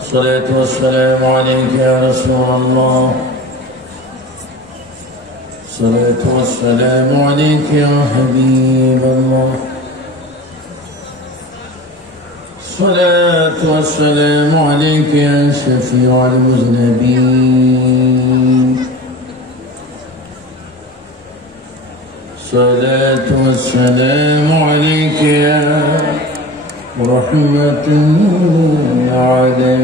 الصلاة والسلام عليك يا رسول الله. الصلاة والسلام عليك يا حبيب الله. الصلاة والسلام عليك يا شفيع المذنبين. الصلاة والسلام عليك يا رحمة للعالمين.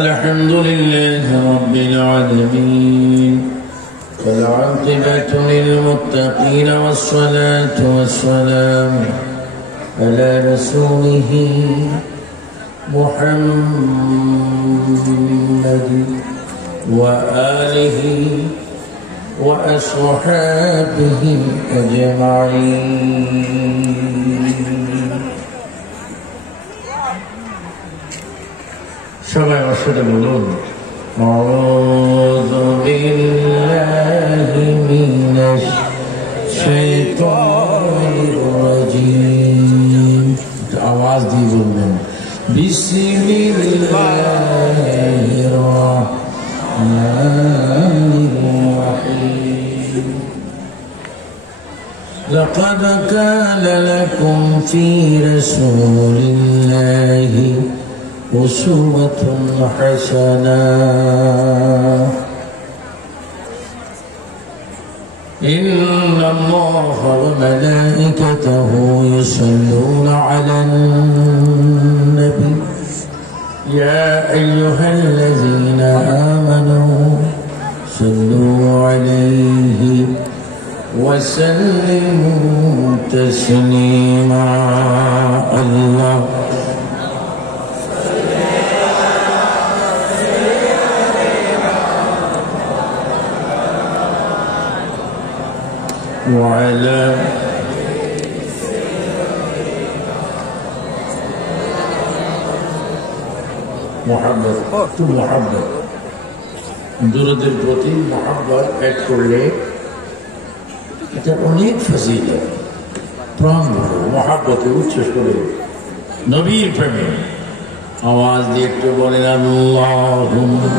الحمد لله رب العالمين، والعاقبة للمتقين، والصلاة والسلام على رسوله محمد وآله وأصحابه أجمعين. সবাই আমার সাথে বলুন, আউযু বিল্লাহি মিনাশ শাইতানির রাজিম। আওয়াজ দিয়ে বলবেন, বিসমিল্লাহির রাহমানির রাহিম। لقد كان لكم في رسول الله أسوة حسنة. إن الله وملائكته يصلون على النبي يا أيها الذين آمنوا صلوا عليه وسلموا تسليما. الله وعلى মোহাম্মদ তো মোহাম্মদ দুরুদের প্রতি মোহাম্মদ অ্যাড করলে এটা অনেক ফজিলত। প্রাণ ভরে মোহাম্মতে উচ্ছ্বাস করে নবীর প্রেমে আওয়াজ দিয়ে একটু বলেন আল্লাহুম্মা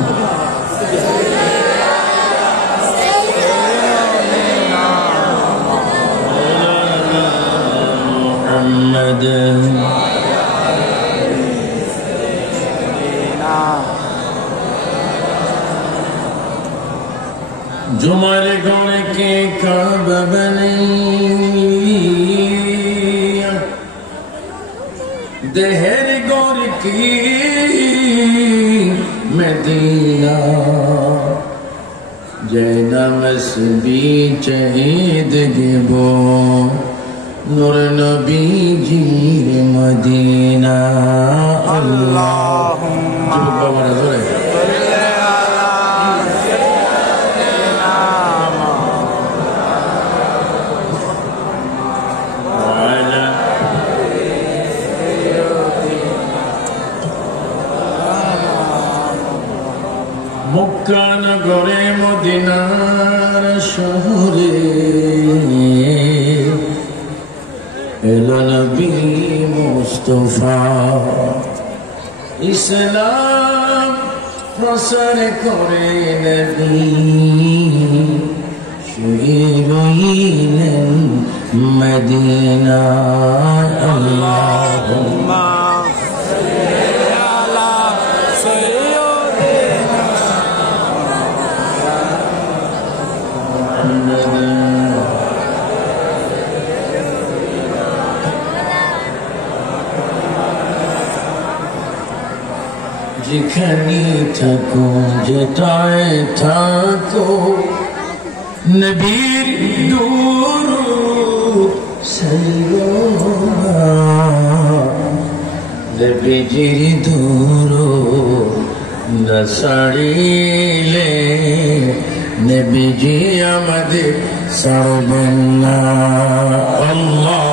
जुमारे गौरे के काबा बने देहर गौर की मदीना जैना मसबी चहीद गिबो नूर नबी जीर मदीना। अल्लाहुम्मा মক্কা নগরে মদিনার শহরে এলো নবী মুস্তাফা। ইসলাম প্রসার করে নবী শুয়ে রইলেন মদিনা। আল্লাহুম্মা যেখানে থাকো যেটায় থাকো নবীর দুরূদ সালাম নবীজির দুরূদ না ছাড়িলে নবীজি আমাদের ছাড়বেন না। আল্লাহ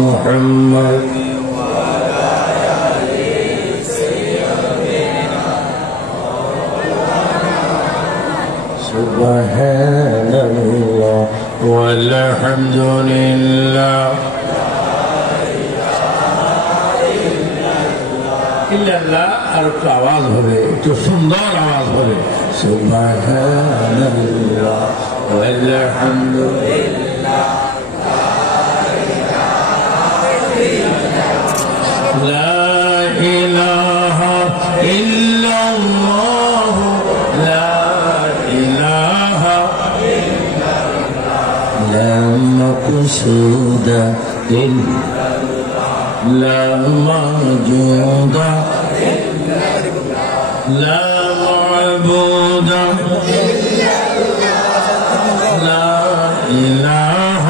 محمد وعلى آله ইল্লাল্লাহ আর একটু আওয়াজ হবে, একটু সুন্দর আওয়াজ হবে, সুবহানাল্লাহ ওয়ালহামদুলিল্লাহ লা ইলাহা ইল্লাল্লাহ লা ইলাহা লা মাকসুদা لا موجود لا معبود لا إله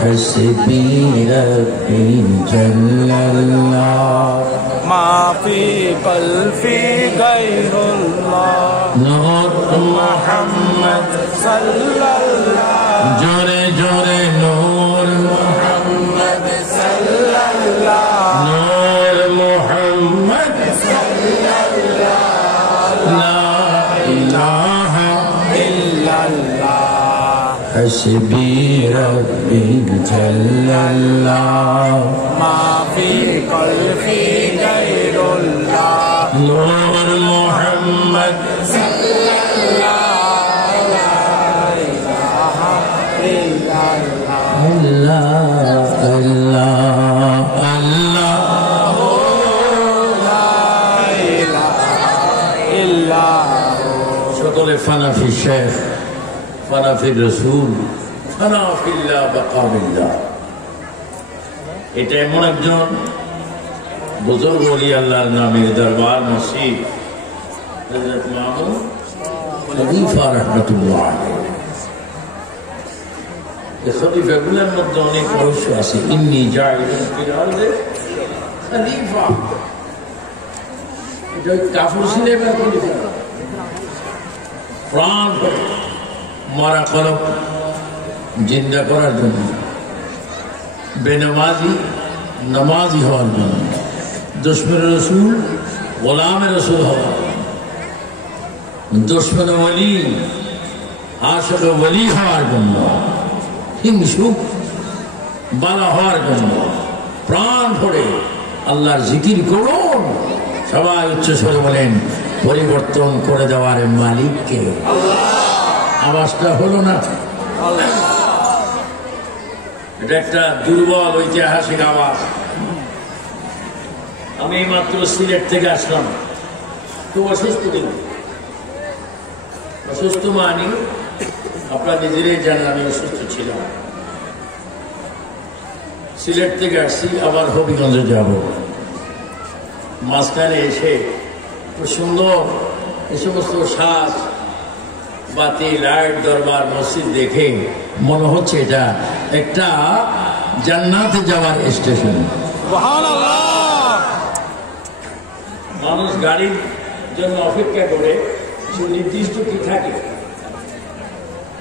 حسبي ربي جل الله ما في قلبي غير الله نور محمد صلى الله جورے جورے نور محمد صلى الله نور محمد صلى الله لا إله إلا الله حسبي ربي جل الله ما في قلبي غير الله نور محمد صلى الله لا إله إلا الله الله الله الله সকলে ফানা ফি শেখ ফানা ফি রসুল ফানা ফিল্লাহ বাকা বিল্লাহ। এটা এমন একজন বুজুর্গ ওলি আল্লাহর নামের দরবার মসজিদ হযরত মামুন খলিফা রাহমাতুল্লাহ আলাইহি। এই খলিফাগুলোর মধ্যে অনেক রহস্য আছে। ইন্নী জাইলুন ফিল আরদি খলিফা, এটা কাফর ছিলেন খলিফা, প্রাণ মারা কলব জিন্দা করার জন্য, বেনামাজি নামাজি হওয়ার জন্য, দুশমন রসুল গোলাম রসুল হওয়ার, দুশমন ওলি আশিক ওলি হওয়ার জন্য, হিংসুক বালা হওয়ার জন্য প্রাণ ভরে আল্লাহর জিকির করুন। সবাই উচ্চ স্বরে বলেন পরিবর্তন করে দেওয়ার মালিককে। আওয়াজটা হলো না? এটা একটা দুর্বল ঐতিহাসিক আওয়াজ। আমি মাত্র সিলেট থেকে আসলাম, খুব অসুস্থ দিন। অসুস্থ মানি আপনারা নিজেরাই জানেন আমি অসুস্থ ছিলাম। সিলেট থেকে আসছি, আবার হবিগঞ্জে যাব। মাঝখানে এসে খুব সুন্দর এ সমস্ত সাজ বাতি লাইট দরবার মসজিদ দেখে মনে হচ্ছে এটা একটা জান্নাতে যাওয়ার স্টেশন। মানুষ গাড়ির জন্য অপেক্ষা করে সুনির্দিষ্ট কি থাকে,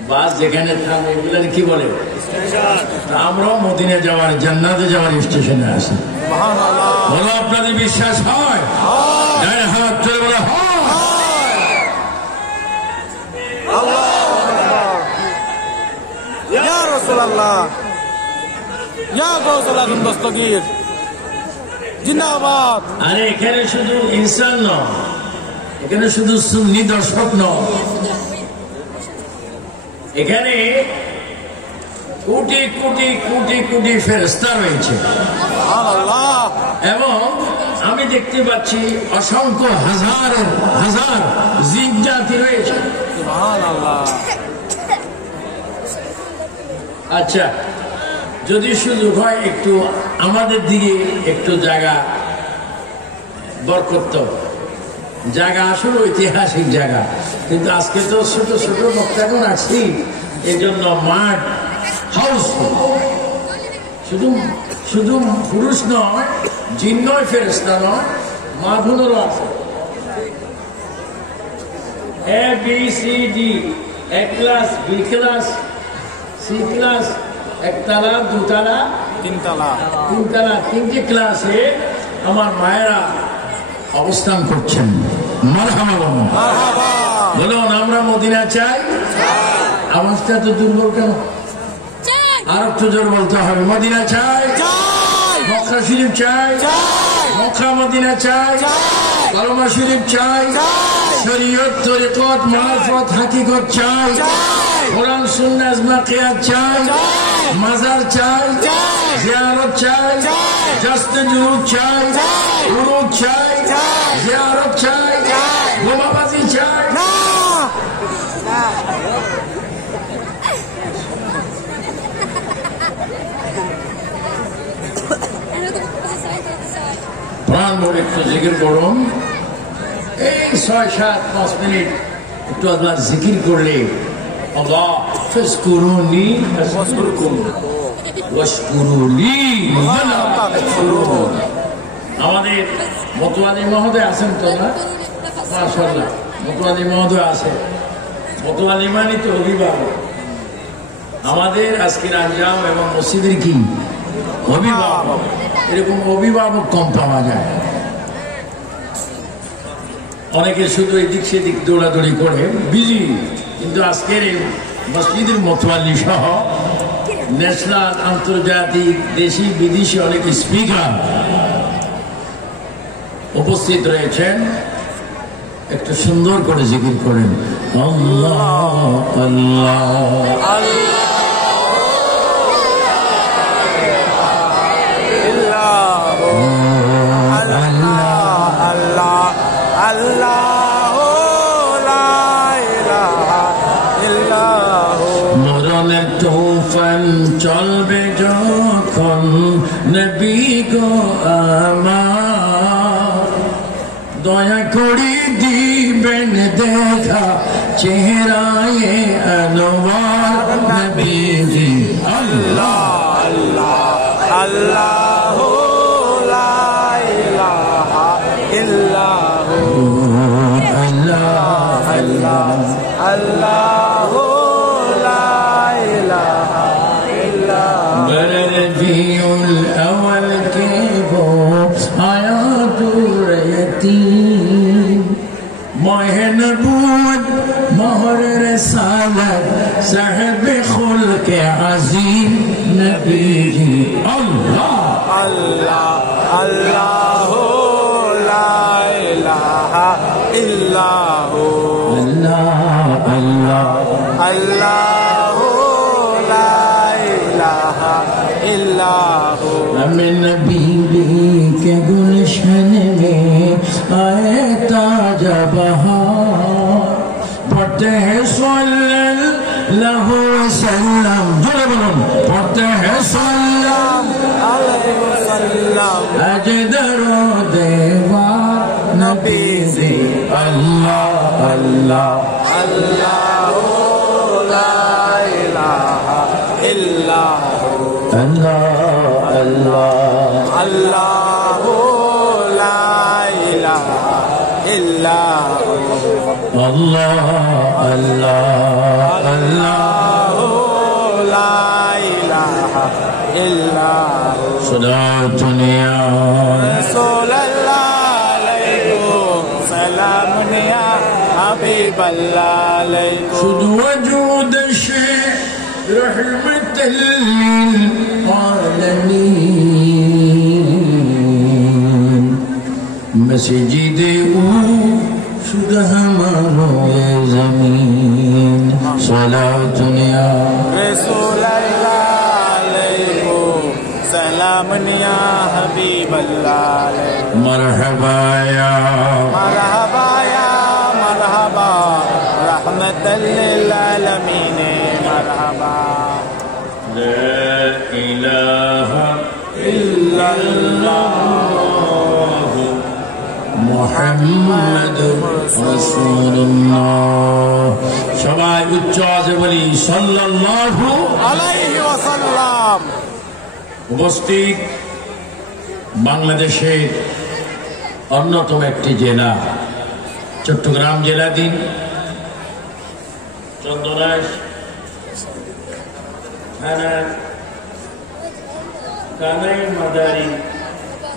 বাস যেখানে থামে এগুলো কি বলে, আমরাও মদিনা যাওয়ার জান্নাতে যাওয়ার স্টেশনে আসি। বলো আপনাদের বিশ্বাস হয়? হাত তুলে বলো হয়। ইয়া রাসূলুল্লাহ, ইয়া গাউসুল আযম দস্তগীর জিন্দাবাদ। আরে এখানে শুধু ইনসান নয়, এখানে শুধু সুন্নি দর্শক নয়, এখানে কোটি কোটি কোটি কোটি ফেরেশতা রয়েছে। এবং আমি দেখতে পাচ্ছি অসংখ্য হাজার হাজার জিন জাতি রয়েছে। আচ্ছা, যদি সুযোগ হয় একটু আমাদের দিকে একটু জায়গা বরকত, জায়গা আসলে ঐতিহাসিক জায়গা, কিন্তু আজকে তো ছোট ছোট বক্তাগণ আসছি, এই জন্য মাঠ হাউস শুধু শুধু পুরুষ নয়, জিন নয়, ফেরেশতা নয়, মা বোনেরও আছে। A B C D, A class, B class, C class, একতলা, দুতলা, তিনতলা, তিনটি ক্লাসে আমার মায়েরা অবস্থান করছেন। মারহাবা বলুন, আমরা মদিনা চাই। আওয়াজটা তো দুর্বল কেন? আর একটু জোর বলতে হবে। মদিনা চাই, মক্কা শরীফ চাই, মক্কা মদিনা চাই, কালেমা শরীফ চাই, শরীয়ত তরিকত মারফত হাকিকত চাই, কোরআন সুন্নাহ ইজমা কিয়াস চাই, মাজার চাই, জিয়ারত চাই, জাস্তে জুলুদ চাই, উরুদ চাই, জিয়ারত চাই, বোমাবাজি চাই। প্রাণ ভরে একটু জিকির করুন। এই 6-7-5 মিনিট একটু আল্লাহর জিকির করলে আল্লাহ ফাজকুরুনি আযকুরকুম ওয়াশকুরুলি ওয়ালা তাকফুরুন। আমাদের মতোয়ালি মহোদয় আছেন তো না? মাশাআল্লাহ, মতোয়ালি মহোদয় আছে। মতোয়ালি মানে তো অভিভাবক। আমাদের আজকের আঞ্জাম এবং মসজিদের কি অভিভাবক। এরকম অভিভাবক কম পাওয়া যায়। অনেকে শুধু এদিক সেদিক দৌড়াদৌড়ি করে বিজি, কিন্তু আজকের এই মসজিদের মতোয়ালি সহ ন্যাশনাল, আন্তর্জাতিক, দেশি বিদেশি অনেক স্পিকার উপস্থিত রয়েছেন। একটু সুন্দর করে জিকির করেন আল্লাহ আল্লাহ মরণের তুফান চলবে যখন নবী গো আমার, দয়া করে দিবেন দেখা চেহারায় আনোয়ার নবীজি। আল্লাহ আল্লাহ আল্লাহ লা ইলাহা ইল্লাহু আল্লাহ আল্লাহ আল্লাহ লা ইলাহা ইল্লাহু। রবিউল আউয়াল के वो आया दूर यतीम, माह नबूवत मोहर रसालत साहिब खुल्क अजीम नबी जी। अल्लाह अल्लाह अल्लाह ला इलाहा इल्लाहु अल्लाह अल्लाह अल्लाह ला इलाहा इल्लाहु। मैं नबी के गुलशन में आए ताजा बहार, पढ़ते हैं सल्लल्लाहु अलैहि वसल्लम, जोरे बोलो पढ़ते हैं सल्लल्लाहु अलैहि वसल्लम, अजदरो देवा नबी जी। अल्लाह अल्लाह अल्लाह ला इलाहा इल्लाहु अल्लाह अल्लाह अल्लाह ला इलाहा इल्लाहु अल्लाह अल्लाह अल्लाह ला इलाहा इल्लाहु। सलातुन या रसूलल्लाह अलैकुम सलामुन या हबीबल्लाह अलैकुम। शुद्ध वजूद शे रहमतल लिल आलमीन, मस्जिदे ऊ शुद्ध हमारो ये जमीन। सलातुन या रसूलल्लाह अलैकुम सलामुन या हबीबल्लाह अलैकुम। मरहबा या मरहबा रहमतल लिल आलमीन मरहबा। ला इलाहा इल्लल्लाह মুহাম্মাদুর রাসূলুল্লাহ। সবাই উচ্চ আওয়াজে বলি সাল্লাল্লাহু আলাইহি ওয়াসাল্লাম। উপস্থিত বাংলাদেশের অন্যতম একটি জেলা চট্টগ্রাম জেলাধীন চন্দনাইশ থানার কানাই মাদারি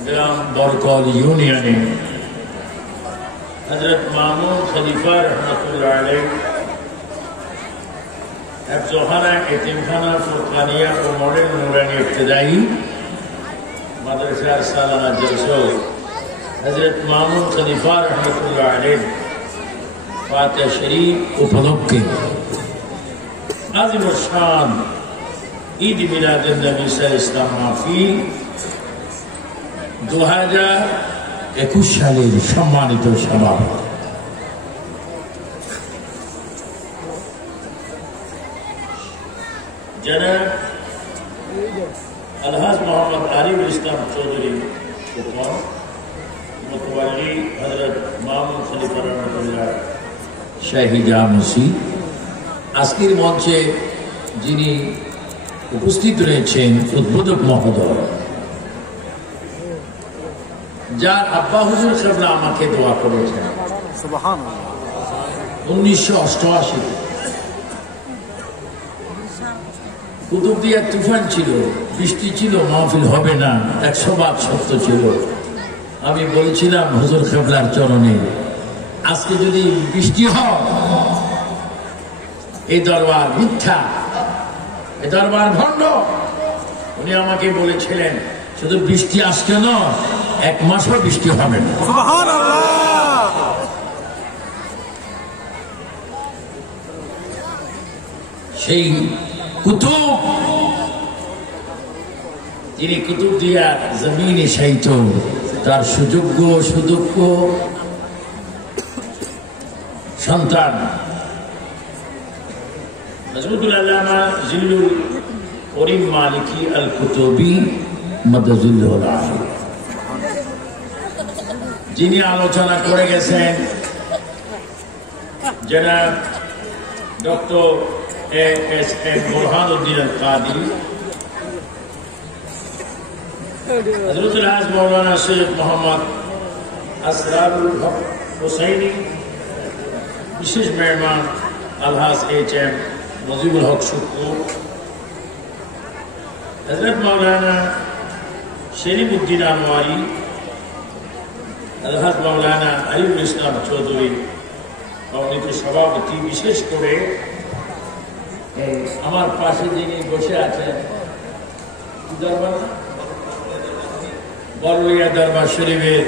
গ্রাম বরকল ইউনিয়নে हजरत मामून खलीफा रहमतुल्लाह अलैह हिफ्ज़खाना यतीमखाना फुरकानिया और मॉडल नूरानी इब्तिदाई मदरसा सालाना जलसों हजरत मामून खलीफा रहमतुल्लाह अलैह फातिहा शरीफ उपलक्षे आज़िम शान ঈদ মিলাদুন নবী ইসলাম মাহফিল 2021 সালের সম্মানিত সভাপতি জনাব আলহাজ মোহাম্মদ আরিফুল ইসলাম চৌধুরী উপর মুতওয়াল্লি হযরত মামুন খলিফা রহমাতুল্লাহ শাহী জামে মসজিদ আজকের মঞ্চে যিনি উপস্থিত রয়েছেন উদ্বোধক মহোদয় যার আব্বা হুজুর সাহেবরা আমাকে দোয়া করেছেন সুবহানাল্লাহ 1988 কুতুবদিয়া তুফান ছিল, বৃষ্টি ছিল, মাহফিল হবে না, 100 সত্য ছিল। আমি বলেছিলাম হুজুর কেবলার চরণে আজকে যদি বৃষ্টি হয় এই দরবার মিথ্যা, এই দরবার ভণ্ড। উনি আমাকে বলেছিলেন শুধু বৃষ্টি আজকে নয়, 1 মাসও বৃষ্টি হবে না। সুবহানাল্লাহ। সেই কুতুব যিনি কুতুবদিয়া জমিনে শায়িত, তার সুযোগ্য সুদক্ষ সন্তান হযরতুল আল্লামা জিল্লুল করিম মালিকি আল কুতুবী মাদাজুল্লাহ আলাইহি, যিনি আলোচনা করে গেছেন জনাব ডক্টর এ.এস.এম. বুরহানুদ্দিন আল কাদিরি, হযরতুল হাজ মাওলানা শেখ মোহাম্মদ আসরারুল হক হুসাইনি, বিশেষ মেহমান আলহাজ এইচ.এম. মুজিবুল হক শুক্কু, হযরত মাওলানা শরীফউদ্দিন আনোয়ারি, আলহাজ মাওলানা আরিফুল ইসলাম চৌধুরী মনোনীত সভাপতি, বিশেষ করে আমার পাশে যিনি বসে আছেন বড়লিয়া দরবার শরীফের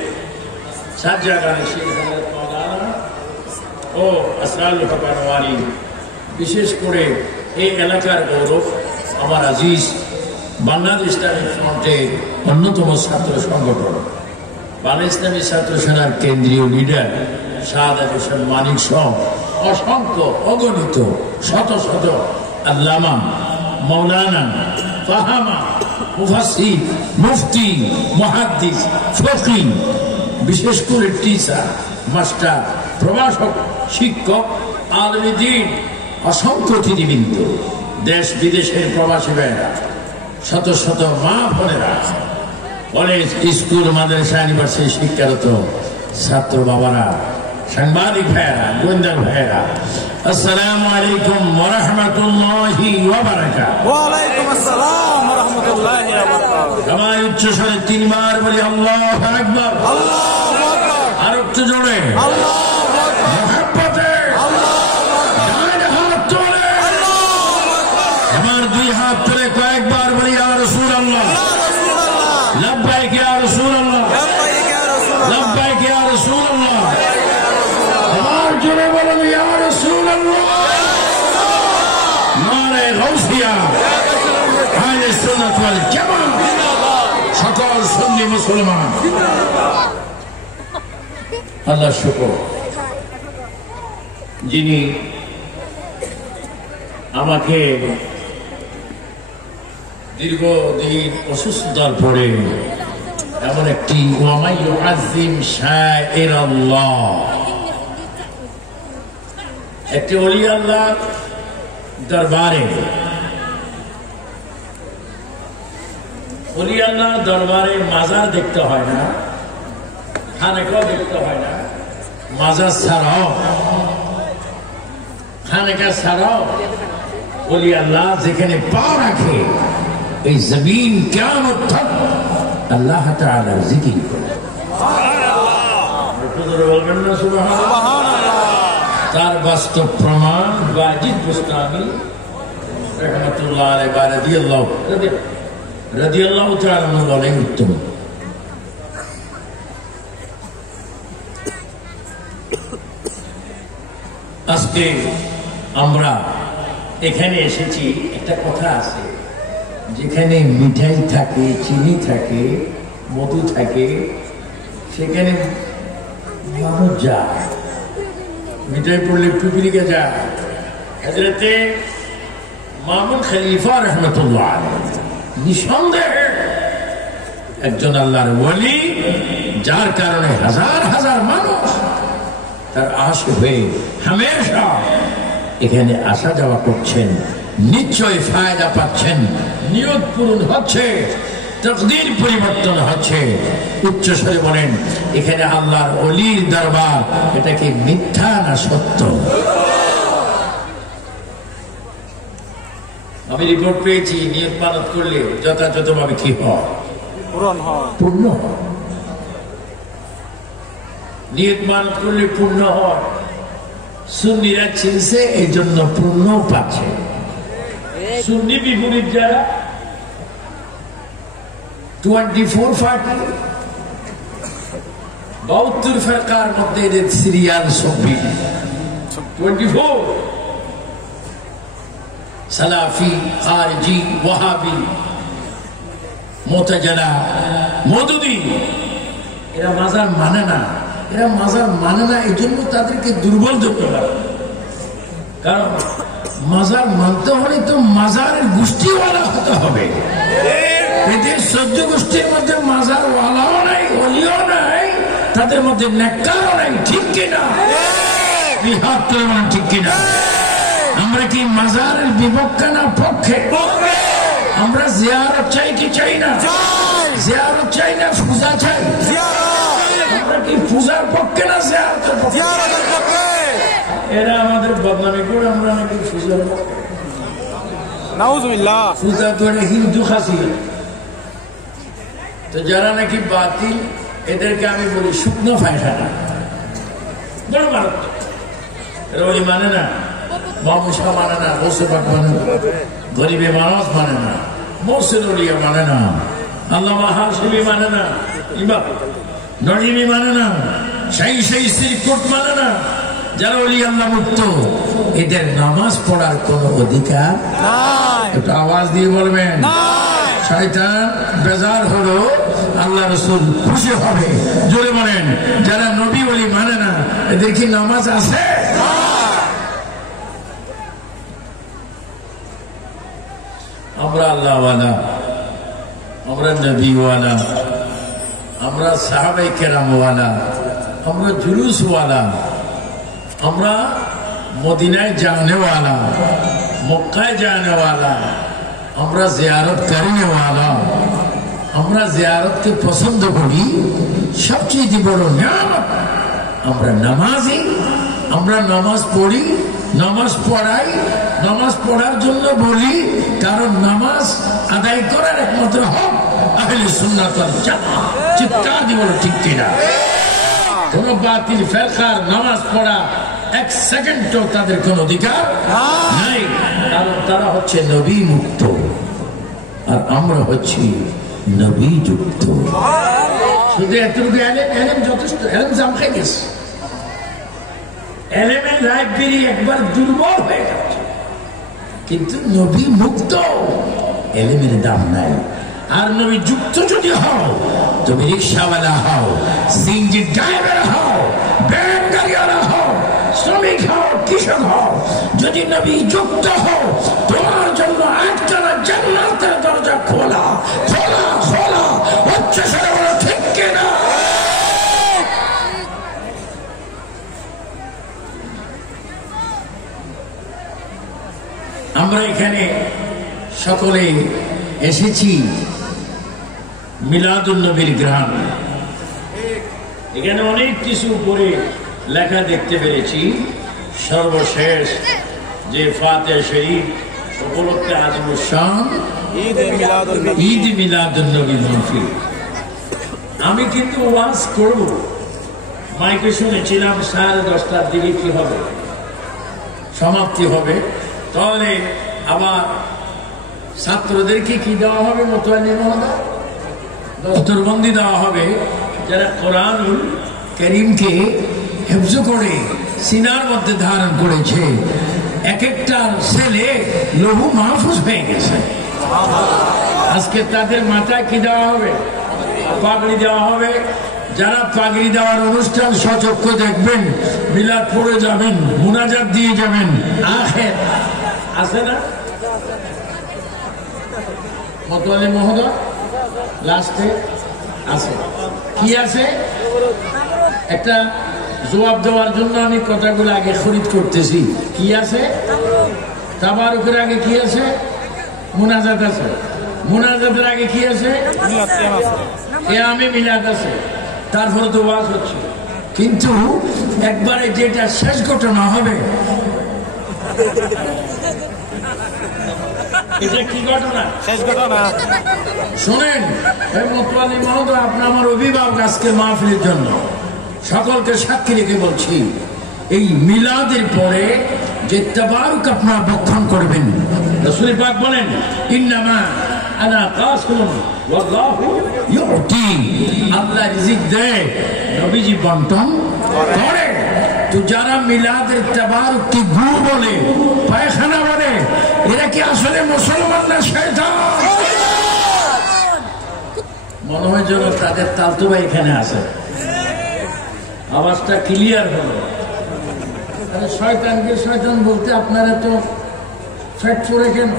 সাজ্জাদানে শেখ হযরত মাওলানা ও আসরারুল হক আনোয়ারি, বিশেষ করে এই এলাকার গৌরব আমার আজিজ বাংলাদেশ ইসলামিক ফ্রন্টের অন্যতম ছাত্র সংগঠন বাংলা ইসলামী ছাত্র সেনার কেন্দ্রীয় লিডার শাহাদাত হোসেন মানিক সহ অসংখ্য অগণিত শত শত আল্লামা, মাওলানা, ফাহামা, মুফাসসির, মুফতি, মুহাদ্দিস, ফকিহ, বিশেষ করে টিচার, মাস্টার, প্রভাষক, শিক্ষক, আলেম দ্বীন, অসংখ্য অতিথিবৃন্দ, দেশ বিদেশের প্রবাসী ভাইয়েরা, শত শত মা বোনেরা, কলেজ, স্কুল, মাদ্রাসা, ইউনিভার্সিটি শিক্ষারত ছাত্র বাবারা, সাংবাদিক ভাইয়েরা, গোয়েন্দা ভাইয়েরা, আসসালামু আলাইকুম ওয়া রাহমাতুল্লাহি ওয়া বারাকাতুহু। ওয়া আলাইকুম আসসালাম ওয়া রাহমাতুল্লাহি ওয়া বারাকাতুহু। সবাই উচ্চ স্বরে 3 বার বলি আল্লাহু আকবার। আল্লাহু আকবার। আর একটু জোরে আল্লাহু আকবার। মুহাব্বতে আল্লাহু আকবার। ডান হাত তুলে আল্লাহু আকবার। আমার 2 হাত তুলে কয়েকবার বলি ইয়া রাসূলুল্লাহ, ইয়া রাসূলুল্লাহ, লব্বাইক ইয়া রাসূলুল্লাহ, লব্বাইক ইয়া রাসূলুল্লাহ, লব্বাইক ইয়া রাসূলুল্লাহ। আমার জোরে বলুন ইয়া রাসূলুল্লাহ। নারে গাউসিয়া, আহলে সুন্নাত ওয়াল জামাত, সকল সুন্নি মুসলমান আল্লাহ শুকর, যিনি আমাকে দীর্ঘদিন অসুস্থতার পরে এমন একটি ওয়ামাই ইউআযযিম শাআইরাল্লাহ, একটি ওলি আল্লাহ দরবারে, ওলি আল্লাহ দরবারে মাজার দেখতে হয় না, খানেকা দেখতে হয় না, মাজার ছাড়াও, খানেকা ছাড়াও ওলি আল্লাহ যেখানে পা রাখে এই জমিন কিয়ামত তক আল্লাহ তাআলার জিকির করে। বলবেন না সুবহানাল্লাহ। তার বাস্তব প্রমাণ ওয়াজিদ বুস্তামি রাহমাতুল্লাহ আলাইহি রাদিয়াল্লাহু তাআলা বলেন, উত্তম আজকে আমরা এখানে এসেছি, একটা কথা আছে, যেখানে মিঠাই থাকে, চিনি থাকে, মধু থাকে, সেখানে মানুষ যায়। মিঠাই পড়লে পিপিলিকা যায়। হযরতে মামুন খলিফা রাহমাতুল্লাহ আলাইহি নিঃসন্দেহে একজন আল্লাহর ওলি, যার কারণে হাজার হাজার মানুষ তার আশিক হয়ে হামেশা এখানে আসা যাওয়া করছেন। নিশ্চয় ফায়দা পাচ্ছেন, নিয়ত পূরণ হচ্ছে, তকদির পরিবর্তন হচ্ছে। উচ্চস্বরে বলেন, এখানে আল্লাহর ওলির দরবার, এটা কি মিথ্যা না সত্য? আমি রিপোর্ট পেয়েছি, নিয়ত পালন করলে যথাযথভাবে কি হয়? পূর্ণ হয়। নিয়ত পালন করলে পূর্ণ হয়। সুন্নিরা চিনছে, এই জন্য পূর্ণ পাচ্ছে। সুন্নি বিপরীত যারা 24 পার্টি 72 ফেরকার মধ্যে এদের সিরিয়াল 24 সালাফি, খারিজি, ওয়াহাবি, মুতাজালা, মওদুদি, এরা মাজার মানে না। এরা মাজার মানে না, এই জন্য তাদেরকে দুর্বল ধরতে পারে। কারণ মাজার মানতে হলে তো মাজারের গোষ্ঠীওয়ালা হতে হবে। এদের 14 গোষ্ঠীর মধ্যে মাজারওয়ালাও নাই, ওলিও নাই, তাদের মধ্যে নেককারও নাই। ঠিক কিনা? বিহার তো ঠিক কিনা? আমরা কি মাজারের বিপক্ষে না পক্ষে? আমরা জিয়ারত চাই কি চাই না? জিয়ারত চাই না পূজা চাই? আমরা কি পূজার পক্ষে না জিয়ারতের পক্ষে? এরা আমাদের বদনামি করে আমরা নাকি পূজার পক্ষে। নাউজুবিল্লাহ। পূজা তো হিন্দু খাসি। তো যারা নাকি বাতিল, এদেরকে আমি বলি শুকনো ফায়খানা, বড় মারাত্মক। এরা বলি মানে না, মামুসা মানে না, বসেবাক মানে না, গরিবে মানুষ মানে না, মোহসেন ওলিয়া মানে না, আল্লামা হাশিমি মানে না, ইমাম নঈমি মানে না, সেই সিরকুট মানে না। যারা ওলি আল্লাহ মুক্ত, এদের নামাজ পড়ার কোন অধিকার নাই। একটু আওয়াজ দিয়ে বলবেন। শয়তান বেজার হলো, আল্লাহ রাসূল খুশি হবে। জোরে বলেন। যারা নবী ওলি মানে না, এদের কি নামাজ আছে? আমরা আল্লাহওয়ালা, আমরা নবীওয়ালা, আমরা সাহাবায়ে কেরামওয়ালা, আমরা জুলুসওয়ালা, আমরা মদিনায় জানেওয়ালা, মক্কায় জানেওয়ালা, আমরা জিয়ারত করেনেওয়ালা, আমরা জিয়ারতকে পছন্দ করি। সবচেয়ে বড় নিয়ামত আমরা নামাজি। আমরা নামাজ পড়ি, নামাজ পড়াই, নামাজ পড়ার জন্য বলি, কারণ নামাজ আদায় করার একমাত্র হক আহলে সুন্নাত ওয়াল জামাত। চিৎকার দিয়ে বলো ঠিক কিনা? কোন বাতিল ফেরকার নামাজ পড়া 1 সেকেন্ডও তাদের কোন অধিকার নাই, কারণ তারা হচ্ছে নবী মুক্ত আর আমরা হচ্ছি নবী যুক্ত। শুধু এতটুকু এলেম যথেষ্ট। এলেম জাম খাই গেছে। এলেমের লাইব্রেরি একবার দুর্বল হয়ে যাচ্ছে, কিন্তু নবী মুক্ত, এলেমের দাম নাই। আর নবী যুক্ত যদি হও, তুমি রিক্সাওয়ালা হও, সিএনজি ড্রাইভার হও, ভ্যান গাড়িওয়ালা হও, শ্রমিক হও, কৃষক হও, যদি নবী যুক্ত হও, তোমার জন্য 8তলা জান্নাতের দরজা খোলা খোলা খোলা। উচ্চ স্বরে বলো ঠিক কিনা? আমরা এখানে সকলে এসেছি মিলাদুন নবীর গ্রাম। এখানে অনেক কিছু উপরে লেখা দেখতে পেরেছি। সর্বশেষ যে ফাতিহা শরীফ উপলক্ষে আজমুস শান ঈদ মিলাদুন নবী মাহফিল। আমি কিন্তু ওয়াজ করব, মাইকে শুনেছিলাম 10:30টার দিকে কি হবে, সমাপ্তি হবে। তাহলে আবার ছাত্রদেরকে কি দেওয়া হবে? মোতায়েন মহোদয় দস্তরবন্দি দেওয়া হবে, যারা কোরআনুল কারীমকে হিফজ করে সিনার মধ্যে ধারণ করেছে। এক একটা ছেলে লৌহ মাহফুজ হয়ে গেছে। আজকে তাদের মাথায় কি দেওয়া হবে? পাগড়ি দেওয়া হবে। যারা পাগড়ি দেওয়ার অনুষ্ঠান সচক্ষে দেখবেন, মিলাদ পড়ে যাবেন, মুনাজাত দিয়ে যাবেন, আখের আছে না মতোয়ালি মহোদয়? লাস্টে আছে কি আছে? একটা জবাব দেওয়ার জন্য আমি কথাগুলো আগে খরিদ করতেছি। কি আছে? তাবারুকের আগে কি আছে? মুনাজাত আছে। মুনাজাতের আগে কি আছে? আমি মিলাদ আছে। তারপরে তো ওয়াজ হচ্ছে। কিন্তু একবারে যেটা শেষ ঘটনা হবে, এটা কি ঘটনা? শেষ ঘটনা শোনেন মতোয়ালি মহোদয়, আপনার আমার অভিভাবক আজকে মাহফিলের জন্য সকলকে সাক্ষী রেখে বলছি, এই মিলাদের পরে যে তাবারুক আপনারা বক্ষণ করবেন, রাসূল পাক বলেন ইন্নামা আনা কাসিম ওয়াল্লাহু ইউতি, আল্লাহ রিজিক দেয়, নবীজি বন্টন করে। তো যারা মিলাদের তাবারুককে গু বলে, পায়খানা বলে, এরা কি আসলে মুসলমান না শয়তান? মনে হয় যেন তাদের তালতুবা এখানে আছে। আওয়াজটা ক্লিয়ার হলো। শয়তানকে শয়তান বলতে আপনারা তো ফ্যাট করে কেন?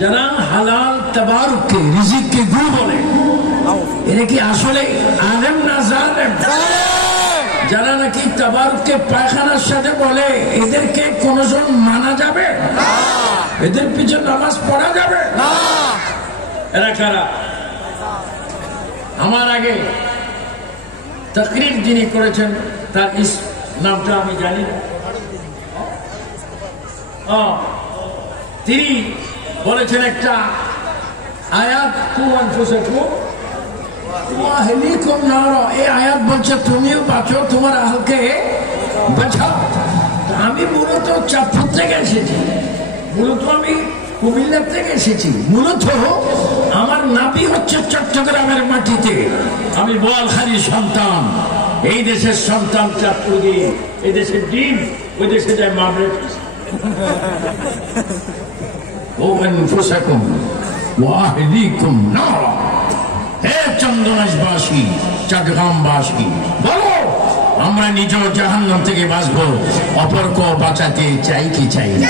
যারা হালাল তাবারুককে রিজিককে গু বলে, এরা কি আসলে আলেম না জালেম? যারা নাকি তাবারুককে পায়খানার সাথে বলে, এদেরকে কোনজন মানা যাবে? এদের পিছনে নামাজ পড়া যাবে? এরা কারা? আমার আগে তাকরীর যিনি করেছেন, তার নামটা আমি জানি না। তিনি বলেছেন একটা আয়াত, এই আয়াত বলছে তুমিও বাঁচো, তোমার আহলকে বাঁচাও। আমি মূলত চাঁদপুর থেকে এসেছি, মূলত আমি কুমিল্লা থেকে এসেছি, মূলত আমার নাবি হচ্ছে চট্টগ্রামের মাটিতে। আমি বোয়ালখালীর সন্তান, এই দেশের সন্তান। চাঁদপুর গিয়ে এই দেশের ডিম, ওই দেশে যায় মামলেট। হে চন্দনাশবাসী, চট্টগ্রামবাসী, বলো আমরা নিজেও জাহান্নাম থেকে বাঁচবো, অপরকে বাঁচাতে চাই কি চাই না?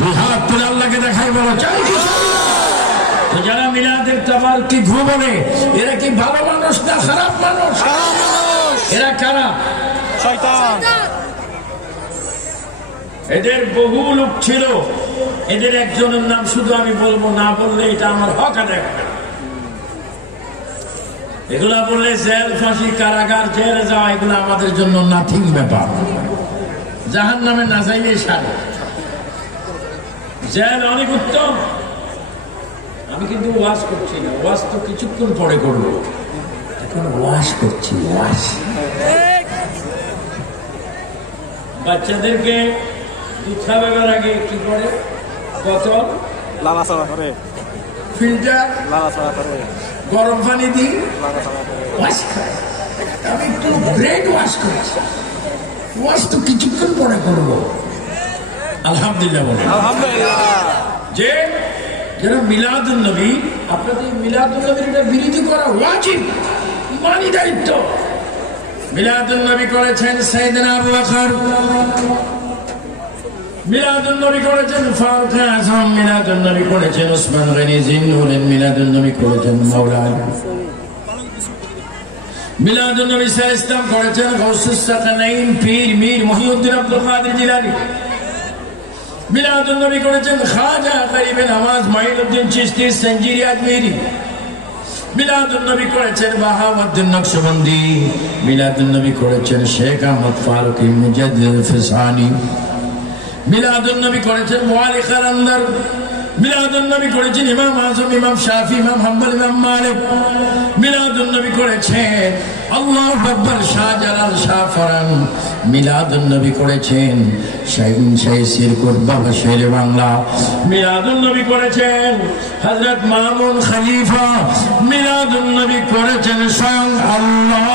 দুই হাত তুলে আল্লাহকে দেখাই, বলো চাই কি চাই? তো যারা মিলাদের তাবারুককে গু বলে, এরা কি ভালো মানুষ না খারাপ মানুষ? এরা কারা? শয়তান। এদের বহু লোক ছিল, এদের একজনের নাম শুধু আমি বলবো, না বললে এটা আমার হক আদায় হবে। এগুলা বললে জেল, ফাঁসি, কারাগার, জেলে যাওয়া, এগুলো আমাদের জন্য নাথিং ব্যাপার। জাহান্নামে না যাইলে সারে, জেল অনেক উত্তম। আমি কিন্তু ওয়াজ করছি না, ওয়াজ তো কিছুক্ষণ পরে করবো, এখন ওয়াজ করছি। ওয়াজ বাচ্চাদেরকে দুধ খাওয়াবার আগে কি করে? বোতল লালাছড়া করে, ফিল্টার লালাছড়া করে, গরম পানি দিই, লালাছড়া করে ওয়াশ খাই। আমি একটু ব্রেড ওয়াশ করছি, ওয়াশ তো কিছুক্ষণ পরে করবো। আলহামদুলিল্লাহ বলে, আলহামদুলিল্লাহ। যে যারা মিলাদুন নবী, আপনাদের মিলাদুন নবীর এটা বিরোধী করা ওয়াজিব, ইমানি দায়িত্ব। মিলাদুন নবী করেছেন সাইয়েদনা আবু বকর, মিলাদুন নবী করেছেন ফারুক আযম, মিলাদুন নবী করেছেন ওসমান গনি জিন্নুরেন, মিলাদুন নবী করেছেন মাওলানা, মিলাদুন নবী সাল্লাল্লাহু আলাইহি ওয়াসাল্লাম করেছেন গাউসুস সাকানাইন পীর মীর মুহিউদ্দিন আব্দুল কাদের জিলানী, মিলাদুন নবী করেছেন খাজা গরিবে নওয়াজ মাইনুদ্দিন চিশতি সঞ্জিরি আজমেরি, মিলাদুন নবী করেছেন বাহাউদ্দিন নকশবন্দি, মিলাদুন নবী করেছেন শেখ আহমদ ফারুকী মুজাদ্দিদ ফিসানি, মিলাদুন নবী করেছেন ওয়ালি খারান্দার, মিলাদুন নবী করেছেন ইমাম আজম, ইমাম শাফি, ইমাম হাম্বল, ইমাম মালিক, মিলাদুন নবী করেছেন আল্লাহু আকবার শাহজালাল শাহ ফরান, মিলাদুন নবী করেছেন শাইখুন শাইসির কুতবা শেরে বাংলা, মিলাদুন নবী করেছেন হযরত মামুন খলিফা, মিলাদুন নবী করেছেন স্বয়ং আল্লাহ।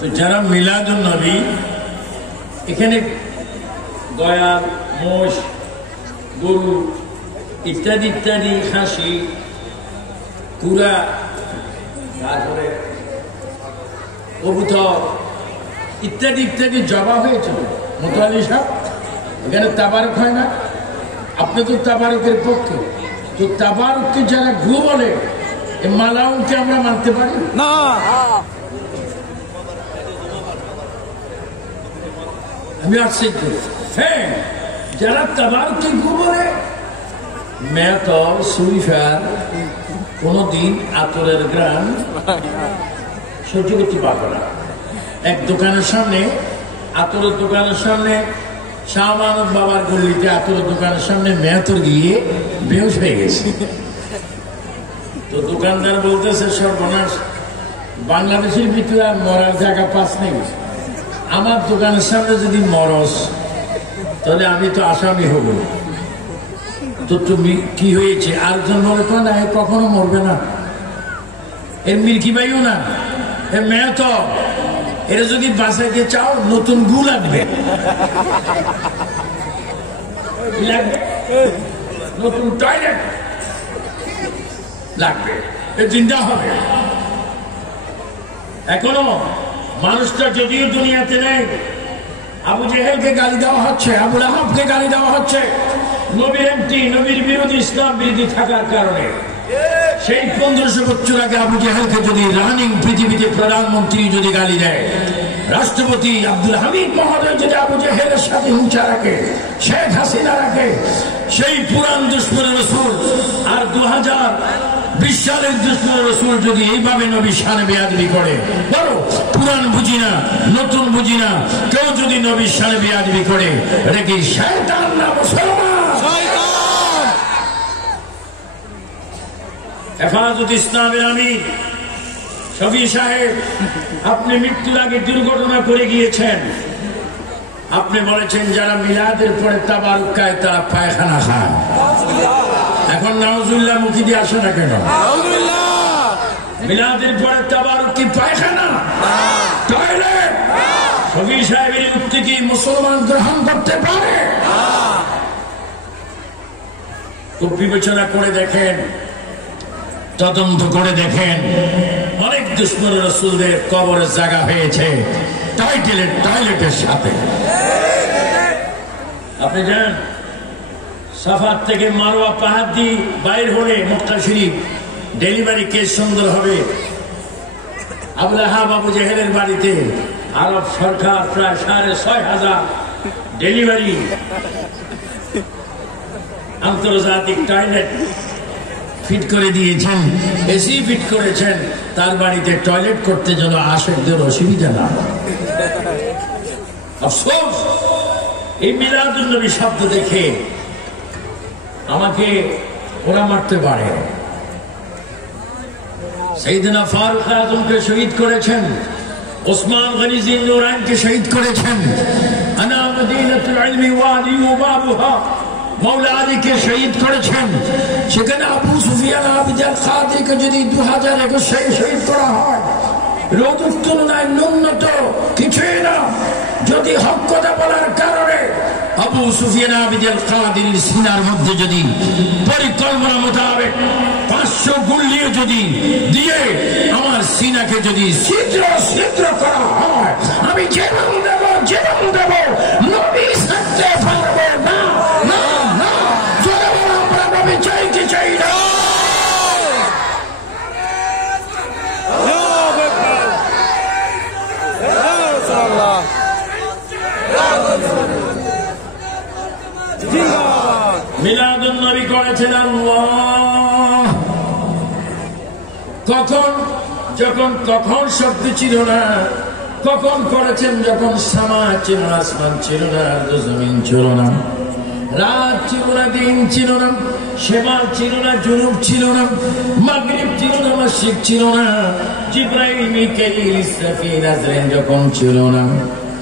তো যারা মিলাদুন নবী এখানে গয়াল, মোষ, গরু ইত্যাদি ইত্যাদি, খাসি, কুড়া, তারপরে কবুতর ইত্যাদি ইত্যাদি জবা হয়েছিল। মোতালি সাহেব, এখানে তাবারক হয় না? আপনি তো তাবারকের পক্ষে, তো তাবারককে যারা গু বলে এই মালাউনকে আমরা মানতে পারি না। আমি আশ্চর্য। হ্যাঁ, যারা তাবারককে গু বলে, मैं तो সুইফার কোনদিন আতরের গ্রাম সহ্য করতে পারবো না। এক দোকানের সামনে, আতরের দোকানের সামনে, শাহমানব বাবার গল্লিতে আতরের দোকানের সামনে মেয়াতর গিয়ে বেহুশ হয়ে গেছে। তো দোকানদার বলতেছে, সর্বনাশ, বাংলাদেশের ভিতরে আর মরার জায়গা পাস নেই, আমার দোকানের সামনে যদি মরস তাহলে আমি তো আসামি হব। তো তুমি কি হয়েছে? আরেকজন বলে, তো না, কখনো মরবে না, এর মিল্কি বাইও না, এর মেয়ে তো, এরা যদি বাঁচাইতে চাও নতুন গু লাগবে, নতুন টয়লেট লাগবে, এ চিন্তা হবে। এখনো মানুষটা যদিও দুনিয়াতে নেই, আবু জেহেলকে গালি দেওয়া হচ্ছে, আবু লাহাবকে গালি দেওয়া হচ্ছে, নবীর এমটি, নবীর বিরোধী, ইসলাম বিরোধী থাকার কারণে। সেই 1500 বছর আগে আবু জেহেলকে যদি রানিং পৃথিবীতে প্রধানমন্ত্রী যদি গালি দেয়, রাষ্ট্রপতি আব্দুল হামিদ মহোদয় যদি আবু জেহেলের সাথে হিংসা রাখে, শেখ হাসিনা রাখে, সেই পুরান দুশ্মনের রাসূল আর 2020 সালের দুশ্মনের রাসূল যদি এইভাবে নবীর শানে বেয়াদবি করে, বলো পুরান বুঝি না, নতুন বুঝি না, কেউ যদি নবীর শানে বেয়াদবি করে, এটা কি শয়তান না মুসলমান? হেফাজত ইসলামের আমির শফি সাহেব, আপনি মৃত্যুর আগে দুর্ঘটনা করে গিয়েছেন। আপনি বলেছেন যারা মিলাদের পরে তাবারুক খায় তারা পায়খানা খায়। এখন নাউজুবিল্লাহ মুখী দিয়ে আসে না কেন? মিলাদের পরে তাবারুক কি পায়খানা, টয়লেট? শফি সাহেবের উক্তি কি মুসলমান গ্রহণ করতে পারে? খুব বিবেচনা করে দেখেন, তদন্ত করে দেখেন, অনেক দুশ্মন রাসূলদের কবরের জায়গা হয়েছে টয়লেটের সাথে। আপনি জানেন, সাফার থেকে মারওয়া পাহাড় দিয়ে বাইর হলে মক্কা শরীফ ডেলিভারি কেস সুন্দর হবে। আবু লাহাব, আবু জেহেলের বাড়িতে আরব সরকার প্রায় 6,500 ডেলিভারি আন্তর্জাতিক টয়লেট ফিট করে দিয়েছেন, এসি ফিট করেছেন, তার বাড়িতে টয়লেট করতে যেন আশেকদের অসুবিধা না হয়। আফসোস, এই মিলাদুন নবী শব্দ দেখে আমাকে ওরা মারতে পারে। সাইয়েদনা ফারুক আজমকে শহীদ করেছেন, ওসমান গনি জিন্নুরাইনকে শহীদ করেছেন, আনা মদিনাতুল ইলমি ওয়াদি ওয়া বাবুহা মৌলা আলীকে শহীদ করেছেন। সেখানে আবু সুফিয়ান আবিদাল কাদিকে যদি 2021 শহীদ করা হয়, রোদের তুলনায় ন্যূনত কিছুই না। যদি হক কথা বলার কারণে আবু সুফিয়ান আবিদাল কাদির সিনার মধ্যে যদি পরিকল্পনা মোতাবেক 500 গুলি যদি দিয়ে আমার সিনাকে যদি ছিদ্র করা হয়, আমি জীবন দেব নবী থাকতে পারবো না। মিলাদুন নবী করেছেন আল্লাহ। কখন শব্দ ছিল না, কখন করেছেন যখন সামা ছিল না, আসমান ছিল না, জমিন ছিল না, রাত ছিল না, দিন ছিল না, শিমাল ছিল না, জুনুব ছিল না, মাগরিব ছিল না, মাশরিক ছিল না, জিবরাইল, মিকাইল, ইসরাফিল, আজরাইল যখন ছিল না,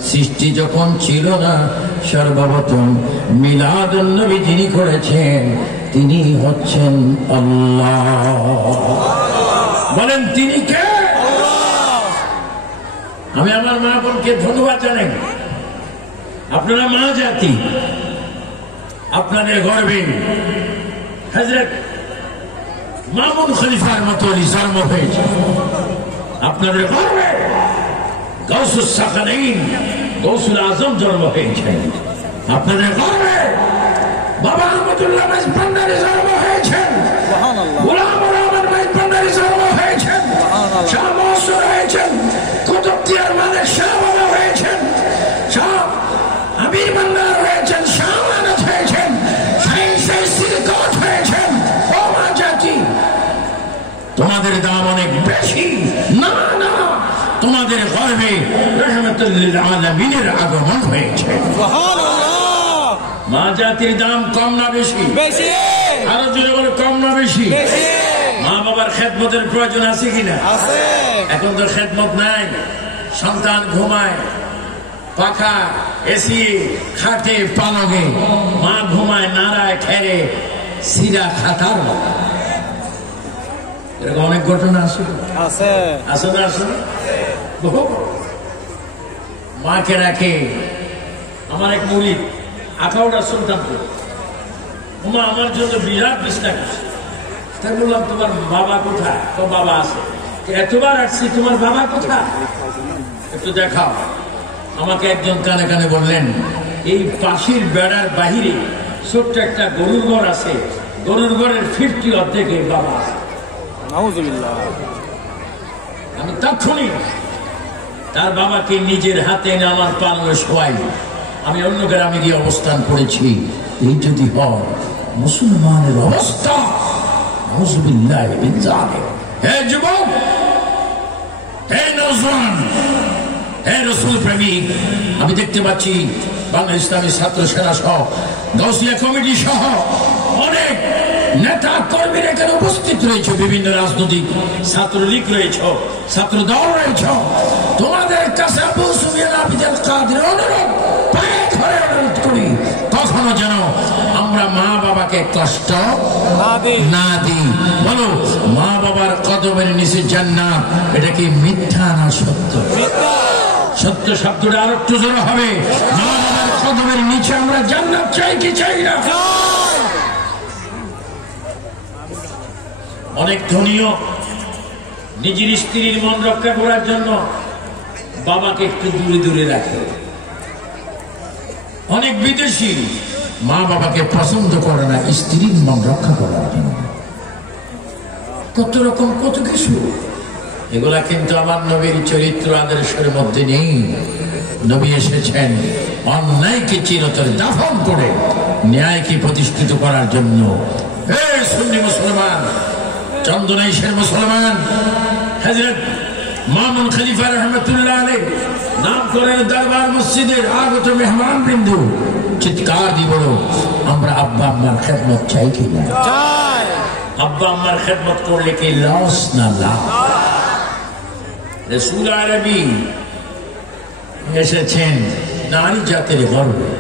সৃষ্টি যখন ছিল না, সর্বপ্রথম মিলাদুন নবী যিনি করেছেন তিনি হচ্ছেন আল্লাহ। বলেন তিনি কে? আমি আমার মা বোনকে ধন্যবাদ জানাই। আপনারা মা জাতি, আপনাদের গর্বে হযরত মামুন খলিফার মতো জন্ম হয়েছে। আপনাদের গর্বে গৌসুস সাকালাইন গৌসুল আজম জন্ম হয়েছে। আপনাদের গর্বে বাবা আহমদুল্লাহ মাইজভান্ডারী জন্ম হয়েছেন। গোলাম রহমান মাইজভান্ডারী জন্ম হয়েছেন। শাহ মহসুর হয়েছেন। কুতুবদিয়ার মালিক শাহ বাবা হয়েছেন। শাহ আমির মান্নার হয়েছেন। শাহ আমানত হয়েছেন। শাহ সিরকত হয়েছেন। ও মা জাতি, তোমাদের দাম অনেক বেশি। না না, তোমাদের গর্বে রহমতুল লিল আলামিনের আগমন হয়েছে। সুবহানাল্লাহ। মা জাতির দাম কম না বেশি? বেশি। আরো জোরে বলে, কম না বেশি? বেশি। মা বাবার খেদমতের প্রয়োজন আছে কিনা? আছে। এখন তো খেদমত নাই। সন্তান ঘুমায় পাখা এসি খাটে পালঙে, মা ঘুমায় নাড়ায় ঠেরে সিরা খাটার। এরকম অনেক ঘটনা আছে। আছে। আছে না? আছে বহু। মাকে রাখে। আমার এক মুরিদ আখাউড়া সুলতানপুর, মা আমার জন্য বিরাট বিস্তার করছে। তাই বললাম, তোমার বাবা কোথায়? তো বাবা আছে। এতবার আসছি, তোমার বাবা কোথায়? একটু দেখাও। আমাকে একজন কানে কানে বললেন, এই পাশের বেড়ার বাহিরে ছোট্ট একটা গরুর ঘর আছে, গরুর ঘরের 50 অর্ধেকে বাবা আছে। নাউজুবিল্লাহ। আমি তখনই তার বাবাকে নিজের হাতে এনে আমার পালনে শোয়াই। আমি অন্য গ্রামে গিয়ে অবস্থান করেছি। এই যদি হয় মুসলমানের অবস্থা, নাউজুবিল্লাহ মিন যালিক। হে যুবক, হে নওজওয়ান, হে রাসূল প্রেমিক, আমি দেখতে পাচ্ছি বাংলা ইসলামী ছাত্র সেনা সহ গাউসিয়া কমিটি সহ অনেক নেতা কর্মীরা এখানে উপস্থিত রয়েছে। বিভিন্ন রাজনৈতিক ছাত্রলীগ রয়েছে, ছাত্র দল রয়েছে। তোমাদের কাছে আবু সুফিয়ান আবিদুল কাদের অনুরোধ, পায়ে ধরে অনুরোধ করি, কখনো যেন আমরা মা বাবাকে কষ্ট না দিই। বলো, মা বাবার কদমের নিচে জান্নাত, এটা কি মিথ্যা না সত্য? সত্য শব্দটা আর একটু জোরে হবে। মা বাবার কদমের নিচে আমরা জান্নাত চাই কি চাই না? অনেক ধনীও নিজের স্ত্রীর মন রক্ষা করার জন্য বাবাকে একটু দূরে দূরে রাখে। অনেক বিদেশি মা বাবাকে পছন্দ করে না স্ত্রীর মন রক্ষা করার জন্য। কত রকম কত কিছু, এগুলা কিন্তু আমার নবীর চরিত্র আদর্শের মধ্যে নেই। নবী এসেছেন অন্যায়কে চিরতরে দাফন করে ন্যায়কে প্রতিষ্ঠিত করার জন্য। হে সুন্নি মুসলমান, চন্দনাইশের মুসলমান, হযরত মামুন খলিফা রহমতুল্লাহ আলাইহি নাম করেন দরবার মসজিদের আগত মেহমান বিন্দু, চিৎকার দিয়ে বলো, আমরা আব্বা আম্মার খেদমত চাই কি না? চাই। আব্বা আম্মার খেদমত করলে কি লস না লাভ? রাসূল আরবি এসেছেন নারী জাতির গর্বে,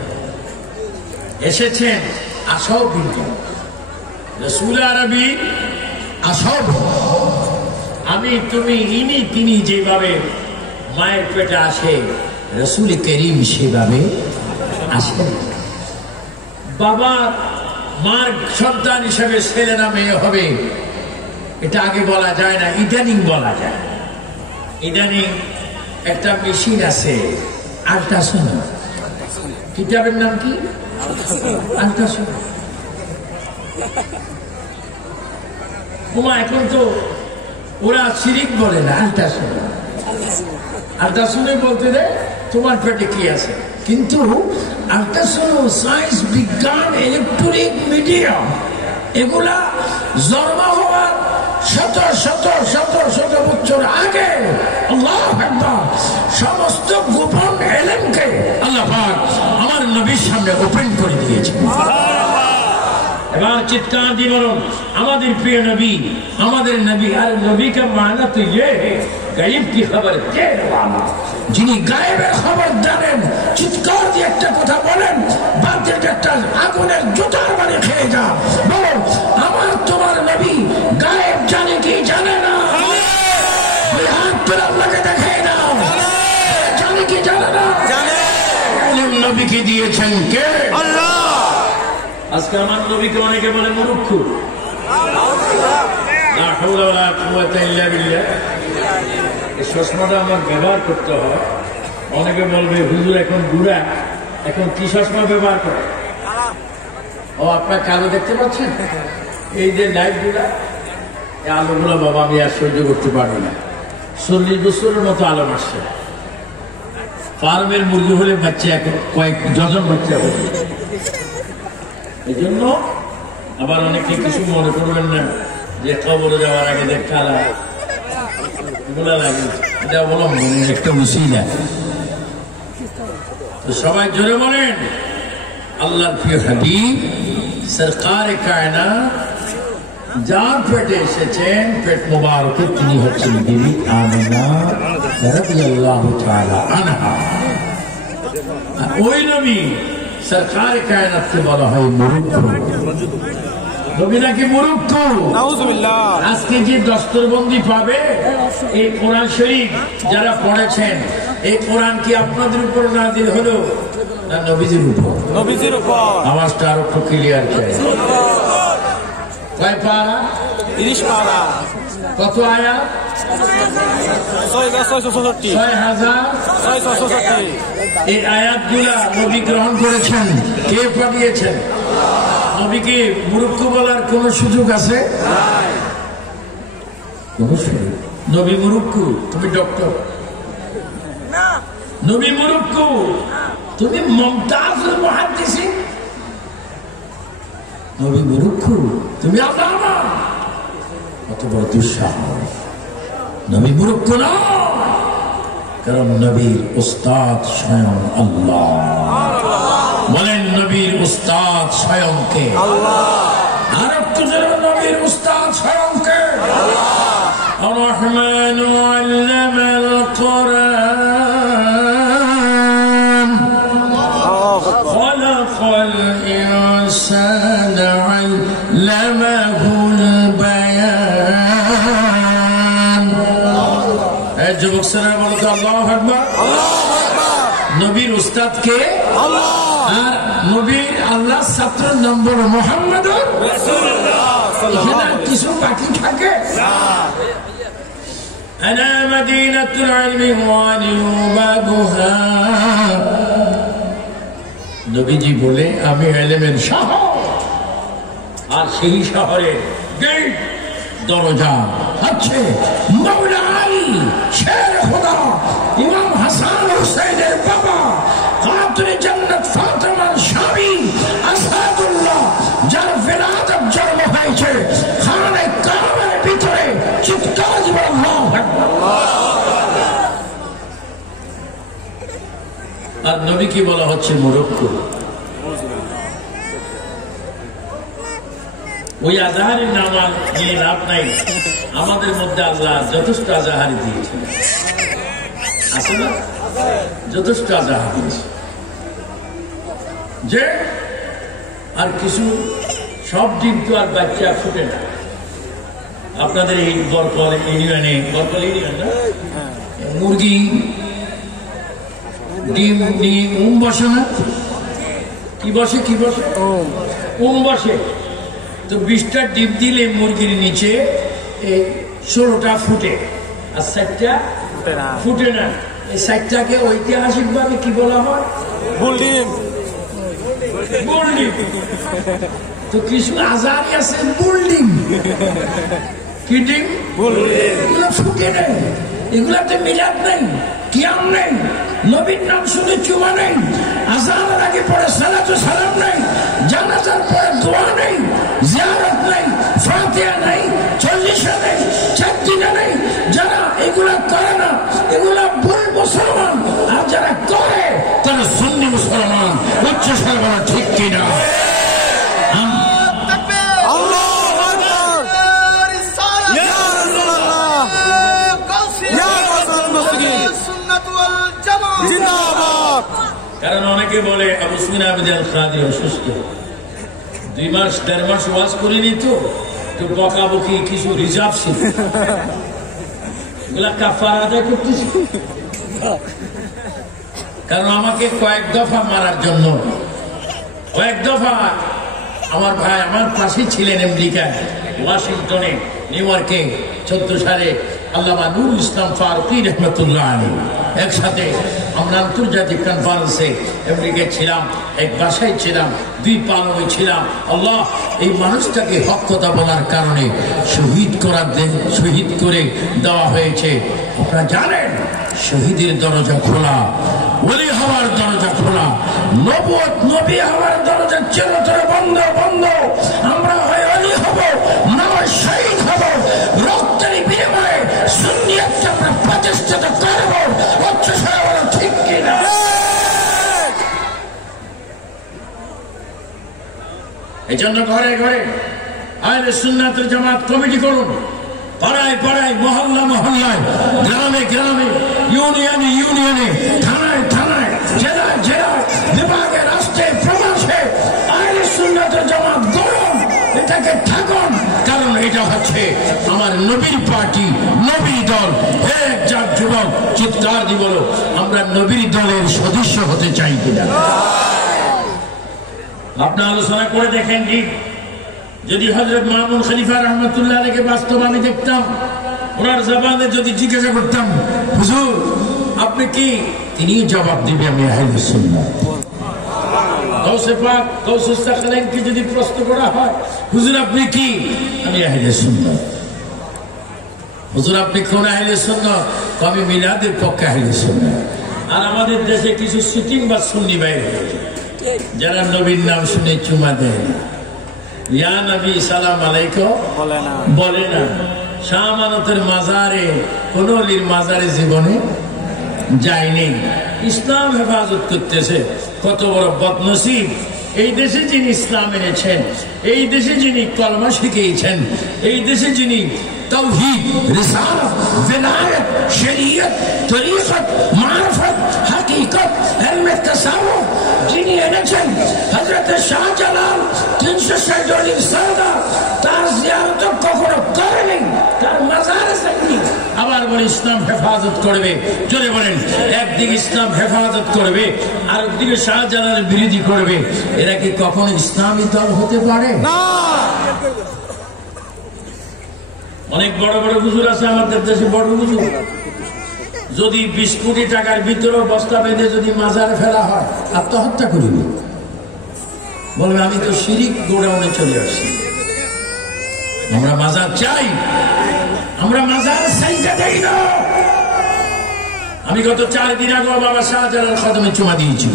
এসেছেন আশাও বিন্দু। রাসূল আরবি আশাও, আমি তুমি ইনি তিনি যেভাবে মায়ের পেটে আসে, রাসূল করিম সেভাবে আসে। বাবা মার সন্তান হিসেবে ছেলে না মেয়ে হবে, এটা আগে বলা যায় না, ইদানিং বলা যায়। ইদানিং একটা মেশিন আছে আল্ট্রাসাউন্ড, কিতাবের নাম কি? আল্ট্রাসাউন্ড। এখন তো ওরা শিরিক বলে না, আল্ট্রাসাউন্ড। আল্ট্রাসাউন্ডে বলতে দেয় তোমার পেটে কি আছে, কিন্তু আল্ট্রাসাউন্ড, সায়েন্স, বিজ্ঞান, ইলেকট্রনিক মিডিয়া, এগুলা জন্ম হওয়ার শত শত শত শত বছর আগে আল্লাহু আকবার সমস্ত গোপন ইলমকে আল্লাহ পাক আমার নবীর সামনে ওপেন করে দিয়েছেন। এবার চিৎকার দিয়ে বলুন, আমাদের প্রিয় নবী, আমাদের নবী। আর নবী কা মানা তো ইয়ে है গায়েব কি খবর দেনে वाला, যিনি গায়েবের খবর জানেন। চিৎকার দিয়ে একটা কথা বলেন, বাদের একটা আগুনের জুতার বাড়ি খেয়ে যা। বলো, আমার তোমার নবী গায়েব জানে কি জানে না? হাত তোর আল্লাহকে দেখাই দাও। নবীকে দিয়েছেন কে? আল্লাহ। আজকে আমার নবীকে অনেকে বলে মুরুক্ষ। এই চশমাটা আমার ব্যবহার করতে হয়। অনেকে বলবে হুজুর এখন বুড়া, এখন কি চশমা ব্যবহার করে? ও আপনার কালো দেখতে পাচ্ছেন? এই যে লাইট গুলা, এই আলোগুলো বাবা আমি আর সহ্য করতে পারবো না। 40 বছরের মতো আলো আসছে। ফার্মের মুরগি হলে বাচ্চা এখন কয়েক ডজন বাচ্চা হবে। এই জন্য আবার অনেকে কিছু মনে করবেন না যে কবরে যাওয়ার আগে যে কালা এগুলা লাগে, এটা বলো মনে একটা উসিলা। তো সবাই জোরে বলেন আল্লাহর প্রিয় হাবিব সরকারে কায়নাত যার পেটে এসেছেন, পেট মোবারকে তিনি হচ্ছেন বিবি আমিনা রাদিয়াল্লাহু তাআলা আনহা। ওই নবী সরকারে কায়নাতকে বলা হয় মুরুক্ষ। নবী নাকি মুরুক্ষ? নাউজুবিল্লাহ। আজকে যে দস্তরবন্দি পাবে এই কোরআন শরীফ যারা পড়েছেন, এই কোরআন কি আপনাদের উপর নাযিল হলো না নবীজির উপর? নবীজির উপর। আওয়াজটা আরো একটু ক্লিয়ার করে। কয় পারা? 30 পারা। কত আয়াত? 6,666। 6,666। এই আয়াতগুলা নবী গ্রহণ করেছেন, কে পাঠিয়েছেন? নবীকে মুরুক্ষ বলার কোন সুযোগ আছে? কোন সুযোগ? নবী মুরুক্ষ, তুমি ডক্টর। নবী মুরুক্ষ, তুমি মুমতাজুল মুহাদ্দিসিন। নবী মুরুক্ষ, তুমি আল্লামা। কত বড় দুঃসাহস! নবী মুরুক্ষ না, কারণ নবীর উস্তাদ স্বয়ং আল্লাহ। বলেন নবীর উস্তাদ স্বয়ং কে? আল্লাহ। আর একটু জোরে নবীর উস্তাদ স্বয়ং কে? আল্লাহ। আর-রহমান আল্লামাল কুরআন খালাকাল ইনসানা আল্লামাহুল বায়ান। এই যুবক স্যার বলতো আল্লাহু আকবার। নবীর উস্তাদ কে? আল্লাহ। আর নবীর আল্লাহ ছাত্রের নম্বর মুহাম্মদুর রাসূলুল্লাহ। এখানে কিছু বাকি থাকে না। আনা মদিনাতুল ইলমি ওয়া নিউবাবুহা। নবীজি বলে আমি ইলমের শহর, আর সেই শহরের গেট দরজা হচ্ছে মাওলা আলী শের খোদা ইমাম হাসান হুসাইনের বাবা খাতুনে জান্নাত ফাতেমার স্বামী আসাদুল্লাহ, যার ফিরাদত জন্ম হয়েছে খানে কাবার ভিতরে। চিৎকার দিবেন আল্লাহু আকবার। আর নবীকে বলা হচ্ছে মুরুক্ষ। ওই আজাহারের নাম নিয়ে লাভ নাই। আমাদের মধ্যে আল্লাহ যথেষ্ট আজাহারি দিয়েছেন, আছে না? যথেষ্ট আজাহার দিয়েছে যে আর কিছু সব ডিম তো আর বাচ্চা ফুটে না। আপনাদের এই বরকল ইউনিয়নে, বরকল ইউনিয়ন না, মুরগি ডিম নিয়ে বসে না? কি বসে? কি বসে? বসে। তো 20টা ডিম দিলে মুরগির নিচে 16টা ফুটে, আর 60টা ফুটে না। এই 60টাকে ঐতিহাসিক ভাবে কি বলা হয়? বুলডিম। তো কিছু আজারি আছে বুলডিং। কি ডিম? এগুলো ফুটে নেই, এগুলাতে মিলাদ নেই, কিয়াম নেই, নবীর নাম শুনে চুমা নেই, আজানের আগে পরে সালাতু সালাম নেই, জানাজার পরে দোয়া নেই, জিয়ারত নেই, ফাতিহা নেই, 40 নেই, 4 দিনে নেই। যারা এগুলা করে না এগুলা ভুল মুসলমান, আর যারা করে তারা সুন্নি মুসলমান। উচ্চ সরবরাহ ঠিক কিনা? কারণ অনেকে বলে আবু সুফিয়ান আল খাদি অসুস্থ, 2 মাস 1.5 মাস ওয়াজ করিনি, তো বকাবকি কিছু রিজার্ভ ছিল, এগুলা কাফারা আদায় করতেছি। কারণ আমাকে কয়েক দফা মারার জন্য, কয়েক দফা আমার ভাই আমার পাশে ছিলেন আমেরিকায়, ওয়াশিংটনে, নিউ ইয়র্কে 14 সালে আল্লামা নুরুল ইসলাম ফারুকী রহমতুল্লাহ আলাইহি একসাথে আমরা আন্তর্জাতিক কনফারেন্সে আমেরিকায় ছিলাম, এক বাসায় ছিলাম, 2 পালনে ছিলাম। আল্লাহ এই মানুষটাকে হক কথা বলার কারণে শহীদ করে দেওয়া হয়েছে। আপনারা জানেন শহীদের দরজা খোলা, ওলি হওয়ার দরজা খোলা, নবুয়ত নবী হওয়ার দরজা চিরতরে বন্ধ। আমরা হয় ওলি হব, না হয় শহীদ হব। রক্তের বিনিময়ে সুন্নিয়তকে আমরা প্রতিষ্ঠিত করব। ঠিক কিনা? এই জন্য ঘরে ঘরে আহলে সুন্নাতের জামাত কমিটি করুন, পাড়ায় পাড়ায়, মহল্লায়, গ্রামে, ইউনিয়নে, থানায়, জেলায়, বিভাগে, রাষ্ট্রে, প্রবাসে আহলে সুন্নাতের জামাত গড়ুন, এটাকে থাকুন। কারণ এটা হচ্ছে আমার নবীর পার্টি, নবীর দল। এক জাত যুবক চিৎকার দি বলো, আমরা নবীর দলের সদস্য হতে চাই কিনা? আপনি আলোচনা করে দেখেন ঠিক, যদি হযরত মামুন খলিফা রহমতুল্লাহ আলাইহিকে বাস্তব আমি দেখতাম, ওনার জবানে যদি জিজ্ঞাসা করতাম হুজুর আপনি কি, তিনি জবাব দিবে আমি আহলে সুন্নাত। গাউসে পাক গাউসুস সাকলাইনকে যদি প্রশ্ন করা হয় হুজুর আপনি কি, আমি আহলে সুন্নাত। হুজুর আপনি কোন আহলে সুন্নাত? আমি মিলাদের পক্ষে আহলে সুন্নাত। আর আমাদের দেশে কিছু সিটিং বা সুন্নি বাইরে যারা নবীর নাম শুনে চুমা দেয়, ইয়া নবী সালাম আলাইকুম বলে না। শাহ আমানতের মাজারে, কোন ওলির মাজারে জীবনে যায়নি। ইসলাম হেফাজত করতেছে। কত বড় বদনসিব! এই দেশে যিনি ইসলাম এনেছেন, এই দেশে যিনি কলমা শিখিয়েছেন, এই দেশে যিনি তাওহীদ, রিসালাত, বিলায়াত, শরীয়ত, তরিকত, মারফত, হাকিকত, ইলমে তাসাউফ যিনি এনেছেন, হযরত শাহজালাল 360 ওলির সরদার, তার জিয়ারত কখনো করেনি, তার মাজারে যায়নি। আবার বলে ইসলাম হেফাজত করবে। জোরে বলেন, একদিকে ইসলাম হেফাজত করবে, আর একদিকে শাহজালালের বিরোধী করবে। এরা কি কখনো ইসলামী দল হতে পারে? না। অনেক বড় বড় হুজুর আছে আমাদের দেশে, বড় হুজুর যদি 20 কোটি টাকার ভিতরে বস্তা বেঁধে যদি মাজারে ফেলা হয়, আত্মহত্যা করিবে। বলবে আমি তো শিরিক গোডাউনে চলে আসছি। আমরা মাজার চাই, আমরা মাজার সাইজা দেই না। আমি গত 4 দিন আগে বাবা শাহজালাল খতমে চুমা দিয়েছি।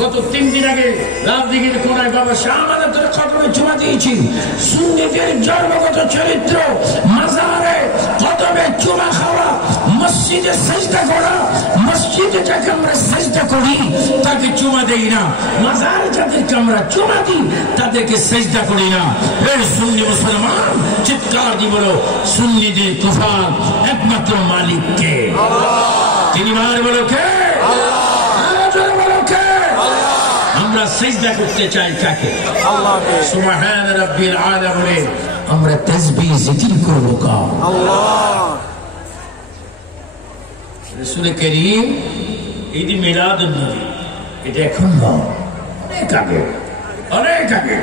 গত 3 দিন আগে রাজদিঘির কোনায় বাবা শাহ আমানতের খতমে চুমা দিয়েছি। সুন্নিদের জন্মগত চরিত্র মাজারে খতমে চুমা খাওয়া, মসজিদে সাজদা করা, মসজিদে যাকে আমরা সাজদা করি তাকে চুমা দেই না, মাজারে যাদেরকে আমরা চুমা দিই তাদেরকে সাজদা করি না। এই সুন্নি মুসলমান চিৎকার দি বলো, সুন্নিদের কুফার একমাত্র মালিক কে? তিনি মার বলো কে? আমরা সিজদা করতে চাই কাকে? আল্লাহকে। সুবহান রাব্বিল আলা বলে আমরা তাসবিহ জিকির করব কা? আল্লাহ। রাসূল করিম ঈদ মিলাদুন নবী এটা এখন নয়, অনেক আগে।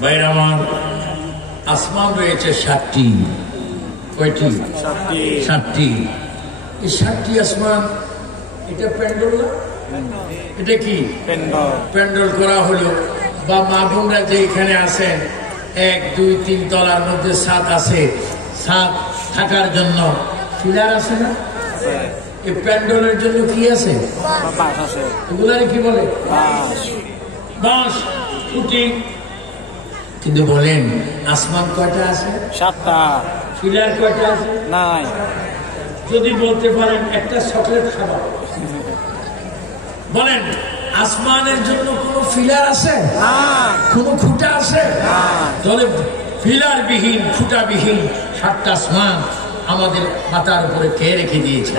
ভাইরা আমার, আসমান রয়েছে 7টি। কয়টি? 7টি। এই 7টি আসমান, এটা প্যান্ডেল না? এটা কি প্যান্ডেল করা হলো? বা মা বোনরা যে এখানে আছেন, 1, 2, 3 তলার মধ্যে ছাদ আছে, ছাদ থাকার জন্য পিলার আছে না? এই প্যান্ডেলের জন্য কি আছে? এগুলারে কি বলে? বাঁশ, খুঁটি। কিন্তু বলেন আসমান কয়টা আছে? 7টা। পিলার কয়টা আছে? নাই। যদি বলতে পারেন একটা চকলেট খাবার, বলেন আসমানের জন্য কোনো ফিলার আছে? কোনো খুঁটা আছে? তাহলে ফিলার বিহীন, খুঁটা বিহীন 7টা আসমান আমাদের মাথার উপরে কে রেখে দিয়েছে?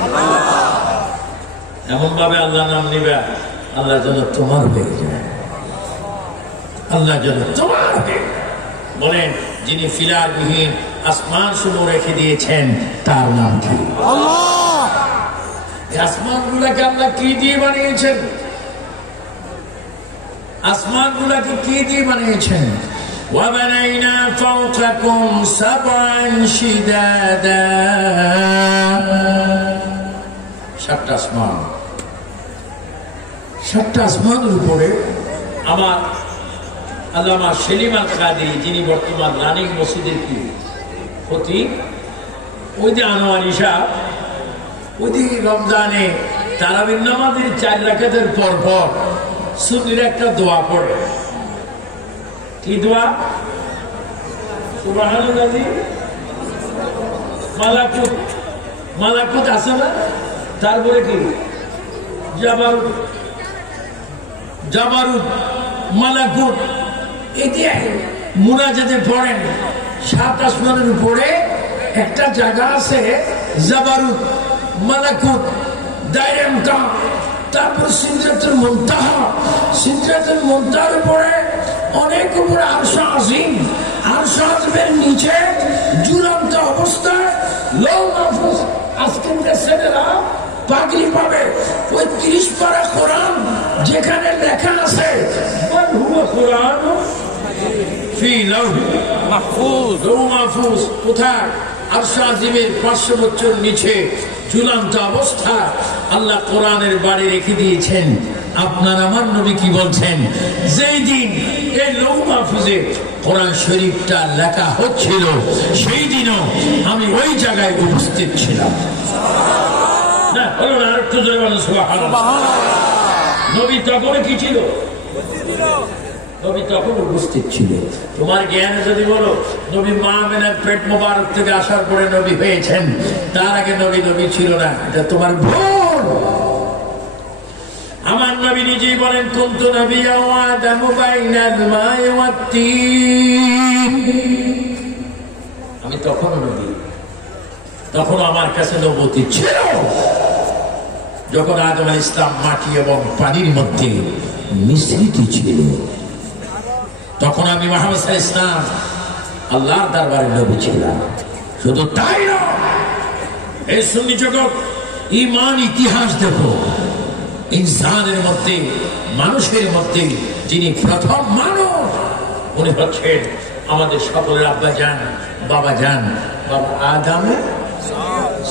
এমন ভাবে আল্লাহ নাম নিবে, আল্লাহ যেন তোমার হয়ে যায়, আল্লাহ যেন তোমার হয়ে। বলেন যিনি ফিলার বিহীন আসমান সমূহ রেখে দিয়েছেন তার নাম কি? আল্লাহ। আসমানগুলাকে আল্লাহ কি দিয়ে বানিয়েছেন? আসমানগুলাকে কি দিয়ে বানিয়েছেন? وَبَنَيْنَا فَوْقَكُمْ سَبْعًا شِدَادًا সাতটা আসমান, সাতটা আসমানের উপরে আমার আল্লামা সেলিম আল কাদরি, যিনি বর্তমান রানিং মসজিদের কি খতিব, ওই যে আনোয়ারি সাহেব, ওই যে রমজানে তারাবির নামাজের 4 রাকাতের পর পর সুন্নির একটা দোয়া পড়ে। কি দোয়া? সুবহানাল্লাহ। মালাকুত, মালাকুত আছে না? তারপরে কি জাবারুত, জাবারুত, মালাকুত, এটি মুনাজাতে পড়েন। 7 আসমানের উপরে একটা জায়গা আছে, জাবারুত, মালাকুত, দায়রামকা, তারপর সিদরাতুল মুনতাহা। সিদরাতুল মুনতাহার উপরে অনেক উপরে আরশ আজিম, আরশ আজিমের নিচে ঝুলন্ত অবস্থায় লৌহ মাহফুজ। আজকের ছেলেরা পাগড়ি পাবে। ওই 30 পারা কোরআন যেখানে লেখা আছে মান হুয়া কোরআন ফি লৌহ মাহফুজ, লৌহ মাহফুজ কোথায়? আরশ আজিমের 500 বছর নিচে ঝুলন্ত অবস্থা আল্লাহ কোরআনের বাড়ি রেখে দিয়েছেন। আপনার আমার নবী কি বলছেন? যেই দিন এই লৌহ মাহফুজে কোরআন শরীফটা লেখা হচ্ছিল, সেই দিনও আমি ওই জায়গায় উপস্থিত ছিলাম। না হলো না? আরেকটু জোরে বলেন সুবহানাল্লাহ। নবী তখন কি ছিল? নবী তখন উপস্থিত ছিল। তোমার জ্ঞানে যদি বলো নবী মা আমেনার পেট মোবারক থেকে আসার পরে নবী হয়েছেন, তার আগে নবী নবী ছিল না, এটা তোমার ভুল। আমার নবী নিজেই বলেন কুনতু নাবিয়্যা ওয়া আদামু বাইনাল মাই ওয়াত তিন। আমি তখন নবী, তখন আমার কাছে নবুয়ত ছিল। যখন আদম আলাইহিস সালাম মাটি এবং পানির মধ্যে মিশ্রিত ছিল, তখন আমি মুহাম্মদ সাল্লাল্লাহু আলাইহি ওয়াসাল্লাম আল্লাহর দরবারে নবী ছিলাম। শুধু তাই না, এই সুন্নি জগৎ ঈমান ইতিহাস দেখো, ইনসানের মধ্যে, মানুষের মধ্যে যিনি প্রথম মানুষ, উনি হচ্ছেন আমাদের সকলের আব্বা জান, বাবা জান, বাবা আদম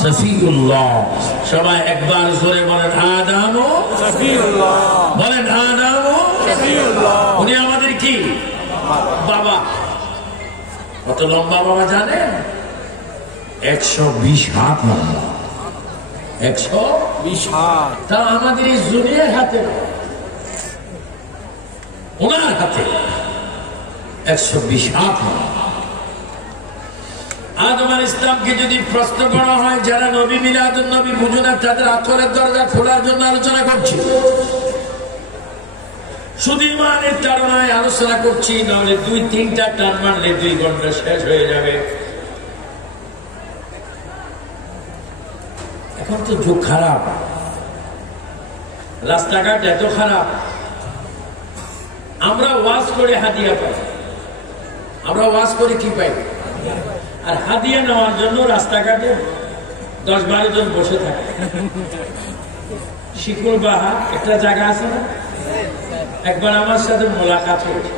সফিউল্লাহ। সবাই একবার জোরে বলেন আদম সফিউল্লাহ, বলেন আদম সফিউল্লাহ। উনি আমাদের কি বাবা। কত লম্বা বাবা জানেন? 120 হাত লম্বা, 120 হাত। তা আমাদের এই জুনিয়র হাতে, ওনার হাতে 120 হাত লম্বা। আদম আলাইহিস সালামকে যদি প্রশ্ন করা হয়, যারা নবী মিলাদুন নবী বুঝে না, তাদের আতরের দরজা খোলার জন্য আলোচনা করছি, শুধু ইমানের তাড়নায় আলোচনা করছি, নাহলে 2-3টা টান মারলে 2 ঘন্টা শেষ হয়ে যাবে। এখন তো যুগ খারাপ, রাস্তাঘাট এত খারাপ। আমরা ওয়াজ করে হাদিয়া পাই, আমরা ওয়াজ করে কি পাই? আর হাদিয়া নেওয়ার জন্য রাস্তাঘাটে 10-12 জন বসে থাকে। শিকুল বাহা একটা জায়গা আছে না, একবার আমার সাথে মোলাকাত হয়েছে।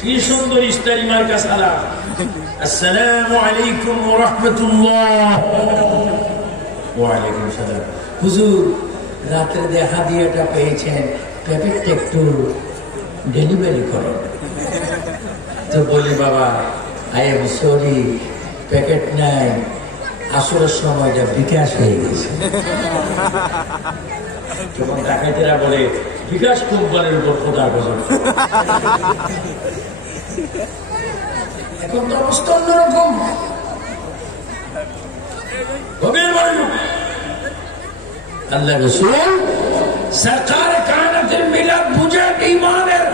কি সুন্দর ইস্তারি মার্কা সালাম, আসসালামু আলাইকুম ওয়া রাহমাতুল্লাহ। ওয়া আলাইকুম সালাম। হুজুর, রাতে যে হাদিয়াটা পেয়েছেন, প্যাকেটটা একটু ডেলিভারি করেন। তো বলি বাবা, আই এম সরি, প্যাকেট নাই, আসরের সময়টা বিকাশ হয়ে গেছে। যখন ডাকাতেরা বলে বিকাশ কোম্পানির উপর খোদা গজব। এখন তো অবস্থা অন্যরকম। আল্লাহ রাসূল সরকার কায়নাতের মিলাদ বুঝেন ঈমানের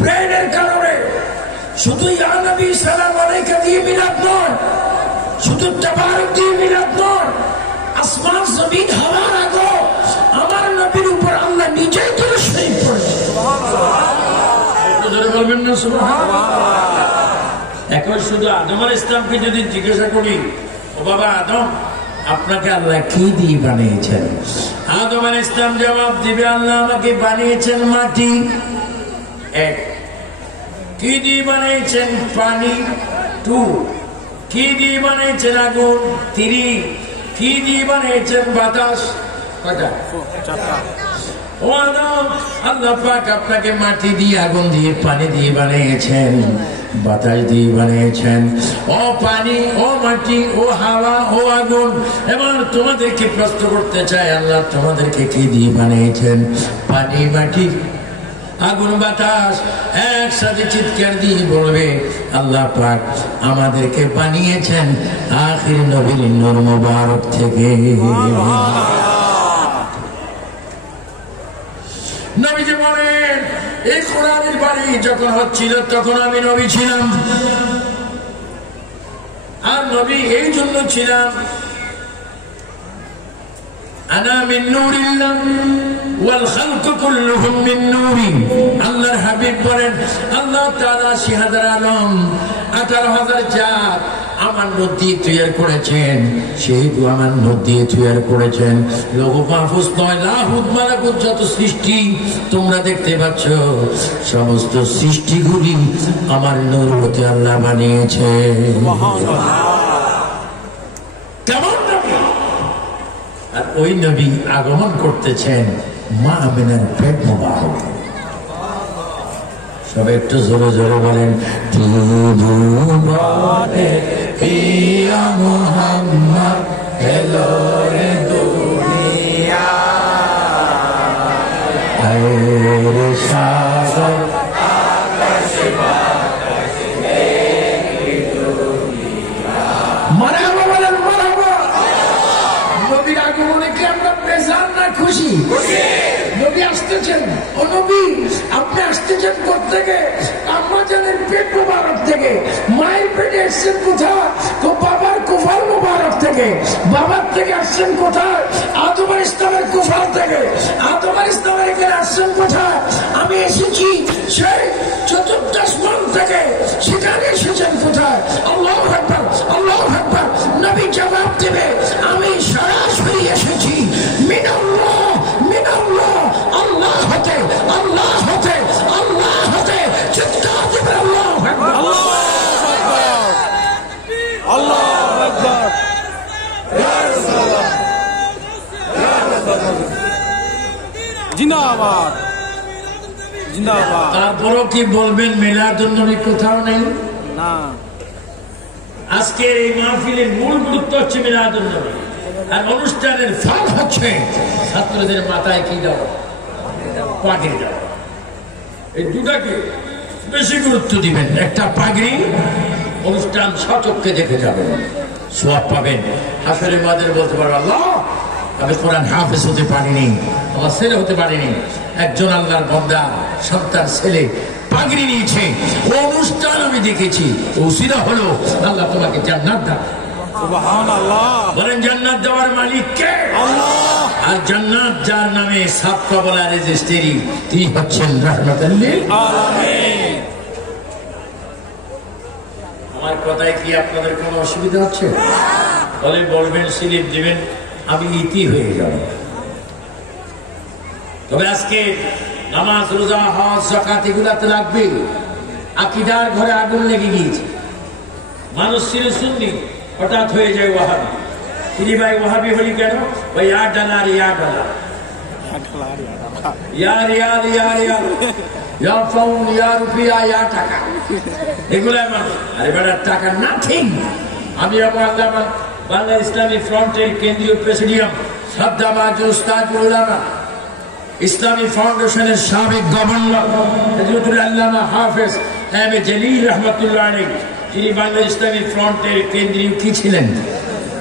ব্রেনের কারণে। শুধু ইয়া নবী সালাম আলাইকা দিয়ে মিলাদ নয়, শুধু তাবারক দিয়ে মিলাদ নয়, আসমান জমিন হাওয়ার আগো আমার নবীর উপর আল্লাহ নিজেই করে শহীদ করেছে। বলবেন না সুবহানাল্লাহ। এখন শুধু আদম আলাইহিস সালামকে যদি জিজ্ঞাসা করি, ও বাবা আদম, আপনাকে আল্লাহ কি দিয়ে বানিয়েছেন? আদম আলাইহিস সালাম জবাব দিবে, আল্লাহ আমাকে বানিয়েছেন মাটি। এক, কি দিয়ে বানিয়েছেন? পানি। 2, কি দিয়ে বানিয়েছেন? আগুন। 3, কি দিয়ে বানিয়েছেন? বাতাস। কয়টা? 4টা। ও আদম, আল্লাহ পাক আপনাকে মাটি দিয়ে, আগুন দিয়ে, পানি দিয়ে বানিয়েছেন, বাতাস দিয়ে বানিয়েছেন। ও পানি, ও মাটি, ও হাওয়া, ও আগুন। এবার তোমাদেরকে প্রশ্ন করতে চাই, আল্লাহ তোমাদেরকে কি দিয়ে বানিয়েছেন? পানি, মাটি, আগুন, বাতাস। একসাথে চিৎকার দিয়ে বলবে, আল্লাহ পাক আমাদেরকে বানিয়েছেন আখির নবীর নূর মুবারক থেকে। নবীজি বলেন, এই কোরআনের বাড়ি যখন হচ্ছিল তখন আমি নবী ছিলাম। আর নবী এই জন্য ছিলাম, আনা মিন নূরিল্লাহ ওয়াল খালকু কুল্লুহুম মিন নূরি। আল্লাহর হাবিব বলেন, আল্লাহ তাআলা 80,000 আলম, 18,000 জাত আমার নূর দিয়ে তৈরি করেছেন। সেহেতু আমার নূর দিয়ে তৈরি করেছেন। লৌহ মাহফুজ নয়, লাহুত মালাকুত যত সৃষ্টি তোমরা দেখতে পাচ্ছ, সমস্ত সৃষ্টিগুলি আমার নূর হতে আল্লাহ বানিয়েছে। কেমন নবী? আর ওই নবী আগমন করতেছেন মা আমিনার পেট মোবারক। সব একটু জোরে জোরে বলেন, পিয়া মুহাম্মদ এলো রে দুনিয়া, রে সাগর আকাশে বাতাসে দেখি দুনিয়া। মারহাবা বলেন, মারহাবা। নবীর আগমনে কি আমরা বেজার না খুশি? নবী আসতেছেন। ও নবী, আপনি আসতেছেন কোত্থেকে? আম্মা জানের পেট মোবারক থেকে। মায়ের পেটে এসছেন কোথায়? বাবার কুফার মোবারক থেকে। বাবার থেকে আসছেন কোথায়? আদম আলাইহিস সালামের কুফার থেকে। আদম আলাইহিস সালামের এখানে আসছেন কোথায়? আমি এসেছি সেই চতুর্থ আসমান থেকে। সেখানে এসেছেন কোথায়? আল্লাহু আকবার, আল্লাহু আকবার। নবী জবাব দেবে, আমি সরাসরি এসেছি মিনাল্লাহ, মিনাল্লাহ, আল্লাহ হতে, আল্লাহ হতে, আল্লাহ হতে। চিৎকার দেবে আল্লাহু আকবার, আল্লাহু আকবার, আল্লাহু আকবার। ইয়া রাসূলুল্লাহ, ইয়া রাসূলুল্লাহ। জিন্দাবাদ, জিন্দাবাদ। তারপরও কি বলবেন মিলাদুন নবী কোথাও নেই? না। আজকে এই মাহফিলের মূল গুরুত্ব হচ্ছে মিলাদুন নবী, আর অনুষ্ঠানের ফল হচ্ছে ছাত্রদের মাথায় কি দেওয়া? পাগড়ি দেওয়া। এই দুটাকে বেশি গুরুত্ব দিবেন। একটা পাগড়ি, অনুষ্ঠান সচক্ষে দেখে যাবেন, সওয়াব পাবেন। হাসরের মাদের বলতে পারবো, আল্লাহ আমি কোরআন হাফেজ হতে পারিনি, আমার ছেলে হতে পারিনি, একজন আল্লাহর বান্দা সন্তান ছেলে পাগড়ি নিয়েছে, ও অনুষ্ঠান আমি দেখেছি, উসিলা হলো আল্লাহ তোমাকে জান্নাত দাও। সুবহানাল্লাহ। বলেন, জান্নাত দেওয়ার মালিক কে? আল্লাহ। আর জান্নাত যার নামে সাবকা বলা রেজিস্ট্রি, তিনি হচ্ছেন রাহমাতুল লিল আলামিন। আমার কথায় কি আপনাদের কোনো অসুবিধা হচ্ছে? বলে বলবেন, স্লিপ দিবেন, আমি ইতি হয়ে যাব। তবে আজকে নামাজ, রোজা, হজ, যাকাত এগুলাতে লাগবে। আকীদার ঘরে আগুন লেগে গিয়েছে। মানুষ ছিল সুন্নি, হঠাৎ হয়ে যায় ওয়াহাবি। তিনি ভাই ওয়াহাবি হলি কেন? ওই ইয়া ডলার, ইয়া ডলার, ইয়া রিয়াল, ইয়া রিয়াল, ইয়া পাউন্ড, ইয়া রুপিয়া, ইয়া টাকা, এগুলাই মানুষ। আরে বেটার টাকা নাথিং। আমি আমার বাংলা ইসলামী ফ্রন্টের কেন্দ্রীয় প্রেসিডিয়াম শ্রদ্ধাবাজ উস্তাদুল উলামা, ইসলামী ফাউন্ডেশনের সাবেক গভর্নর হযরতুল আল্লামা হাফেজ এম.এ জলিল রহমাতুল্লাহ আলাইহি, যিনি বাংলা ইসলামী ফ্রন্টের কেন্দ্রীয় কি ছিলেন?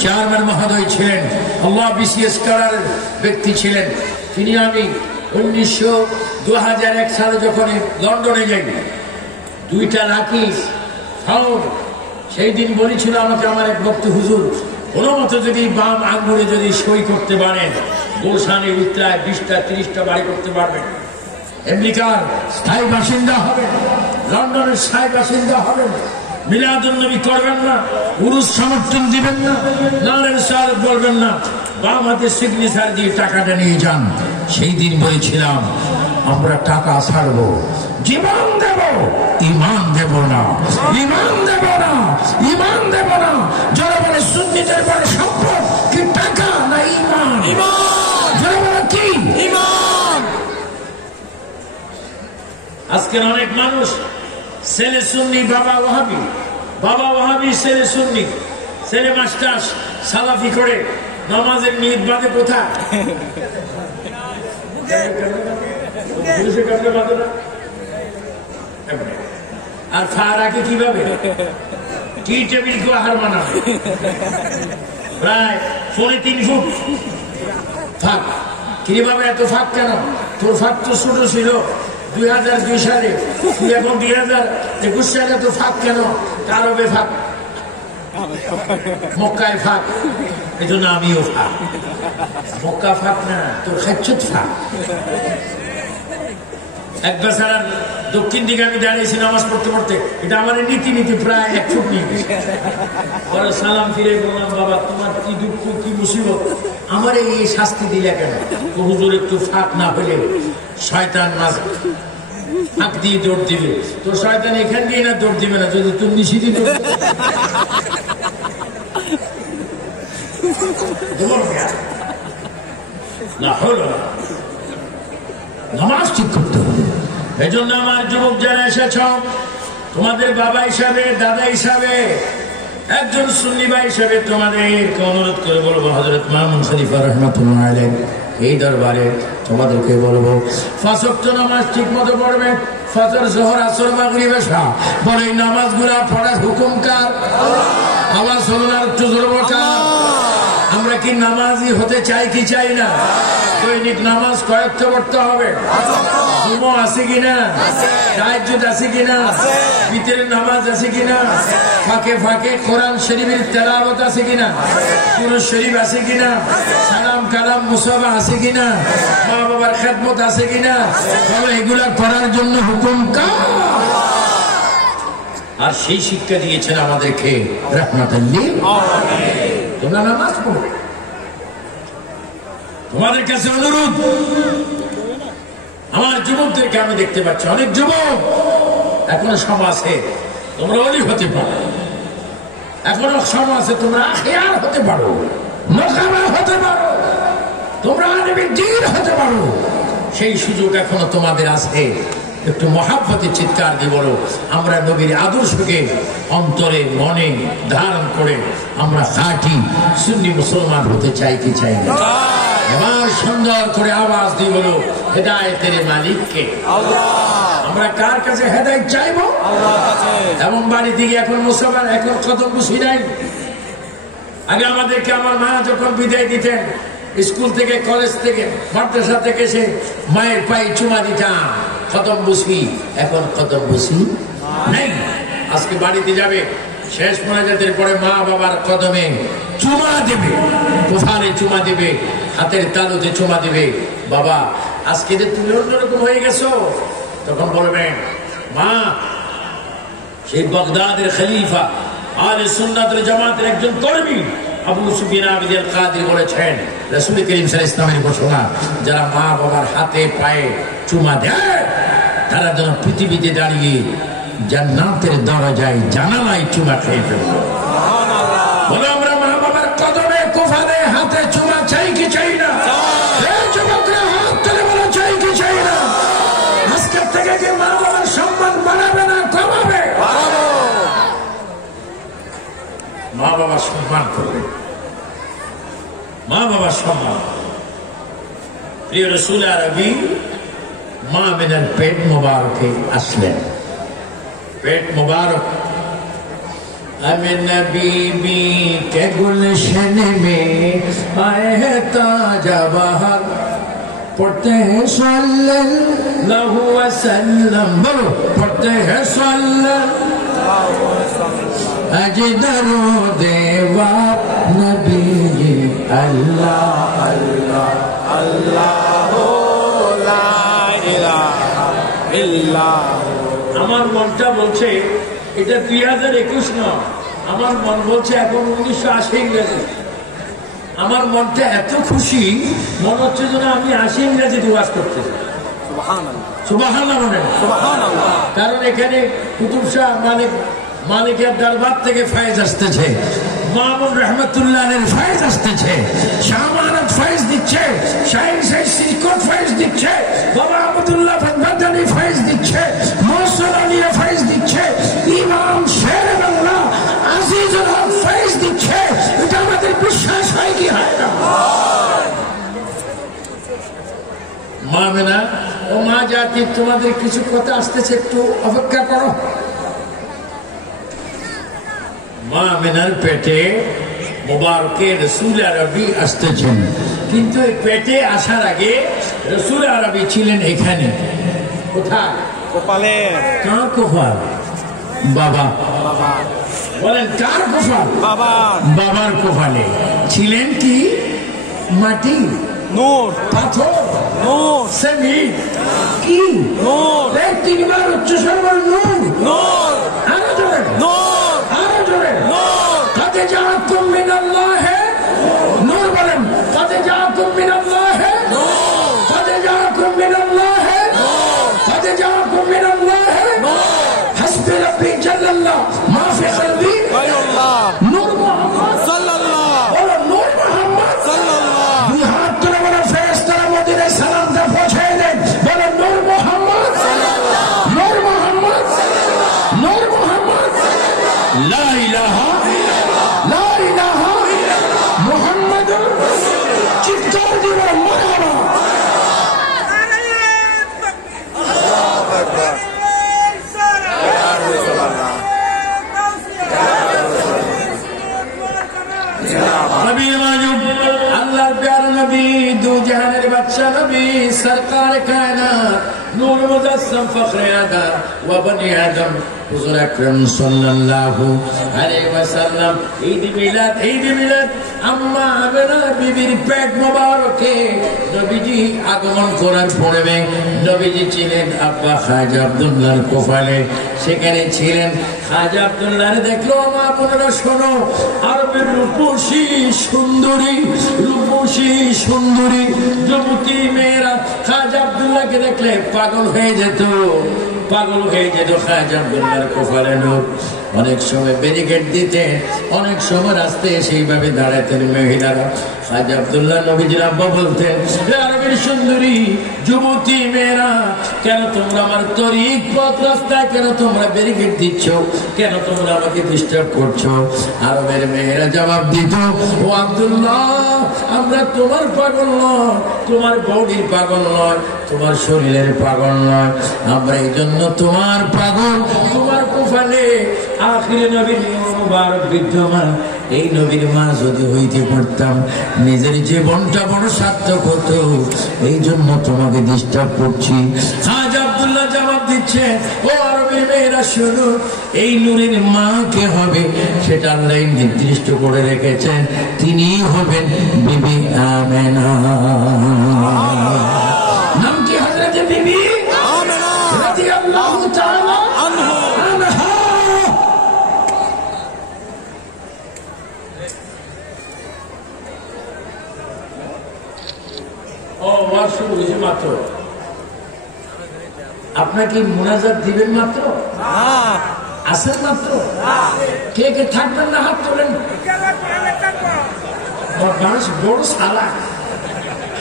চেয়ারম্যান মহোদয় ছিলেন, আল্লাহ বিসিএস করার ব্যক্তি ছিলেন। তিনি আমি 2001 সালে যখন লন্ডনে যাই, 2টা লাকি ফাউন্ড, সেই দিন বলেছিল আমাকে আমার এক ভক্ত, হুজুর কোনো মতো যদি বাম আঙ্গুলে যদি সই করতে পারেন, গুলশানে উত্তরায় 20টা 30টা বাড়ি করতে পারবেন, আমেরিকার স্থায়ী বাসিন্দা হবেন, লন্ডনের স্থায়ী বাসিন্দা হবেন। মিলাদুন নবী করবেন না, উরুস সমর্থন দিবেন না, নারের সাল বলবেন না, বাম হাতে সিগনেচার দিয়ে টাকাটা নিয়ে যান। সেই দিন বলেছিলাম আমরা টাকা ছাড়বো, জীবন দেব, ইমান দেব না, ইমান দেব না, ইমান দেব না। যারা বলে সুন্নিদের বড় সম্পদ কি টাকা না ইমান? যারা বলে কি ইমান? আজকের অনেক মানুষ ছেলে সুন্নি বাবা ওয়াহাবি, বাবা ওয়াহাবি ছেলে সুন্নি, ছেলে মাস্টার সালাফি করে নামাজের নিয়ত বাঁধে কোথায়? আর ফা রাখে কিভাবে? কি টেবিল কেউ আহার মানাবে? প্রায় 3.5 ফুট ফাঁক। কিভাবে এত ফাঁক কেন? তোর ফাঁক তো ছোট ছিল 2002 সালে, তুই এখন 2021 সালে তো ফাঁক কেন? আরবে ফাঁক, মক্কায় ফাঁক, এই জন্য আমিও ফাঁক। মক্কা ফাঁক না, তোর খাচ্ছত ফাঁক। একবার সারা দক্ষিণ দিকে আমি দাঁড়িয়েছি নামাজ পড়তে পড়তে, এটা আমার নীতি প্রায় 1 ফুট নিয়ে পরে সালাম ফিরে বললাম, বাবা তোমার কি দুঃখ কি মুসিবত, আমার এই শাস্তি দিলে কেন? তো হুজুর একটু ফাঁক না হলে শয়তান মাঝ ফাঁক দিয়ে দৌড় দিবে। তো শয়তান এখান দিয়ে না দৌড় দিবে না, যদি তুমি নিষিদ্ধ না হলো নামাজ ঠিক করতে হবে। এই জন্য আমার যুবক যারা এসেছ, তোমাদের বাবা হিসাবে, দাদা হিসাবে, একজন সুন্নি ভাই হিসাবে তোমাদেরকে অনুরোধ করে বলবো, হযরত মামুন শরীফা রাহমাতুল্লাহ আলাইহি এই দরবারে তোমাদেরকে বলবো 5 ওয়াক্ত নামাজ ঠিক মতো পড়বে। ফজর, যোহর, আসর, মাগরিব, এশা, বলে এই নামাজগুলা পড়ার হুকুম কার? আওয়াজ হলো না, একটু জোরে বলো। আমরা কি নামাজি হতে চাই কি চাই না? দৈনিক নামাজ কয়েক পড়তে হবে। জুমা আছে কিনা? তাহাজ্জুদ আছে কিনা? বিতরের নামাজ আছে কিনা? ফাঁকে ফাঁকে কোরআন শরীফের তেলাওয়াত আছে কিনা? দুরূদ শরীফ আছে কিনা? সালাম কালাম মুসাফা আছে কিনা? মা বাবার খেদমত আছে কিনা? বলো এগুলা করার জন্য হুকুম কার? আর সেই শিক্ষা দিয়েছেন আমাদেরকে রাহমাতুল লিল আলামিন। তোমরা নামাজ পড়বে। তোমাদের কাছে অনুরোধ, আমার যুবকদেরকে আমি দেখতে পাচ্ছি, অনেক যুবক এখনো সময় আছে, তোমরা অলি হতে পারো, এখনো সময় আছে, তোমরা আখিয়ার হতে পারো, মোকামা হতে পারো, তোমরা আলিমে দ্বীন হতে পারো। সেই সুযোগ এখনো তোমাদের আছে। একটু মহাব্বতে চিৎকার দিয়ে বলো, আমরা নবীর আদর্শকে অন্তরে মনে ধারণ করে আমরা খাঁটি সুন্নি মুসলমান হতে চাই কি চাই না? এবার সুন্দর করে আওয়াজ দিয়ে বলো, হেদায়েতের মালিককে আল্লাহ। আমরা কার কাছে হেদায়েত চাইবো? আল্লাহর কাছে। এবং বাড়ি থেকে এখন মুসলমান এখন কদম বুঝি নাই। আগে আমাদেরকে আমার মা যখন বিদায় দিতেন স্কুল থেকে, কলেজ থেকে, মাদ্রাসা থেকে, এসে মায়ের পায়ে চুমা দিতাম, কদম বুঝি। এখন কদম বুঝি নাই। আজকে বাড়িতে যাবে, শেষ মোনাজাতের পরে মা বাবার কদমে চুমা দেবে, কোথালে চুমা দেবে, হাতের তালুতে চুমা দেবে। বাবা আজকে যে তুমি অন্যরকম হয়ে গেছো, তখন বলবেন মা সেই বাগদাদের খলিফা আহলে সুন্নাত ওয়াল জামাতের একজন কর্মী আবু সুফিয়ান আল কাদির বলেছেন, রাসূল করিম সাল্লাল্লাহু আলাইহি ওয়াসাল্লামের ঘোষণা, যারা মা বাবার হাতে পায়ে চুমা দেয় তারা যেন পৃথিবীতে দাঁড়িয়ে জান্নাতের দরজায় জানালায় চুমা খেয়ে ফেলবে। বলে আমরা মা বাবার কদমে কোফালে হাতে চুমা চাই কি চাই না? যুবকরা হাত তুলে বলো চাই কি চাই না? আজকের থেকে কি মা বাবার সম্মান বাড়াবে না কমাবে? মা বাবার সম্মান করবে, মা বাবার সম্মান। প্রিয় রাসূল আরবি মা মিনাল পেট মুবারকে আসলেন। पेट मुबारक अमीना बीबी के गुलशन में आए हैं ताजा बहार, पढ़ते हैं सल्लल्लाहु अलैहि वसल्लम, बोलो पढ़ते हैं सल्लल्लाहु अलैहि वसल्लम, अजदरो देवा नबी अल्लाह अल्लाह अल्लाह ला इलाहा इल्लाल्लाह। আমার মনটা বলছে এটা 2021 নয়, আমার মন বলছে এখন 1980 ইংরেজি। আমার মনটা এত খুশি, মনে হচ্ছে যেন আমি 80 ইংরেজিতে ওয়াজ করতেছি। সুবহানাল্লাহ বলেন। কারণ এখানে কুতুব শাহ মালিকের দরবার থেকে ফয়েজ আসতেছে, মামুন রহমতুল্লাহের ফয়েজ আসতেছে, শাহ মানত ফয়েজ দিচ্ছে, শাহিন সাইদ সিরকত ফয়েজ দিচ্ছে, বাবা আব্দুল্লাহ বাগদাদি ফয়েজ দিচ্ছে, মোহসেন আলী ফয়েজ দিচ্ছে, ইমাম শের বাংলা আজিজুল হক ফয়েজ দিচ্ছে। এটা আমাদের বিশ্বাস হয় কি হয় না? মা মেনা ও মা জাতি, তোমাদের কিছু কথা আসতেছে, একটু অপেক্ষা করো। মা মেনার পেটে মোবারকে রসুল আরবি আসতেছেন, কিন্তু এই পেটে আসার আগে রসুল আরবি ছিলেন এখানে। কোথায়? কপালে। কার কপাল? বাবা। বলেন কার কপাল? বাবার কপালে। ছিলেন কি? মাটি, নূর, পাথর, নূর, সিমেন্ট, কি নূর, তিনবার উচ্চস্বর বল নূর, নূর, আরো জোরে, নূর, আরো জোরে, নূর। কদ জাআকুম মিনাল্লাহ নূর, বলেন কদ জাআকুম মিনাল্লাহ নূর, কদ জাআকুম মিনাল্লাহ নূর, কদ জাআকুম মিনাল্লাহ নূর, হাসবি রাব্বি জাল্লাল্লাহ মা ফি কলবি গায়রুল্লাহ, নূর মুহাম্মদ সাল্লাল্লাহ, বলো নূর মুহাম্মদ সাল্লাল্লাহ। দুই হাত তুলে বলো ফেরেশতারা মদিনায় সালামটা পৌঁছে দেন, বলো নূর মুহাম্মদ সাল্লাল্লাহ, নূর মুহাম্মদ সাল্লাল্লাহ, নূর মুহাম্মদ সাল্লাল্লাহ, লা ইলাহা ইল্লাল্লাহ, লা ইলাহা ইল্লাল্লাহ, মুহাম্মাদুর রাসূলুল্লাহ। চিৎকার দিও মারহাবা। নবীর মাজুব আল্লাহর প্যারা নবী, দু জাহানের বাদশা নবী, সরকার কায়নাত, নূর মুজাসসাম, ফখরে আদম ওয়া বনি আদম, হুজুর আকরাম সাল্লাল্লাহু আলাইহি ওয়াসাল্লাম। ঈদ মিলাদ আম্মা আমেনা বিবির পেট মোবারকে নবীজি আগমন করার পূর্বে নবীজি ছিলেন আব্বা খাজা আব্দুল্লাহর কপালে। সেখানে ছিলেন খাজা আব্দুল্লাহ। দেখলো মা বোনেরা শোনো, আরবের রূপসী সুন্দরী যুবতী মেয়েরা খাজা আব্দুল্লাহকে দেখলে পাগল হয়ে যেত খাজা আব্দুল্লাহর কপালে লোক। অনেক সময় ব্যারিকেড দিতেন, অনেক সময় রাস্তায় সেইভাবে দাঁড়াতেন মহিলারা। খাজা আব্দুল্লাহ নবীজির আব্বা বলতেন, আরবের সুন্দরী যুবতী মেয়েরা, কেন তোমরা আমার তরিক পথ রাস্তায় কেন তোমরা ব্যারিকেড দিচ্ছ, কেন তোমরা আমাকে ডিস্টার্ব করছো? আরবের মেয়েরা জবাব দিত, ও আব্দুল্লাহ, আমরা তোমার পাগল নয়, তোমার বডির পাগল নয়, তোমার শরীরের পাগল নয়, আমরা এই জন্য তোমার পাগল, তোমার কপালে আখিরে নবীর মুবারক বিদ্যমান। এই নবীর মা যদি হইতে পারতাম, নিজের জীবনটা বড় সার্থক হতো, এই জন্য তোমাকে ডিস্টার্ব করছি। খাজা আব্দুল্লাহ জবাব দিচ্ছে, ও আরবের মেয়েরা শোনো, এই নূরের মা কে হবে সেটা আল্লাহ নির্দিষ্ট করে রেখেছেন, তিনি হবেন বিবি আমেনা। নাম কি? হযরত বিবি আমেনা রাদিয়াল্লাহু তাআলা আনহা। শুরু হয়েছে মাত্র, আপনাকে মোনাজাত দিবেন মাত্র, আসেন মাত্র, কে কে থাকবেন না হাত তোলেন। মানুষ বড় সালা,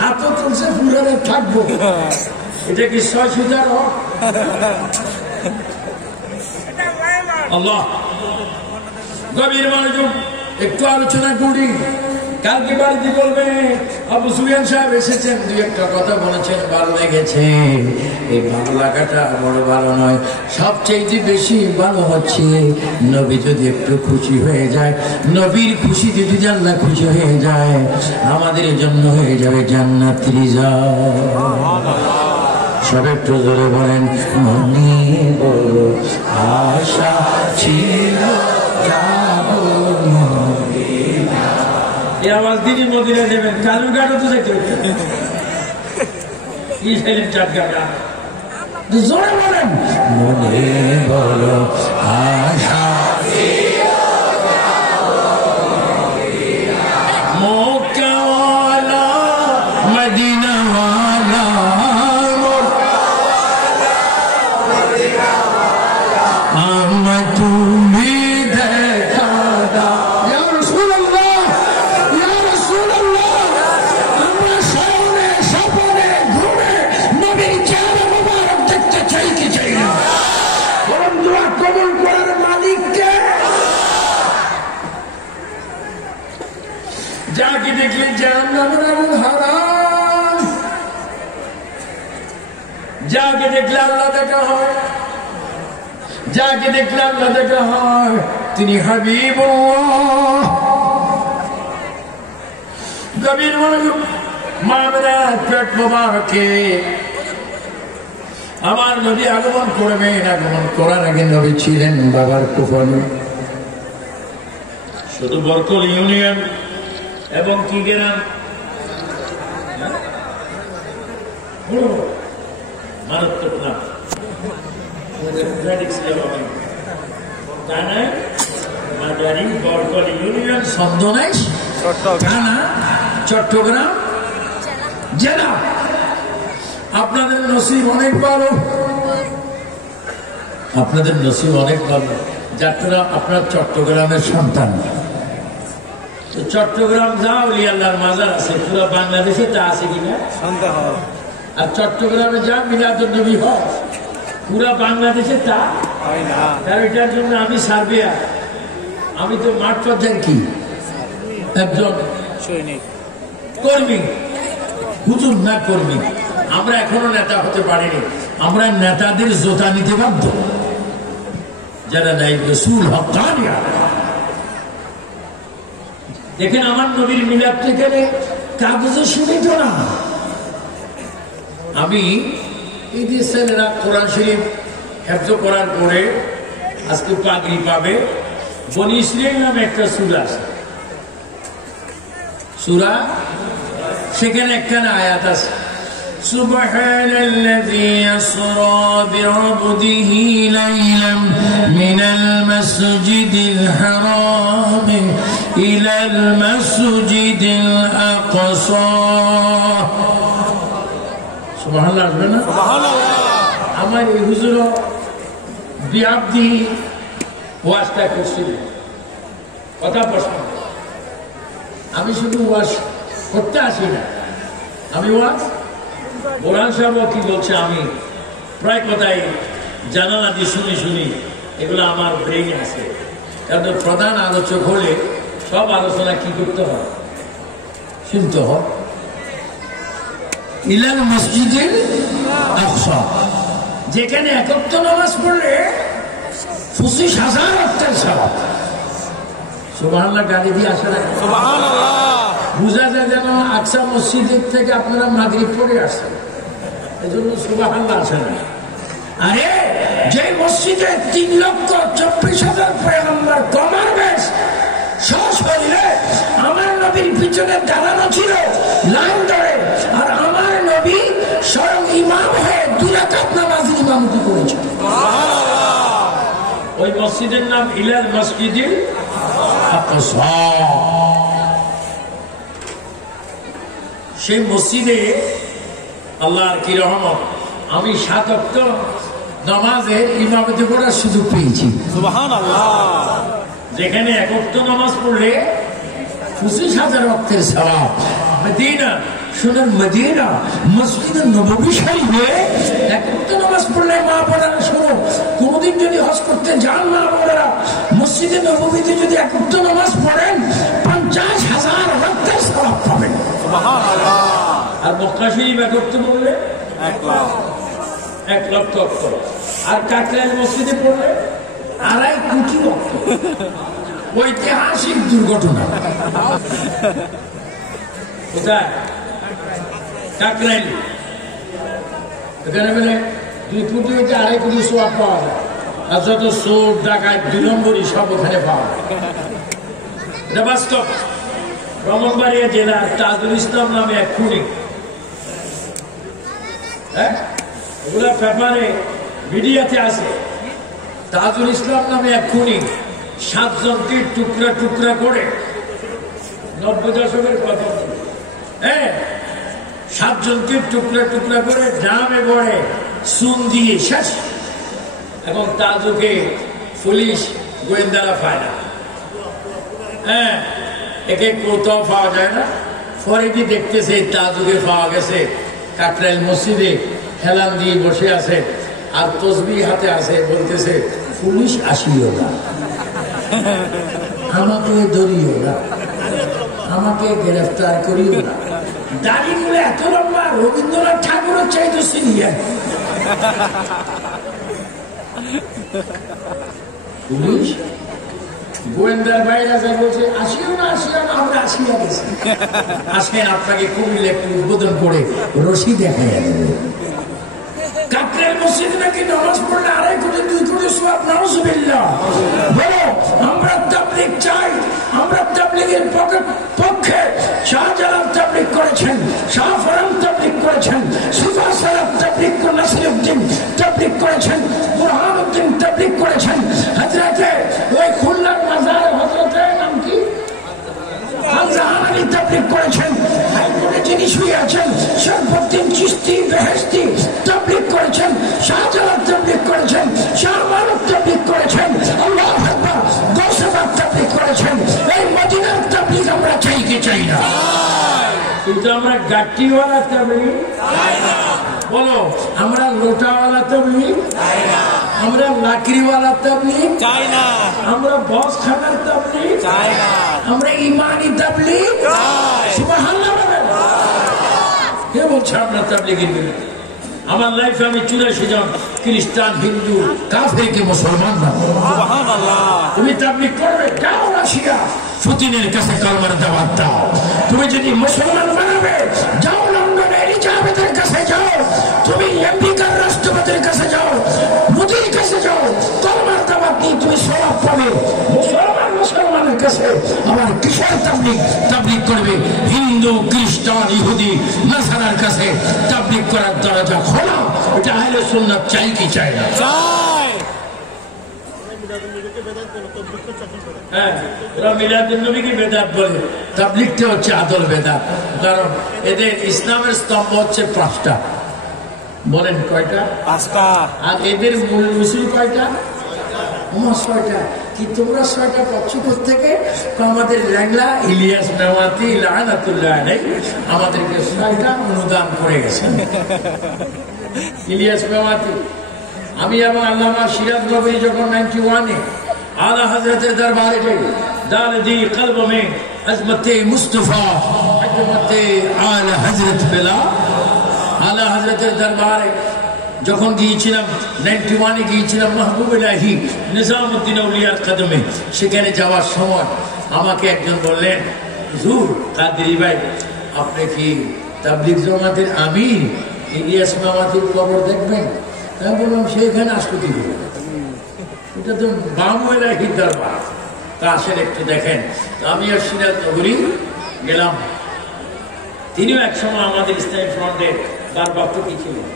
হাতও তুলছে, পুরানে থাকবো। এটা কি 6 সুজার হক? আল্লাহ গভীর মনোযোগ, একটু আলোচনা করি। কালকে বাড়িতে বলবে আবু সুফিয়ান সাহেব এসেছেন, দুই একটা কথা বলেছেন, ভালো লেগেছে। এই ভালো লাগাটা বড় ভালো নয়, সবচেয়ে বেশি ভালো হচ্ছে নবী যদি একটু খুশি হয়ে যায়, নবীর খুশি যদি আল্লাহ খুশি হয়ে যায়, আমাদের জন্য হয়ে যাবে জান্নাত রিজার্ভ। সব একটু জোরে বলেন, মনে বড় আশা ছিল যাবো মদিনা। এই আওয়াজ দিদি মদিনা যাবেন, কালুরঘাটও তো যেতে হচ্ছে। কি ছেলের চাটগাটা জোরে বলেন, মনে বড় आशा मक्का वाला मदीना वाला तुम्हें देखा या रसूल अल्लाह या रसूल अल्लाह আমরা সামনে সপনে ঘুরে নবীর চেহারা মোবারক দেখতে চাই কি চাই না বরং দোয়া কবুল করার মালিককে যাকে দেখলে জাহান্নামের আগুন হারাম যাকে দেখলে আল্লাহ দেখা হয় যাকে দেখলে আল্লাহ দেখা হয় তিনি হাবিবুল্লাহ গভীর মনোযোগ মামেরা পেট মোবারকে আমার নবী আগমন করবেন আগমন করার আগে নবী ছিলেন বাবার কুফলে শুধু বরকল ইউনিয়ন এবং কি গ্রাম মারাত্মক না চট্টগ্রাম জেলা আপনাদের নসিব অনেক ভালো আপনাদের নসিব অনেক ভালো যাত্রা আপনার চট্টগ্রামের সন্তান চট্টগ্রাম যা ওলি আল্লাহর মাজার আছে পুরো বাংলাদেশে তা আছে কিনা আর চট্টগ্রামে যা মিলাদুন নবী হয় পুরা বাংলাদেশে তা এটার জন্য আমি সার্বিয়া আমি তো মাঠ পর্যায়ে কি একজন কর্মী হুজুর না কর্মী আমরা এখনো নেতা হতে পারিনি আমরা নেতাদের জোতা নিতে বাধ্য যারা নাই রসুল হক্কানিয়া দেখেন আমার নবীর মিলাদ থেকে কাগজে শুনিত না আমি এই যে ছেলেরা কোরআন শরীফ হেফজ করার পরে আজকে পাগড়ি পাবে বনি ইসরাইল নামে একটা সূরা আছে সূরা সেখানে একখানে আয়াত আছে সুবহানাল্লাযী ইয়াসরা বি'আবদিহি লাইলাম মিনাল মাসজিদিল হারাম ইলাল মাসজিদিল আকসা সুবহানাল্লাহ আসবে না সুবহানাল্লাহ আমার এই হুজুর বিআবদি ওয়াজটা করছিল কথা প্রশ্ন আমি শুধু ওয়াজ করতে আসি না আমি ওয়াজ কোরআন সাহেব কি বলছে আমি প্রায় কথাই জানালা দিয়ে শুনি শুনি এগুলো আমার ব্রেইনে আছে কারণ প্রধান আলোচক হলে সব আলোচনা কি করতে হয় শুনতে হয় ইলাল মসজিদিল আকসা যেখানে একত্র নামাজ পড়লে 25,000 অর্থের সওয়াব সুবহানাল্লাহ গালি দিয়ে আসে না সুবহানাল্লাহ বুঝা যায় যেন আকসা মসজিদের থেকে আপনারা মাগরিব পড়ে আসেন এজন্য সুবহানাল্লাহ আসে না আরে যে মসজিদে 3,24,000 পয়গম্বর কমার বেশ সশরীরে আমার নবীর পিছনে দাঁড়ানো ছিল লাইন ধরে আর আমার নবী স্বয়ং ইমাম হয়ে 2 রাকাত নামাজের ইমামতি করেছেন ওই মসজিদের নাম ইলাল মসজিদিল আকসা সেই মসজিদে আল্লাহর কি রহমত আমি 7 ওয়াক্ত নামাজের ইমামতি করার সুযোগ পেয়েছি সুবহানাল্লাহ যেখানে 1 ওয়াক্ত নামাজ পড়লে 25,000 ওয়াক্তের সওয়াব মদিনা শুনুন মদিনা মসজিদে নববী শরীফে 1 ওয়াক্ত নামাজ পড়লে মা বোনেরা শুনো কোনদিন যদি হজ করতে যান মা বোনেরা মসজিদে নববীতে যদি 1 ওয়াক্ত নামাজ পড়েন 50,000 ওয়াক্তের সওয়াব পাবেন সুবহানাল্লাহ আর মক্কা শরীফ 1 ওয়াক্ত পড়লে 1 লক্ষ ওয়াক্ত আর কাকরাইল মসজিদে পড়লে 2.5 কোটি ওয়াক্ত ঐতিহাসিক দুর্ঘটনা কোথায় কাকরাইল এখানে বলে 2 কোটি হইতে 2.5 কোটি সওয়াব পাওয়া যায় আর যত চোর ডাকাত 2 নম্বরই সব ওখানে পাওয়া যায় এটা বাস্তব ব্রাহ্মণবাড়িয়া জেলার তাজুল ইসলাম নামে এক খুনি হ্যাঁ ওগুলা পেপারে মিডিয়াতে আছে তাজুল ইসলাম নামে এক খুনি 7 জনকে টুকরা টুকরা করে 90 দশকের কথা, হ্যাঁ 7 জনকে টুকরা টুকরা করে ড্রামে ভরে চুন দিয়ে শেষ। এখন তাজুকে পুলিশ গোয়েন্দারা পায় না, হ্যাঁ একে কোথাও পাওয়া যায় না। ফরিদি দেখতেছে তাজুকে পাওয়া গেছে কাকরাইল মসজিদে হেলান দিয়ে বসে আছে আর তসবিহ হাতে আছে, বলতেছে পুলিশ আসিও না, আমাকে ধরিও না, আমাকে গ্রেফতার করিও না। দাড়িগুলো এত লম্বা, রবীন্দ্রনাথ ঠাকুরের চাইতে সিনিয়র। পুলিশ গোয়েন্দার বাইরে যা বলছে আসিও না, আসিও না, আমরা আসিয়া গেছি। আসেন আপনাকে কুমিল্লা একটু উদ্বোধন করে রশি দেখা যাবে। কাকরাইল মসজিদ নাকি নামাজ পড়লে 2.5 কোটি 2 কোটি সওয়াব, নাউজুবিল্লাহ। বলো আমরা তাবলীগ চাই, আমরা তাবলীগের পক্ষে। শাহজালাল তাবলীগ করেছেন, শাহ ফরাম তাবলীগ করেছেন, সুফা সালাফ তাবলীগ করেছেন, নাসিরউদ্দিন তাবলীগ করেছেন, বুরহানুদ্দিন তাবলীগ করেছেন। হযরতে ওই খুলনার মাজারে হযরতে নাম কি হামজাহানি তাবলীগ করেছেন। হাইকোর্টে যিনি শুয়ে আছেন শরফুদ্দিন চিশতি বেহেশতি তাবলীগ করেছেন, শাহজালাল তাবলীগ করেছেন, শাহ মারুফ তাবলীগ করেছেন, আল্লাহু আকবার গৌসবাগ তাবলীগ করেছেন। এই মদিনার তাবলীগ আমরা চাই কি চাই না? কিন্তু আমরা গাট্টিওয়ালা তাবলীগ চাই না। বলো আমরা লোটাওয়ালা তাবলীগ চাই না, আমরা লাকড়িওয়ালা তাবলীগ চাই না, আমরা বস খানার তাবলীগ চাই না, আমরা ইমানি তাবলীগ চাই। সুবহানাল্লাহ বলেন। কে বলছে আমরা তাবলীগের বিরুদ্ধে? আমার লাইফে আমি 84 জন খ্রিস্টান, হিন্দু, কাফেরকে মুসলমান বানাবো। সুবহানাল্লাহ। তুমি তাবলীগ করবে, যাও রাশিয়া পুতিনের কাছে কালমার দাওয়াত দাও। তুমি যদি মুসলমান বানাবে, যাও লন্ডনে এলিজাবেথের কাছে যাও, তুমি আমেরিকার রাষ্ট্রপতির কাছে যাও, মোদির কাছে যাও, কালমার দাওয়াত দিয়ে তুমি সওয়াব পাবে। মুসলমানের কাছে আমার কিসের তাবলীগ? তাবলীগ করবে হিন্দু, খ্রিস্টান, ইহুদি, নাসারার কাছে তাবলীগ করার দরজা খোলা। এটা আহলে সুন্নাত চাই কি চাই না? চাই। হ্যাঁ, ওরা মিলাদুন নবীকে বেদাত বলে, তাবলীগটা হচ্ছে আদল বেদাত। কারণ এদের ইসলামের স্তম্ভ হচ্ছে 5টা। বলেন কয়টা? 5টা। আর এদের মূল উসুল কয়টা? 6টা। কি তোমরা 6টা পাচ্ছ থেকে? আমাদের ল্যাংলা ইলিয়াস মেওয়াতি লানাতুল্লাহ আলাইহি আমাদেরকে 6টা অনুদান করে গেছেন। ইলিয়াস মেওয়াতি, আমি এবং আল্লামা সিরাজ নবী যখন 91-এ आला हजरत दरबार में डाल दी कल्ब में अजमत मुस्तफा अजमत आला हजरत बिला आला हजरत दरबार যখন গিয়েছিলাম 91-এ গিয়েছিলাম মাহবুব ইলাহি নিজামউদ্দিন আউলিয়ার কদমে। সেখানে যাওয়ার সময় আমাকে একজন বললেন, হুজুর কাদেরী ভাই আপনি কি তাবলীগ জামাতের আমির ইলিয়াস মেওয়াতির কবর দেখবেন? আমি বললাম সেখানে আসলো কি করে? এটা তো বামুয়েলাহি দরবার। তা আসেন একটু দেখেন। আমি আর সিরাজ নগরী গেলাম। তিনিও একসময় আমাদের ইসলামী ফ্রন্টের ভারপ্রাপ্ত কি ছিলেন,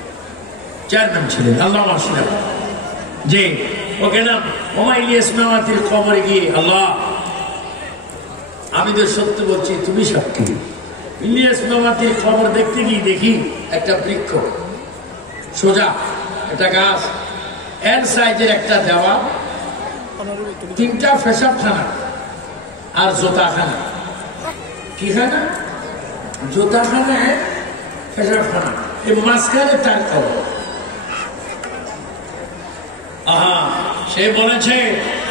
চেয়ারম্যান ছিলেন, আল্লামা সিরাজ। যে ও গেলাম ওমা ইলিয়াস মেওয়াতির কবরে গিয়ে, আল্লাহ আমি তো সত্য বলছি, তুমি সাক্ষী। ইলিয়াস মেওয়াতির কবর দেখতে গিয়ে দেখি একটা বৃক্ষ, সোজা একটা গাছ, এর সাইজের একটা দেওয়া, 3টা পেশাবখানা আর জোতাখানা। কি খানা? জোতাখানা, পেশাবখানা, এই মাঝখানে তার কবর। আহা, সে বলেছে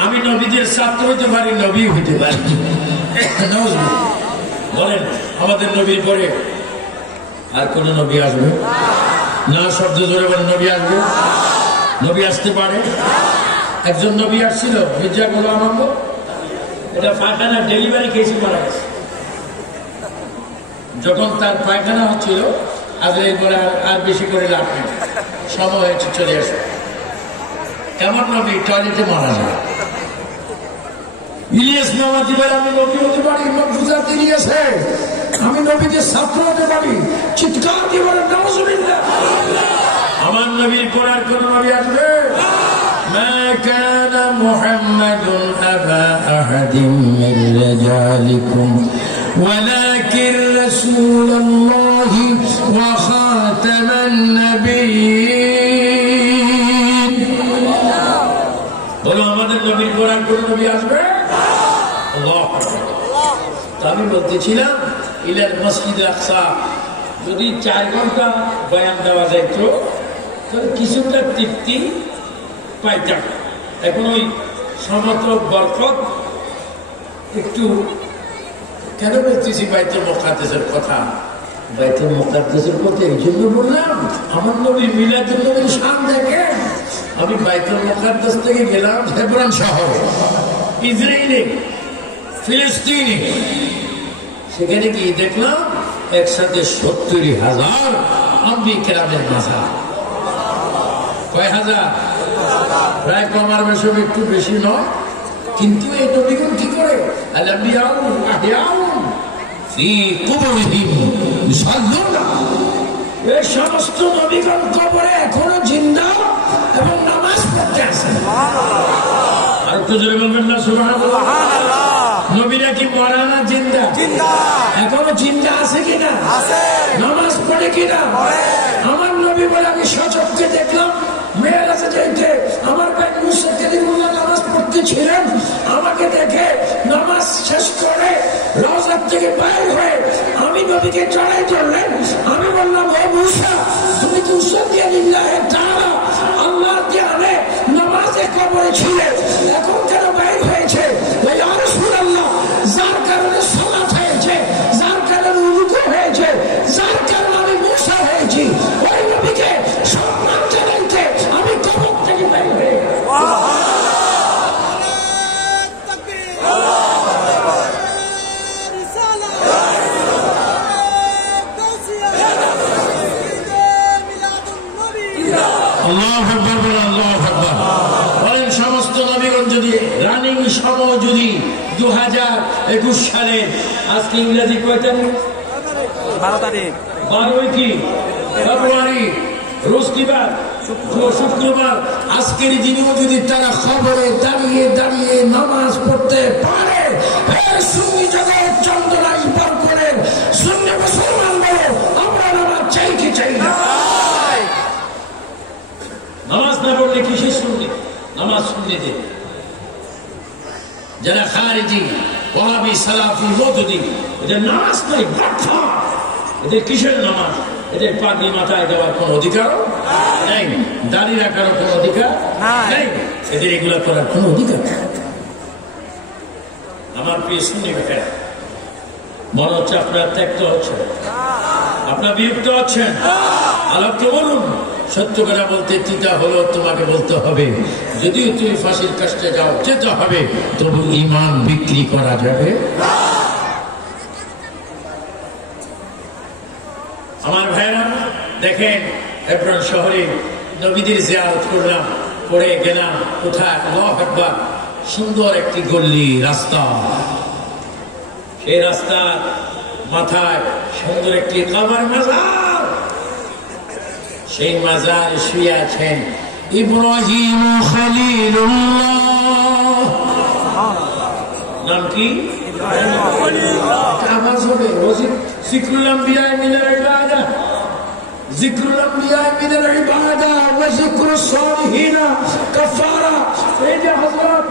আমি নবীদের ছাত্র হইতে পারি, নবী হইতে পারি। বলেন আমাদের নবীর পরে আর কোন নবী আসবে না? শব্দ জোরে বলে নবী আসবে? নবী আসতে পারে। একজন নবী আসছিল, মির্জা গোলাম আহমদ, এটা পায়খানা ডেলিভারি কেসে মারা গেছে। যখন তার পায়খানা হচ্ছিল, আজরাইল বলে আর বেশি করে লাভ নেই, সময় হয়েছে, চলে আসে। কেমন নবী? টয়লেটে মারা যায়। ইলিয়াস মেওয়াতি বলে আমি নবী হতে পারি, মফুজাত ইলিয়াসে আমি নবীদের ছাত্র হতে পারি। চিৎকার দিয়ে বলে নাউজুবিল্লাহ। আমার নবীর পর আর কোন নবী আসবে? محمد أبا أحد من رجالكم ولكن رسول الله وخاتم النبيين বলো আমাদের নবীর কোরআন কোন নবী আসবে আল্লাহ আমি বলতেছিলাম ইলাল মসজিদ আকসা যদি 4 ঘন্টা বয়ান দেওয়া যাইত তাহলে কিছুটা তৃপ্তি পাইতাম এখন ওই সমতল বরকত একটু কেন বলতেছি বাইতুল মুকাদ্দাসের কথা বাইতুল মুকাদ্দাসের কথা এই জন্য বললাম আমার নবী মিলাদুন নবীর শান দেখেন আমি বাইতুল মুকাদ্দাস থেকে গেলাম হেব্রন শহর ইসরায়েলে ফিলিস্তিনে সেখানে গিয়ে দেখলাম একসাথে 70,000 আম্বিয়া কেরামের মাজার কয় হাজার প্রায় কমার বেশি একটু বেশি নয় কিন্তু এই নবীগণ কি করে আল-আম্বিয়াউ আহইয়াউন ফি কুবুরিহিম ইউসাল্লুনা এই সমস্ত নবীগণ কবরে এখনো জিন্দা এবং নামাজ পড়তে আছে সুবহানাল্লাহ আর একটু জোরে বলবেন না সুবহানাল্লাহ নবীরা কি মরা না জিন্দা জিন্দা এখনো জিন্দা আছে কিনা আছে নামাজ পড়ে কিনা পড়ে আমার নবী বলে আমি সচক্ষে দেখলাম মেরাজে যাইতে আমার ভাই মুসা কালিমুল্লাহ নামাজ পড়তেছিলেন আমাকে দেখে নামাজ শেষ করে রওজা থেকে বাইরে হয়ে আমি নবীকে চড়াই ধরলেন আমি বললাম হে মুসা তুমি কি উসাল্লিল্লাহ তাআলা আল্লাহর ধ্যানে নামাজে কবরে ছিলে এখন কেন বাইরে হয়েছে ইয়া রাসূলুল্লাহ যার কারণে সালাত হয়েছে যার কারণে উযু হয়েছে যার কারণে আমি মুসা হয়েছি ওই নবীকে সম্মান জানাইতে আমি কবর থেকে বাইরে হয়ে রানিং সময় যদি 2021 সালে আজকে ইংরেজি কয় তারিখ 12 তারিখ 12 কি ফেব্রুয়ারি রোজ কি বার শুক্রবার আজকের দিনেও যদি তারা খবরে দাঁড়িয়ে দাঁড়িয়ে নামাজ পড়তে পারে সুন্নি জগৎ চন্দ্রাই পার করে সুন্নি মুসলমান বলে আমরা নামাজ চাই কি চাই না নামাজ না পড়লে কিসের সুন্নি নামাজ সুন্নিতে যারা খারিজি ওয়াহাবি সালাফি মওদুদি এদের নামাজ নাই বাচ্চা এদের কিসের নামাজ এদের পাগড়ি মাথায় দেওয়ার কোন অধিকার নেই দাড়ি রাখার কোন অধিকার নেই এদের এগুলা করার কোন অধিকার নেই আমার প্রিয় সুন্নি ভাইরা মনে হচ্ছে আপনারা ত্যাক্ত হচ্ছেন আপনারা বিরক্ত হচ্ছেন আলোকে বলুন সত্য কথা বলতে তিতা হলো তোমাকে বলতে হবে যদিও তুমি ফাঁসির কাছে যাও যেতে হবে তবু ঈমান বিক্রি করা যাবে আমার ভাইরা দেখেন হেব্রন শহরে নবীদের জিয়ারত করলাম করে গেলাম কোথায় আল্লাহু আকবার সুন্দর একটি গলি রাস্তা এই রাস্তার মাথায় সুন্দর একটি কবর মাজার সেই মাজারে শুয়ে আছেন ইব্রাহিম খলিলুল্লাহ নাম কি আওয়াজ হবে জিক্রুল আম্বিয়া মিনাল ইবাদা জিক্রুল আম্বিয়া মিনাল ইবাদা ওয়া জিক্রুস সালিহিন কাফারা এই যে হযরত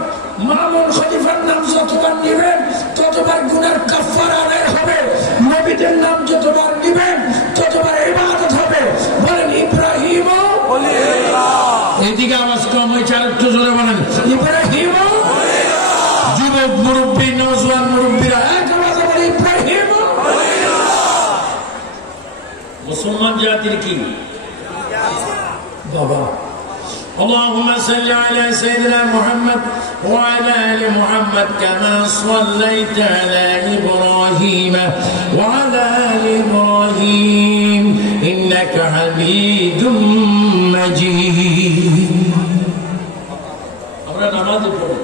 মামুন খলিফার নাম যতবার নেবেন ততবার গুনার কাফারা আদায় হবে নবীদের নাম যতবার নেবেন ততবার ইবাদত হবে বলেন ইব্রাহিম খলিলুল্লাহ এদিকে আওয়াজ কম হয়েছে আর একটু জোরে বলেন ইব্রাহিম খলিলুল্লাহ যুবক মুরব্বী নওজোয়ান মুরব্বীরা এক আওয়াজে বলে ইব্রাহিম খলিলুল্লাহ মুসলমান জাতির কি বাবা اللهم صل على سيدنا محمد وعلى آل محمد كما صليت على إبراهيم وعلى آل إبراهيم إنك حميد مجيد আমরা নামাজে পড়ি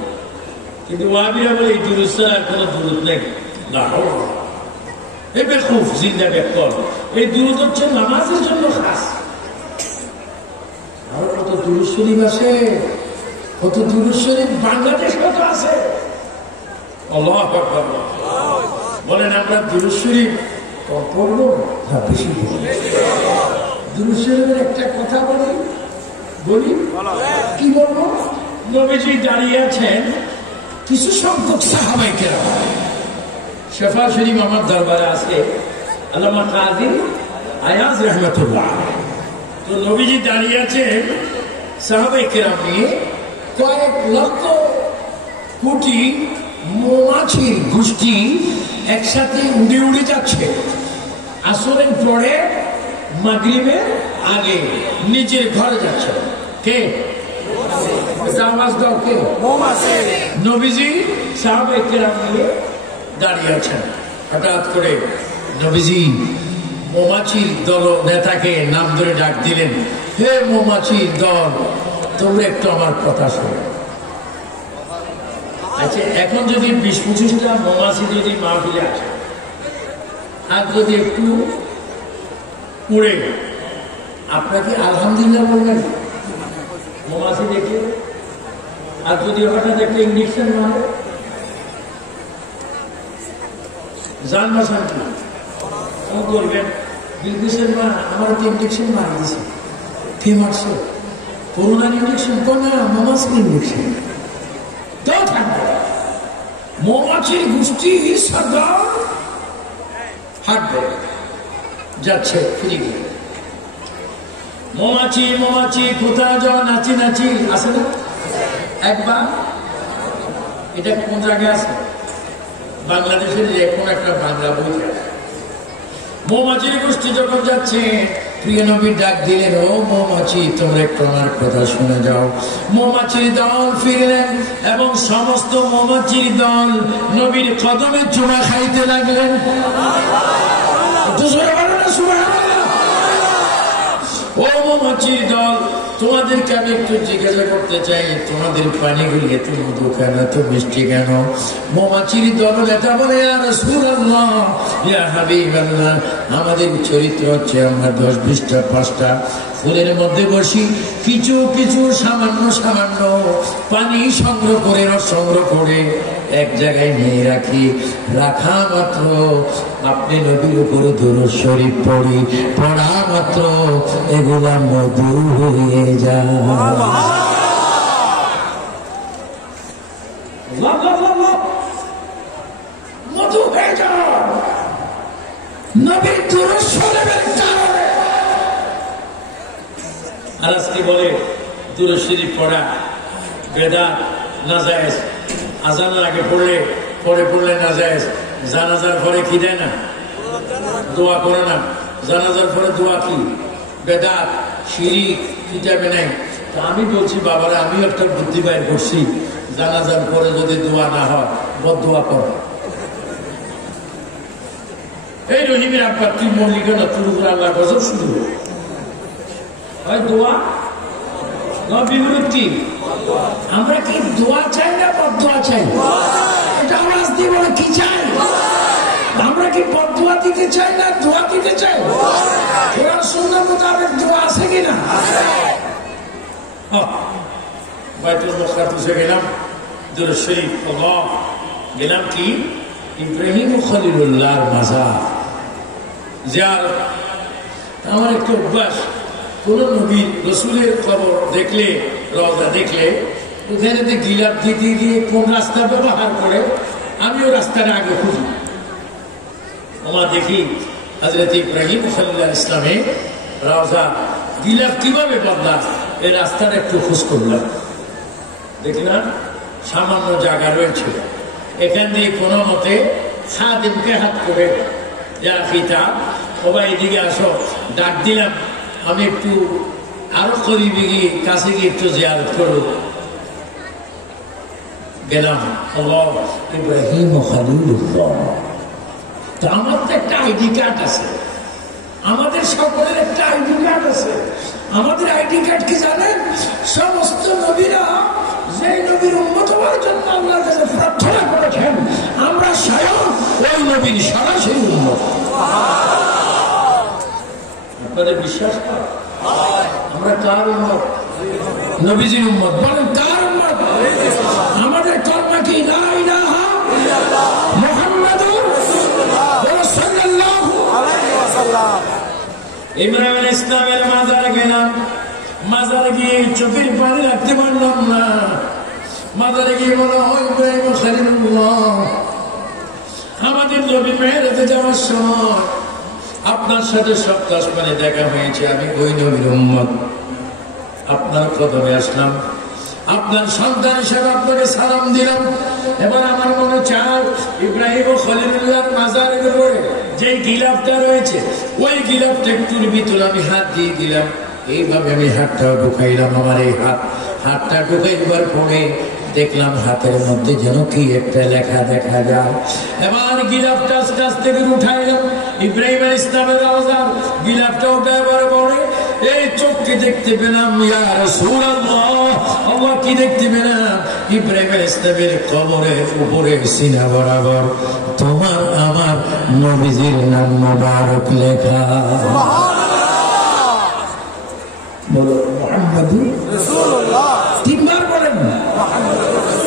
কিন্তু ওয়াহাবিরা বলে এই দুরূদের আর কোনো দুরূদ নেই না এই বেকুফ জিন্দা বেকল এই দুরূদ হচ্ছে নামাজের জন্য খাস আর কত দুরূদ শরীফ আছে কত দুরূদ শরীফ বাংলাদেশ কত আছে। আল্লাহু আকবার। বলেন আমরা দুরূদ শরীফ কম পড়বো না বেশি পড়বো? দুরূদ শরীফের একটা কথা বলি কি বলবো? নবীজি দাঁড়িয়ে আছেন, কিছু সংখ্যক সাহাবায়ে কেরাম, শেফা শরীফ আমার দরবারে আছে, আল্লামা কাজী আয়াজ রহমাতুল্লাহ। তো নবীজি দাঁড়িয়ে আছেন সাহাবায়ে কেরাম নিয়ে, কয়েক লক্ষ কোটি মৌমাছির গোষ্ঠী একসাথে উড়ে উড়ে যাচ্ছে। আসরের পরে মাগরিবের আগে নিজের ঘরে যাচ্ছে। কে আওয়াজ দাও? কে? নবীজি সাহাবায়ে কেরাম নিয়ে দাঁড়িয়ে আছেন। হঠাৎ করে নবীজি মৌমাছির দল নেতাকে নাম ধরে ডাক দিলেন, হে মৌমাছির দল, তোমরা একটু আমার কথা শোনো। আচ্ছা, এখন যদি 20-25টা মৌমাছি যদি মাহফিলে আসে আর যদি একটু উড়ে, আপনাকে আলহামদুলিল্লাহ বলবেন মৌমাছি দেখে? আর যদি হঠাৎ একটা ইঞ্জেকশন মারে, জান বাঁচান কি করবেন? বিলকিসের মা আমার তো ইঞ্জেকশন মারা দিছে। কে মারছে? করোনার ইঞ্জেকশন? না, মৌমাছির ইঞ্জেকশন। তাও থাকবে মৌমাছির গোষ্ঠী সরকার হাঁটবে যাচ্ছে ফিরে। মৌমাছি মৌমাছি কোথায় যাও নাচি নাচি আছে না? একবার এটা কোন জায়গায় আছে? বাংলাদেশের যে কোন একটা বাংলা বই আছে। মৌমাছির গোষ্ঠী যখন যাচ্ছে, প্রিয় নবী ডাক দিলেন, ও মৌমাছি, তোমরা একটু আমার কথা শুনে যাও। মৌমাছির দল ফিরলেন এবং সমস্ত মৌমাছির দল নবীর কদমে চুমা খাইতে লাগলেন। ও মৌমাছির দল, তোমাদেরকে আমি একটু জিজ্ঞাসা করতে চাই, তোমাদের পানিগুলি এত মধু কেন, এত মিষ্টি কেন? মৌমাছির দল নেতা বলে, ইয়া রাসূলুল্লাহ, ইয়া হাবিবাল্লাহ, আমাদের চরিত্র হচ্ছে আমরা 10-20টা 5টা ফুলের মধ্যে বসি, কিছু কিছু সামান্য সামান্য পানি সংগ্রহ করে, রস সংগ্রহ করে এক জায়গায় নিয়ে রাখি। রাখা মাত্র আপনি নবীর উপর দুরূদ শরীফ পড়ি, পড়া মাত্র এগুলা মধু হয়ে যায়। মধু হয়ে যায় নবীর দুরূদ শরীফের কারণে। আর আজকে বলে দুরূদ শরীফ পড়া বেদাত, নাজায়েজ। আজানের আগে পড়লে, পরে পড়লে নাজায়েজ। জানাজার পরে কি দেয় না? দোয়া করে না। জানাজার পরে দোয়া কি? বেদাত, শিরিক, কিতাবে নাই। তো আমি বলছি বাবারা, আমি একটা বুদ্ধি বাইর করছি, জানাজার পরে যদি দোয়া না হয়, বদদোয়া কর। এই রহিমের আব্বা, তুই মল্লিক না, তুই আল্লাহ গজব শুরু হয়। দোয়া বিপরীত কি? আমরা কি দোয়া চাই না বদদোয়া চাই? এটা আওয়াজ দিয়ে বলে কি চাই? আমরা কি বদদোয়া দিতে চাই না দোয়া দিতে চাই? কোরআন সুন্নাহ মোতাবেক দোয়া আছে কিনা? বাইতুল মুকাদ্দাসে গেলাম, দুরূদ শরীফ আল্লাহ, গেলাম কি ইব্রাহিম খলিলুল্লাহর মাজার জিয়ারত। আমার একটু অভ্যাস, কোন নবী রসুলের খবর দেখলে, রওজা দেখলে ওখানে গিলাপ দিতে গিয়ে কোন রাস্তা ব্যবহার করে আমিও রাস্তাটা আগে খুঁজি। আমার দেখি হযরত ইব্রাহিম খলিলুল্লাহ ইসলামে রওজা, গিলাপ কিভাবে বদলা, এই রাস্তাটা একটু খোঁজ করলাম। দেখলাম সামান্য জায়গা রয়েছে, এখান দিয়ে কোনো মতে খাদেমকে হাত করে, যা খিতা সবাই এদিকে আসো, ডাক দিলাম। আমি একটু আরো করিবে গিয়ে কাছে গিয়ে একটু জিয়ারত করব। গেলাম ইব্রাহিম খলিলুল্লাহ। তো আমার তো একটা আইডি কার্ড আছে, আমাদের সকলের একটা আইডি কার্ড আছে। আমাদের আইডি কার্ড কি জানেন? সমস্ত নবীরা যে নবীর উম্মত হওয়ার জন্য আল্লাহর কাছে প্রার্থনা করেছেন, আমরা স্বয়ং ওই নবীর সরাসরি উম্মত। আপনাদের বিশ্বাস করেন? আমরা কার উম্মত? নবীজির উম্মত। বলেন কার উম্মত? আমাদের কর্ম কি লা ইলাহা মুহাম্মাদুর সাল্লাল্লাহু আলাইহি ওয়াসাল্লাম। ইব্রাহিম ইসলামের মাজারে গেলাম, মাজারে গিয়ে চোখের পানি রাখতে পারলাম না। মাজারে গিয়ে বলো ইব্রাহিম খলিলুল্লাহ, আমাদের নবী মেরাজে যাওয়ার সময় আপনার সাথে সপ্ত আসমানে দেখা হয়েছে, আমি ওই নবীর উম্মত, আপনার কদমে আসলাম, আপনার সন্তান হিসেবে আপনাকে সালাম দিলাম। এবার আমার মনে চায় ইব্রাহিম ও খলিলুল্লাহর মাজারের উপরে যে গিলাফটা রয়েছে ওই গিলাফটা একটুর ভিতরে আমি হাত দিয়ে দিলাম, এইভাবে আমি হাতটাও ঢুকাইলাম। আমার এই হাতটা ঢুকাইবার পরে দেখলাম হাতের মধ্যে যেন কি একটা লেখা দেখা যায়। এবার গিলাফটা কাছ থেকে উঠাইলাম, ইব্রাহিম ইসলামের রওজার গিলাফটা উঠাইবার পরে এই চোখকে দেখতে পেলাম ইয়া রাসূলুল্লাহ, আল্লাহ কি দেখতে পেলাম, ইব্রাহিম ইসলামের কবরের উপরে সিনা বরাবর তোমার আমার নবীজির নাম মুবারক লেখা। বলো মুহাম্মাদুর রাসূলুল্লাহ, তিনবার বলেন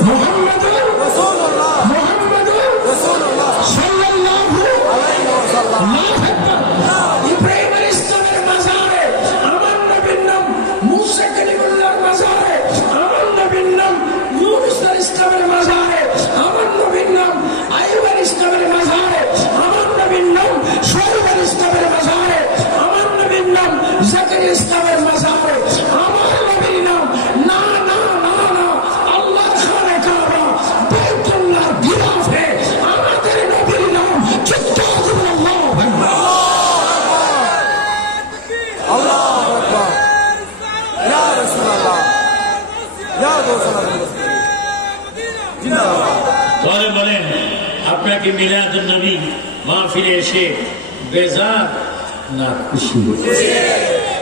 মুহাম্মাদুর রাসূলুল্লাহ, মুহাম্মাদুর রাসূলুল্লাহ সাল্লাল্লাহু আলাইহি ওয়াসাল্লাম। ইব্রাহিম ইসলামের মাজারে আমার নবীর নাম, মুসা কালিমুল্লাহর মাজারে আমার নবীর নাম, ইউনূস ইসলামের মাজারে আমার নবীর নাম, আইয়ুব ইসলামের মাজারে আমার নবীর নাম, শুআয়ব ইসলামের মাজারে আমার নবীর নাম, জাকারিয়া ইসলামের মাজারে আমার নবীর নাম। না না না না, আল্লাহ খানে কাবা বাইতুল্লাহ গিলাফে আমাদের নবীর নাম চিত্তাকুল্লাহ। আল্লাহু আকবার, ইয়া রাসূলুল্লাহ, ইয়া রাসূলুল্লাহ, জিন্দাবাদ। বলেন বলেন, আপনাকে মিলাদুন নবী মাহফিলে এসে বেজার না খুশি?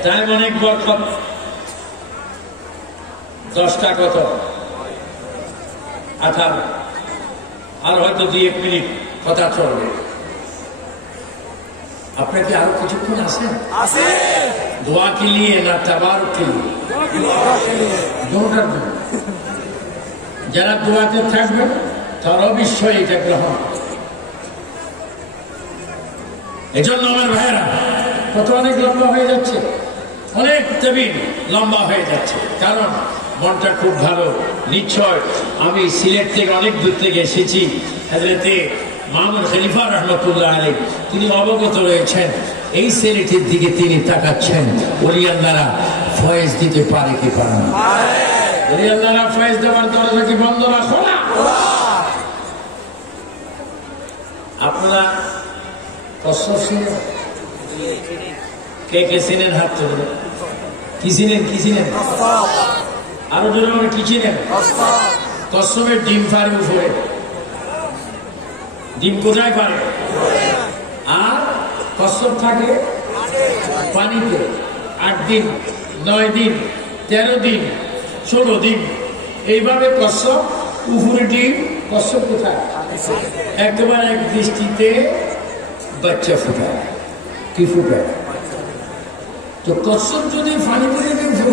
তাই অনেক বরকত। 10টা কত 18, আর হয়তো 2-1 মিনিট কথা চলবে। আপনার কি আরো কিছুক্ষণ আছে? দোয়া কে লিয়ে না তাবারুক কে লিয়ে? দোটার জন্য। যারা দোয়াতে থাকবেন তারা অবশ্যই এটা গ্রহণ। এজন্য আমার ভাইয়েরা, কত অনেক লম্বা হয়ে যাচ্ছে, অনেক টেবিল লম্বা হয়ে যাচ্ছে, কারণ মনটা খুব ভালো। নিশ্চয় আমি সিলেট থেকে অনেক দূর থেকে এসেছি। হযরতে মামুন খলিফা রহমতুল্লাহ আলাইহি তিনি অবগত রয়েছেন, এই সিলেটের দিকে তিনি তাকাচ্ছেন, ওলি আল্লাহরা ফয়েজ দিতে পারে কি পারে না? ওলি আল্লাহরা ফয়েজ দেওয়ার দরজা কি বন্ধ রাখো না? আপনারা কসম শুনেন, কে কে চিনেন হাত তুলে? কি চিনেন? কি চিনেন? আরো জোরে বলেন, কি চিনেন? কসমের ডিম পারে উপরে, ডিম কোথায় পারে? আর কসম থাকে পানিতে 8 দিন, 9 দিন, 13 দিন, 14 দিন, এইভাবে কসম উপরে ডিম, কসম কোথায়? একবার এক দৃষ্টিতে বাচ্চা ফুটায়। কি ফুটায়? তো কসম যদি পানি করে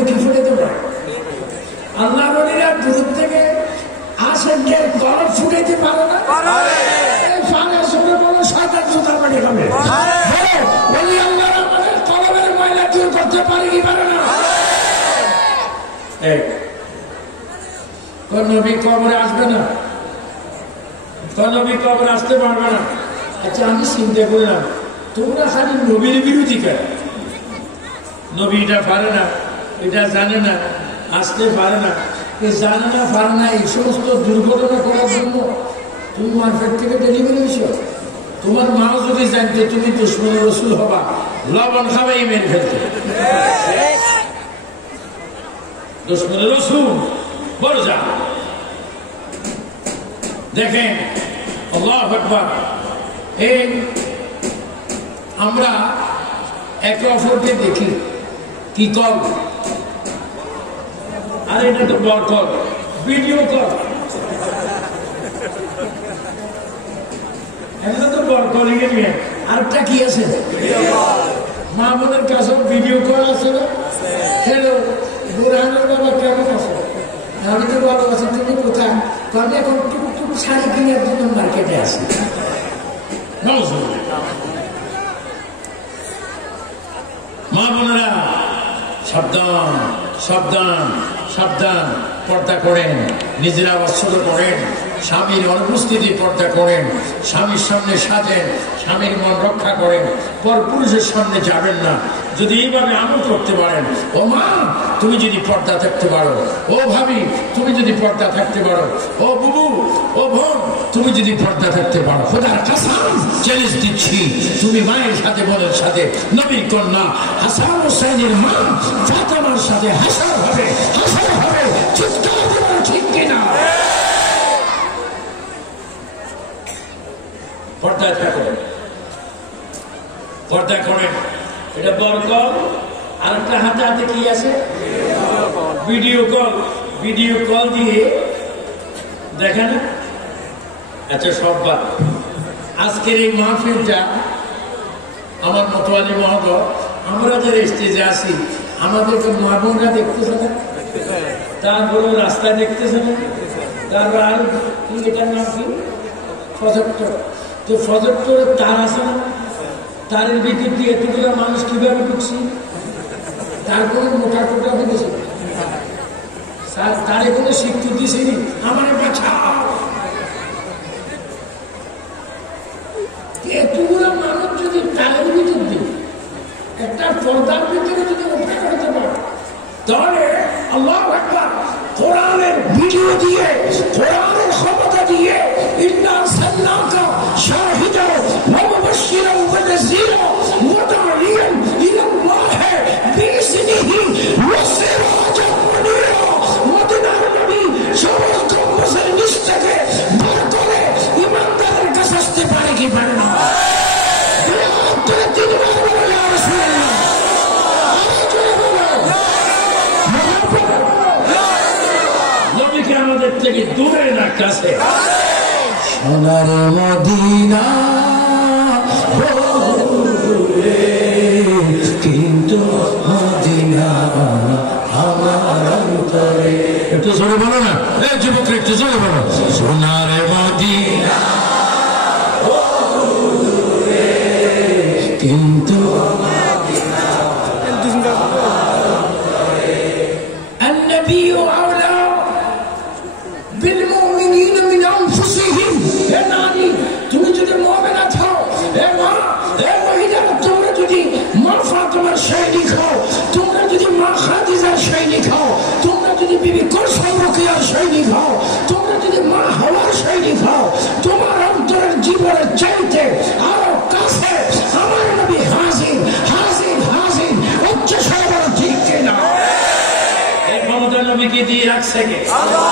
কি ফুটাতে পারে? আল্লাহ বলিরা দূর থেকে আসেন, গরম ফুটাইতে পারে না? সাঁতার জুতার পানি খাবে। বলি আল্লাহ আমাদের কলমের ময়লা দূর করতে পারে কি পারে না? কোন নবী কবরে আসবে না? কোন নবী কবরে আসতে পারবে না? আচ্ছা, আমি চিন্তা করলাম, তোমরা খালি নবীর বিরোধী কেন? নবী এটা পারে না, এটা জানে না, আসতে পারে না, জানে না, পারে না, এই সমস্ত দুর্ঘটনা করার জন্য তুমি মার্কেট থেকে ডেলিভারি হয়েছ। তোমার মাও যদি জানতে তুমি দুশমনের রসুল হবা, লবণ খাবাই মেরে ফেলতে। দুশমনের রসুল বড় যা। দেখেন, আল্লাহু আকবার, এই আমরা একে অপরকে দেখি কি কল, আর এটা তো বড় কল, ভিডিও কল। এটা তো বড় কলিং এর নিয়ে আরেকটা কি আছে? মা বোনের কাছে ভিডিও কল আছে না? হ্যালো বুরহানের বাবা কেমন আছে? আমি তো বলো আছি তুমি কোথায়? আমি এখন টুকটুক শাড়ি কেনার জন্য মার্কেটে আসি। মা বোনেরা সাবধান সাবধান সাবধান, পর্দা করেন, নিজেরা বস্ত্র করেন, স্বামীর অনুপস্থিতি পর্দা করেন, স্বামীর সামনে সাজেন, স্বামীর মন রক্ষা করেন, পরপুরুষের সামনে যাবেন না। যদি এইভাবে আমল করতে পারেন, ও মা তুমি যদি পর্দা থাকতে পারো, ও ভাবি তুমি যদি পর্দা থাকতে পারো, ও বুবু ও বোন তুমি যদি পর্দা থাকতে পারো, খোদার কসম চ্যালেঞ্জ দিচ্ছি, তুমি মায়ের সাথে বোনের সাথে নবীর কন্যা হাসান হোসেনের মা ফাতেমার সাথে হাসার হবে, হাসার হবে। চিৎকার দেবেন ঠিক কিনা? পর্দায় থাকুন, পর্দা করেন। এটা বরকল। আরেকটা হাতে হাতে কি আছে? Video call. ভিডিও কল দিয়ে দেখে না? আচ্ছা সব বাদ। আজকের এই মাহফিলটা আমার মতোয়ালি মহোদয়, আমরা যারা স্টেজে আসি আমাদেরকে মা বোনরা দেখতেছে না, তারপরে রাস্তায় দেখতেছে না, তারপর আর এটার নাম কি প্রজেক্টর। তো প্রজেক্টরের তার আছে না, তারের বিদ্যুৎ দিয়ে এতগুলো মানুষ কিভাবে ঢুকছি? তার কোনো মোটা টোটা হয়েছে, তারে কোনো স্বীকৃতি দিয়েছিনি আমার বাঁচাও। এতগুলো মানুষ যদি তারের বিদ্যুৎ দিই, একটা পর্দার ভিতরে যদি ওঠা করতে পারে, তাহলে আল্লাহু আকবার কোরআনের ভিডিও দিয়ে, কোরআনের ক্ষমতা দিয়ে ইন্না আরসালনাকা শাহিদান ওয়া মুবাশশিরান ওয়া নাযীরা ওয়া দাঈয়ান ইলাল্লাহি বিইذনিহি ওয়া সিরাজান মুনীরা। মদিনার নবী সমস্ত মুসলিম নিষ্ঠাকে বার করে ইমানদারের কাছে আসতে পারে কি পারে না? আমাদের থেকে দূরে না কাছে। সোনার মদিনা কিন্তু মদিনা আমার অন্তরে। একটু জোরে বলো না, এই যুবকরা একটু জোরে বলো। সোনার মদিনা কিন্তু النبي أولى بالمؤمنين من أنفسهم। হে নারী তুমি যদি মুমিনা হও, হে মা, হে মহিলা তোমরা যদি মা ফাতেমার সৈনিক হও, তোমরা যদি মা খাদিজার সৈনিক হও, তোমরা যদি বিবি কুলসুম রুকিয়ার সৈনিক হও, তোমরা যদি মা হাওয়ার সৈনিক হও, তোমার অন্তরের জীবনের চাইতে আরো কাছে আমার নবী হাজির হাজির হাজির। উচ্চ স্বরে বলো ঠিক কিনা? এই ক্ষমতা নবীকে দিয়ে রাখছে কে? আল্লাহ।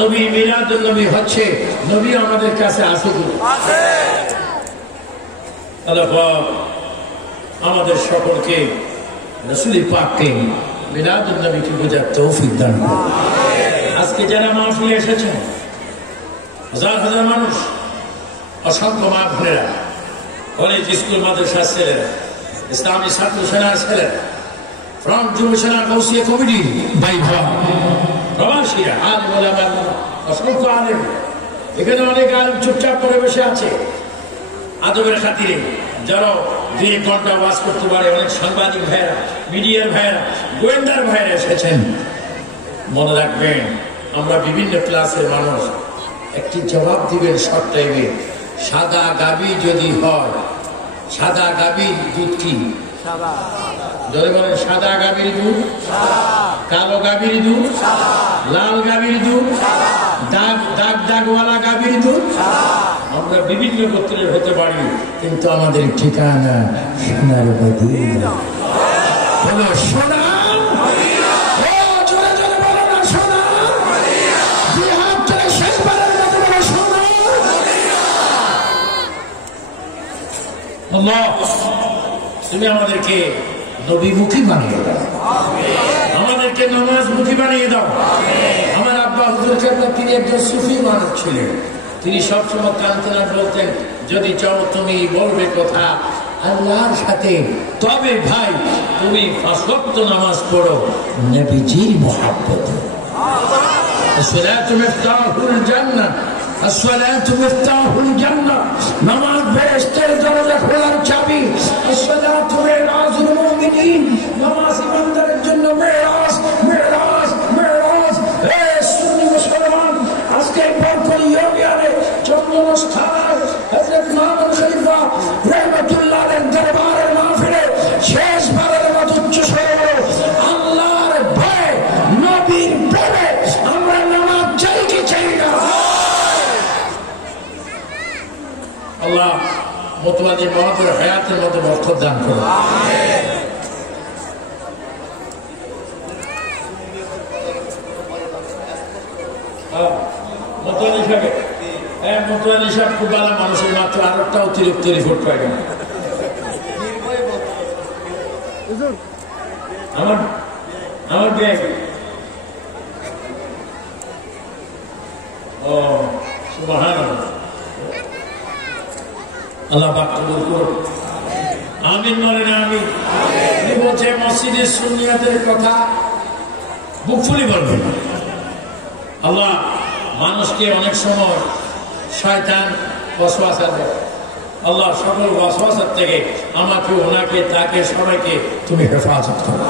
নবী মিলাদুন নবী হচ্ছে, নবী আমাদের কাছে আছে কি? আছে। আল্লাহ আমাদের সকলকে রাসূল পাককে মিলাদুন নবীকে বোঝার তৌফিক দান করুন। আজকে যারা মাহফিলে এসেছেন, হাজার হাজার মানুষ, অসংখ্য মা বোনেরা, কলেজ স্কুল মাদ্রাসার ছেলেরা, ইসলামী ছাত্র সেনার ছেলেরা, ফ্রন্ট যুব সেনা কৌশিয়া কমিটি ভাই ভাই, প্রবাসীরা, আলেম ওলামা, অসংখ্য আলেম, এখানে অনেক আলেম চুপচাপ করে বসে আছে আদবের খাতিরে, যারা 2-1 ঘন্টা ওয়াজ করতে পারে। অনেক সাংবাদিক ভাইয়েরা, মিডিয়ার ভাইয়েরা, গোয়েন্দার ভাইয়েরা এসেছেন। মনে রাখবেন আমরা বিভিন্ন ক্লাসের মানুষ, একটি জবাব দিবেন শর্ট টাইমে। সাদা গাভী যদি হয়, সাদা গাভীর দুধ কি? যদি বলেন সাদা গাভীর দুধ, কালো গাভীর দুধ, লাল গাভীর দুধ, দাগ দাগ দাগওয়ালা গাভীর দুধ। আমরা বিভিন্ন গোত্রের হতে পারি, কিন্তু আমাদের ঠিকানা সোনার মদিনা। বলো সোনার মদিনা। ও জোরে জোরে বলো না সোনার মদিনা। দুই হাত তুলে শেষবারের মতো বলো সোনার মদিনা। আল্লাহ তুমি আমাদেরকে নবীমুখী বানিয়ে দাও, আমাদেরকে নামাজমুখী বানিয়ে দাও। আমার আব্বা হুজুর কেবলা তিনি একজন সুফি মানুষ ছিলেন। তিনি সবসময় কান্তনা বলতেন, যদি চাও তুমি বলবে কথা আল্লাহর সাথে, তবে ভাই তুমি 5 ওয়াক্ত নামাজ পড়ো নবীজির মহব্বত। আসসালাতু মিফতাহুল জান্নাহ, আসসালাতু মিফতাহুল জান্নাহ। নামাজ বেহেশতের দরজা খোলার চাবি। আসসালাতু মিরাজুল মুমিনিন, নামাজ ইমানদারের জন্য মেরাজ, মেরাজ, মেরাজ। হে সুন্নি মুসলমান, আজকে বরকত ইউনিয়নে চন্দনস্থান হযরত মামুন খলিফা রাহমাতুল্লাহের দরবারের মাহফিলে শেষবারের মতো উচ্চস্বরে আল্লাহর ভয়ে, নবীর প্রেমে আমরা নামাজ চাই কি চাই না? আল্লাহ মুতওয়ালি মহতের হায়াতের মধ্যে বরকত দান করুন। মুতওয়ালি সাহেব, মুতওয়ালি সাহেব খুব ভালো মানুষের, মাত্র আরেকটা অতিরিক্ত রিপোর্ট পাই না। আমার ব্যাগ ও সুবহানাল্লাহ, আল্লাহ পাক কবুল করুন। আমিন বলেন আমিন। তিনি বলছে মসজিদের সুন্নিয়তের কথা বুক ফুলি বলবেন। আল্লাহ মানুষকে অনেক সময় শয়তান ওয়াসওয়াসা দেয়। আল্লাহ সকল ওয়াসওয়াসার থেকে আমাকে, ওনাকে, তাকে, সবাইকে তুমি হেফাজত করো।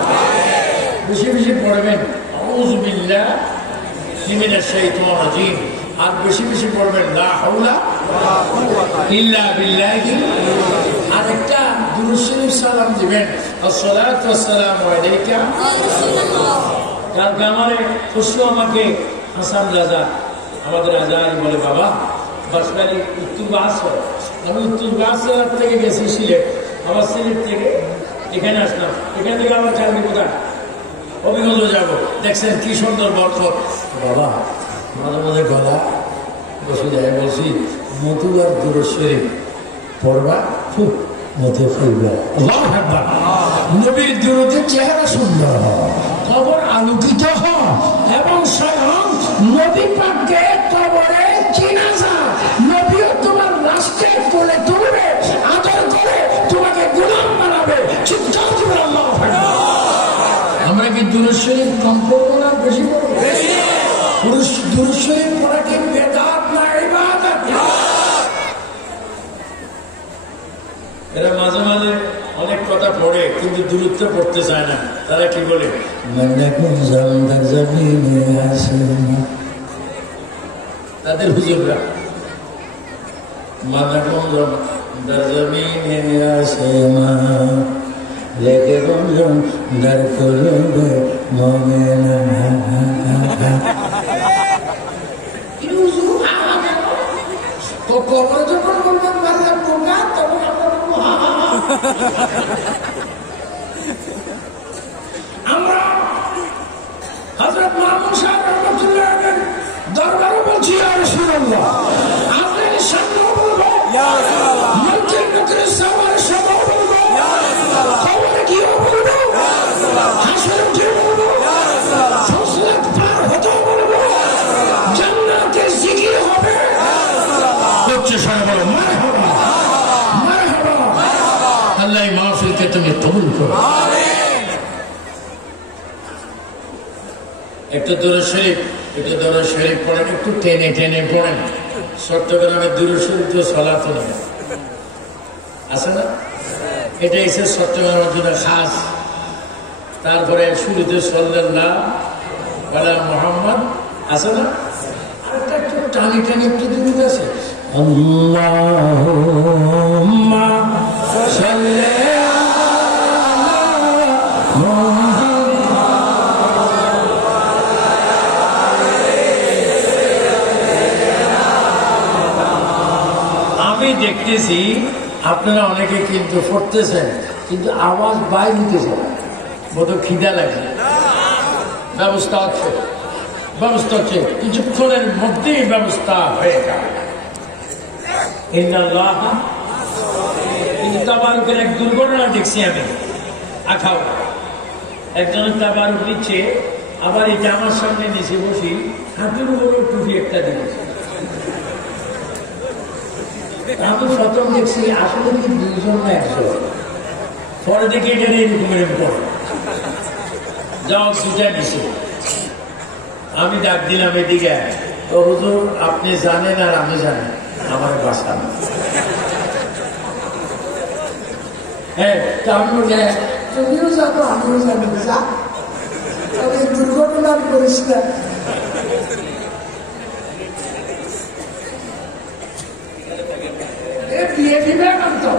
বেশি বেশি পড়বেন আউযু বিল্লাহি মিনাশ শাইতানির রাজিম, আর বেশি বেশি পড়বেন লা হাওলা ইল্লা বিল্লাহি। আর একটা দুরূদ শরীফ সালাম দিবেন, আসসালাতু ওয়াসসালামু আলাইকা ইয়া রাসূলুল্লাহ। কালকে আমার খুশু আমাকে হাসান রাজা, আমাদের আজারি বলে, বাবা বাসবাড়ি উত্তর বাসর, আমি উত্তর বাসর থেকে গেছি সিলেট, আবার সিলেট থেকে এখানে আসলাম, এখান থেকে আমার চাকরি কোথায় অভিজ্ঞতা যাবো। দেখছেন কি সুন্দর বরকত। বাবা মাঝে মাঝে গলা বসে যায়, বলছি মধু আর দুরূদ শরীফ পড়বা, খুব মধু ফুলবে। আল্লাহু আকবার। নবীর দুরূদের চেহারা সুন্দর হয়, কবর আলোকিত হয়, এবং স্বয়ং নবী পাককে কবরে চিনা যায়। নবীও তোমার রাষ্ট্রে কোলে তুলবে, আদর করে তোমাকে গোলাম বানাবে। চিৎকার করে আল্লাহু আকবার। আমরা কি দুরূদ শরীফ কম পড়বো না বেশি পড়বো? দুরূদ শরীফ পড়া কি বেদাত না ইবাদত? এরা মাঝে মাঝে অনেক কথা পড়ে কিন্তু দূরত্ব পড়তে চায় না। তারা কি বলে, তাদের হুজুররা লেকে গুঞ্জন দার করবে মমেনা। কবর যখন বলবেন মারলাম বোকা, তখন আমরা হযরত মামুন সাহেব রাহমাতুল্লাহের দরবারে বলছি, ইয়া রাসূলুল্লাহ আপনার সামনে বলবো, ইয়া রাসূলুল্লাহ মঞ্জিল নগরের সামনে সভা বলবো, ইয়া রাসূলুল্লাহ কবরে গিয়ে বলবো, ইয়া রাসূলুল্লাহ হাসরে উঠে বলবো, ইয়া রাসূলুল্লাহ ফসলত পার হতে বলবো, ইয়া রাসূলুল্লাহ জান্নাতের জিকির হবে, ইয়া রাসূলুল্লাহ উচ্চ স্বরে বলো মারহাবা, মারহাবা, মারহাবা। আল্লাহ এই মাহফিলকে তুমি কবুল করো, আমিন। একটু দুরূদ শরীফ পড়েন, একটু টেনে টেনে পড়েন। চট্টগ্রামের দুরূদ শরীফ তো সালাত আছে না, এটা এসে চট্টগ্রামের জন্য খাস। তারপরে শুরুতে সাল্লাল্লাহু আলা মুহাম্মদ আছে না, আরেকটা একটু টানি টানি একটু দুরূদ আছে, আল্লাহুম্মা সাল্লি দেখতেছি আপনারা অনেকে কিন্তু পড়তেছেন, কিন্তু আওয়াজ বাইর হইতেছে না, বোধ খিদা লাগছে। ব্যবস্থা হচ্ছে কিছুক্ষণের মধ্যেই ব্যবস্থা হয়ে যাবে। কিন্তু তাবারুকের এক দুর্ঘটনা দেখছি আমি, আখাও একজনের তাবারুক নিচ্ছে, আবার এই জামার সামনে নিচে বসি, হাতের উপরে টুপি একটা দিয়েছে। আমি প্রথম দেখছি আসলে কি দুইজন না একজন, পরে দেখে এটা এরকম পড়ে যাও দুটা নিচে। আমি ডাক দিলাম এদিকে, তো হুজুর আপনি জানেন আর আমি জানি আমার বাসা না। হ্যাঁ, আমি তুমিও জানো আমিও জানি, যা তবে দুর্ঘটনা করিস না। বিয়ে দিবে তো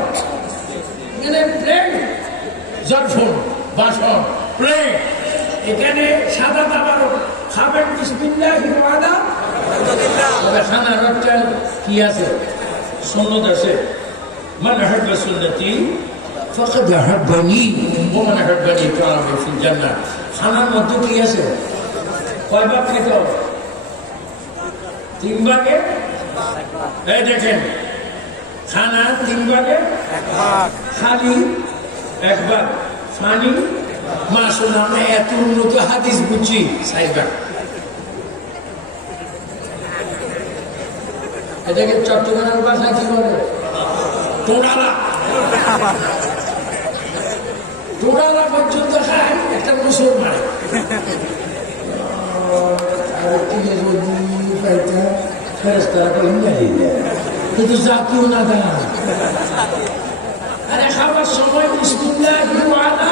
জরফুন বাসন প্লেট, এখানে সাদা দাবার খাবেন বিসমিল্লাহি ওয়ালা। তবে খানার একটা কি আছে, সুন্নত আছে, মান আহাব্বা সুন্নতি ফাকাদ আহাব্বানি ওয়া মান আহাব্বানি ফালাহু ফিল জান্নাহ। খানার মধ্যে কি আছে, কয় ভাগ খেতে হবে? 3 ভাগে। এই দেখেন খানা 3 ভাগে 1 ভাগ, খালি 1 ভাগ, পানি মাশাআল্লাহ। আমরা এত উন্নত হাদিস বুঝছি 4 ভাগ। এটাকে চট্টগ্রামের ভাষায় কি বলে? টোড়ালা। টোড়ালা পর্যন্ত খায় একটা মুসলমান। কিন্তু জাতীয় না দেয়। আরে খাবার সময় বিসমিল্লাহি ওয়ালা,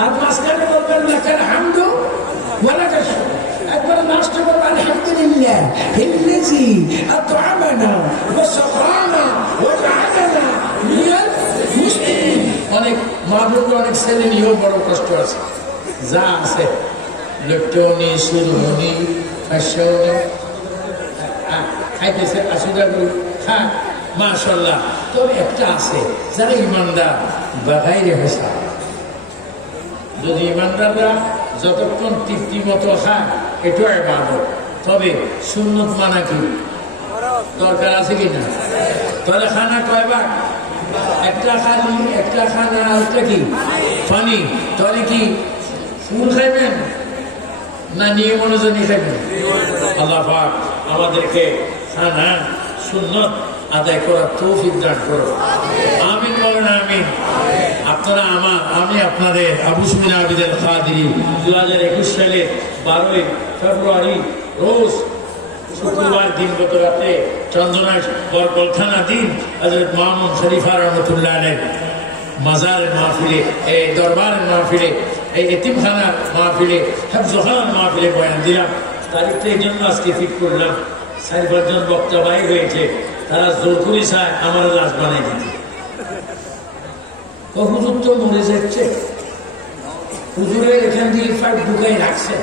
আর মাঝখানে বলবেন লাকাল হামদু ওয়া লাকাল শুকর। একবার লাস্ট বলবেন আলহামদুলিল্লাহ আল্লাযী আত'আমানা ওয়া সাকানা ওয়া জা'আলানা মিনাল মুসলিমিন। অনেক মাহবুব, অনেক ছেলে নিয়েও বড় কষ্ট আছে, যা আছে লেপটনি সুরমনি ফাঁসনি খাইতেছে, আসুদা করি খা মাশাআল্লাহ। তবে একটা আছে, যারা ইমানদার বাগাইরে হোসা, যদি ইমানদাররা যতক্ষণ তৃপ্তি মতো খায় এটাও ইবাদত। তবে সুন্নত মানা কি দরকার আছে কিনা? তাহলে খানা কয় ভাগ? একটা খালি, একটা খানা, একটা কি পানি। তাহলে কি ফুল খাইবেন না নিয়ম অনুযায়ী খাইবেন? আল্লাহ পাক আমাদেরকে খানা সুন্নত আদায় করার তৌফিক দান করো, আমিন বলেন আমিন। আপনারা আমি আপনাদের আবু সুফিয়ান আবিদ আল কাদেরী 2021 সালে 12 ফেব্রুয়ারি রোজ শুক্রবার দিনগত রাতে চন্দনায় বরকলখানা দিন হযরত মামুন খলিফা রহমাতুল্লাহ আলাইহি মাজারের মাহফিলে, এই দরবারের মাহফিলে, এই এতিমখানার মাহফিলে, হেফজখানার মাহফিলে বয়ান দিলাম। তারিখটা এই জন্য আজকে ঠিক করলাম, 4-5 জন বক্তা বাইর হয়েছে, তারা জোর করে চায় আমার লাশ বানাই দিতে। হুজুর তো মরে যাচ্ছে, হুজুরের এখান দিয়ে ফাইট ঢুকাই রাখছে,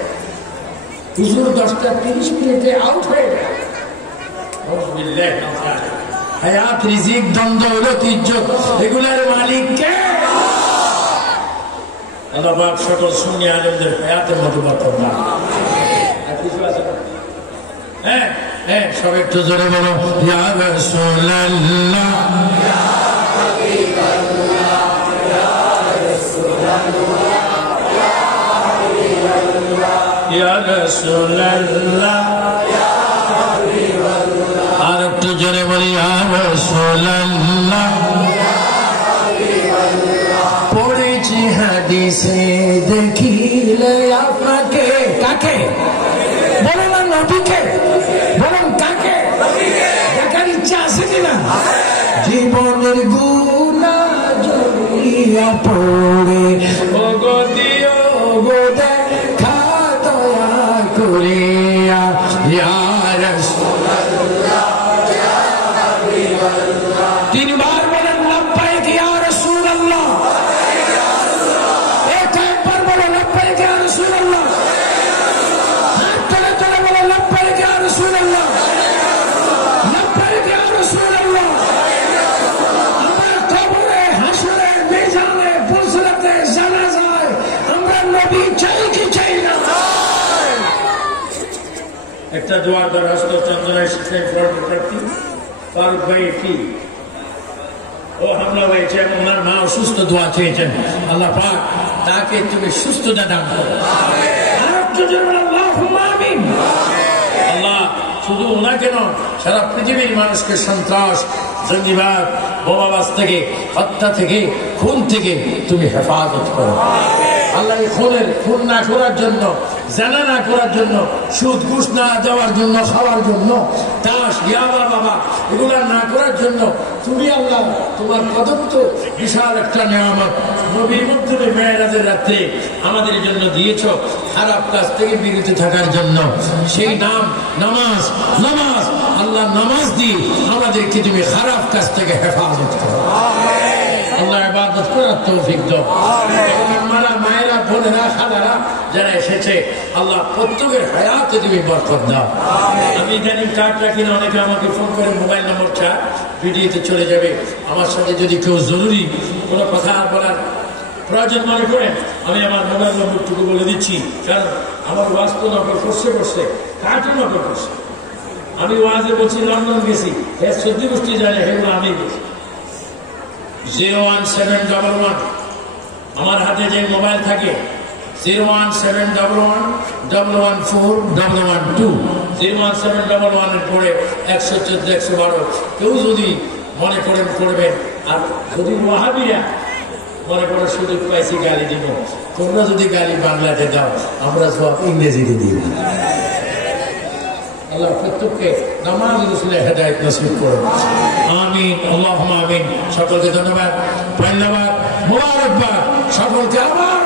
হুজুর 10টা 30 মিনিটে আউট হয়ে যায়। হায়াত, রিজিক, ধন দৌলত, ইজ্জত এগুলার মালিক কে? আল্লাহ পাক সকল সুন্নি আলেমদের হায়াতের মতো বরকত দান। আর কিছু আছে? হ্যাঁ হ্যাঁ, সব একটু জোরে বলো, ইয়া রাসূলুল্লাহ, ইয়া হাবিবাল্লাহ, ইয়া রাসূলুল্লাহ, ইয়া রাসূলুল্লাহ, ইয়া হাবিবাল্লাহ। আর একটু জোরে বলি, ইয়া রাসূলুল্লাহ, ইয়া হাবিবাল্লাহ। পড়েছি হাদিসে দেখিলে আপনাকে, কাকে বলো না? নবীকে বলুন, কাকে দেখার ইচ্ছা আছে কিনা? জীবনের গুনাহ জড়িয়া পড়ে ওগো দিও গো দেখা দয়া করিয়া, ইয়া রাসূলুল্লাহ, ইয়া হাবিবাল্লাহ। 3 বার বলেন লাব্বাইক ইয়া রাসূলুল্লাহ, একবার বলেন লাব্বাইক ইয়া রাসূলুল্লাহ, হাত তুলে তুলে বলেন লাব্বাইক ইয়া রাসূলুল্লাহ, লাব্বাইক ইয়া রাসূলুল্লাহ। আমরা কবরে, হাসরে, মিজানে, পুরসরাতে, জানাজায় আমরা নবী চাই কি চাই না? একটা দোয়ার দরখাস্ত চন্দনায় শিখে প্রার্থী ফারুক ভাই কি ও হামলা হয়েছে এবং ওনার মা অসুস্থ, দোয়া চেয়েছেন। আল্লাহ পাক তাকে তুমি সুস্থতা দান করো। আল্লাহ শুধু ওনাকে নয়, সারা পৃথিবীর মানুষকে সন্ত্রাস, জঙ্গিবাদ, বোমাবাজ থেকে, হত্যা থেকে, খুন থেকে তুমি হেফাজত করো। আল্লাহ খুন না করার জন্য, জানা না করার জন্য, সুদ ঘুষ না দেওয়ার জন্য, খাওয়ার জন্য, তাস ইয়াবা বাবা এগুলা না করার জন্য তুমি আল্লাহ তোমার প্রদত্ত বিশাল একটা নিয়ামত নবীর মাধ্যমে মেরাজের রাত্রে আমাদের জন্য দিয়েছ খারাপ কাজ থেকে বিরত থাকার জন্য। সেই নাম নামাজ। নামাজ আল্লাহ নামাজ দিয়ে আমাদেরকে তুমি খারাপ কাজ থেকে হেফাজত করো। আল্লাহ ইবাদত করার তৌফিক দাও। মারা মায়েরা বোনেরা খালারা যারা এসেছে আল্লাহ প্রত্যেকের হায়াতে তুমি বরকত দাও। আমি ইদানিং কার্ড রাখি না, অনেকে আমাকে ফোন করে মোবাইল নম্বর চার ভিডিওতে চলে যাবে। আমার সাথে যদি কেউ জরুরি কোনো কথা বলার প্রয়োজন মনে করেন আমি আমার মোবাইল নম্বরটুকু বলে দিচ্ছি, কারণ আমার ওয়াজ তো নকল করছে কার্ডও নকল করছে। আমি ওয়াজে বলছি লন্ডন গেছি, সত্যি গোষ্ঠী জানে সেগুলো আমি গেছি। 01711 আমার হাতে যে মোবাইল থাকে 01711114112 01711 এর পরে 114 112 কেউ যদি মনে করেন করবেন। আর যদি ওয়াহাবিরা মনে করে সুযোগ পাইছি গালি দিব, তোমরা যদি গালি বাংলাতে দাও আমরা সব ইংরেজিতে দিব। আল্লাহ প্রত্যেককে নামাজ রসুলের হেদায়েত নসিব করুন। আমিন আল্লাহুম্মা আমিন। সকলকে ধন্যবাদ, ধন্যবাদ, মোবারকবাদ। সকলকে আবার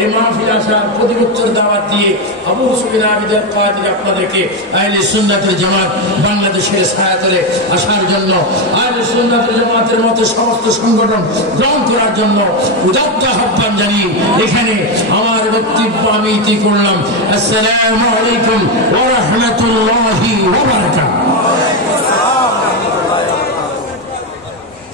এই মাহফিল আসার প্রতি বছর দাওয়াত দিয়ে আবু সুফিয়ান আবিদার কাদের আপনাদেরকে আহলে সুন্নাতের জামাত বাংলাদেশের ছায়াতলে আসার জন্য, আহলে সুন্নাতের জামাতের মতো সমস্ত সংগঠন গ্রহণ করার জন্য উদাত্ত আহ্বান জানিয়ে এখানে আমার বক্তব্য আমি ইতি করলাম। আসসালামু আলাইকুম ওয়া রাহমাতুল্লাহি ওয়া বারাকাতুহু।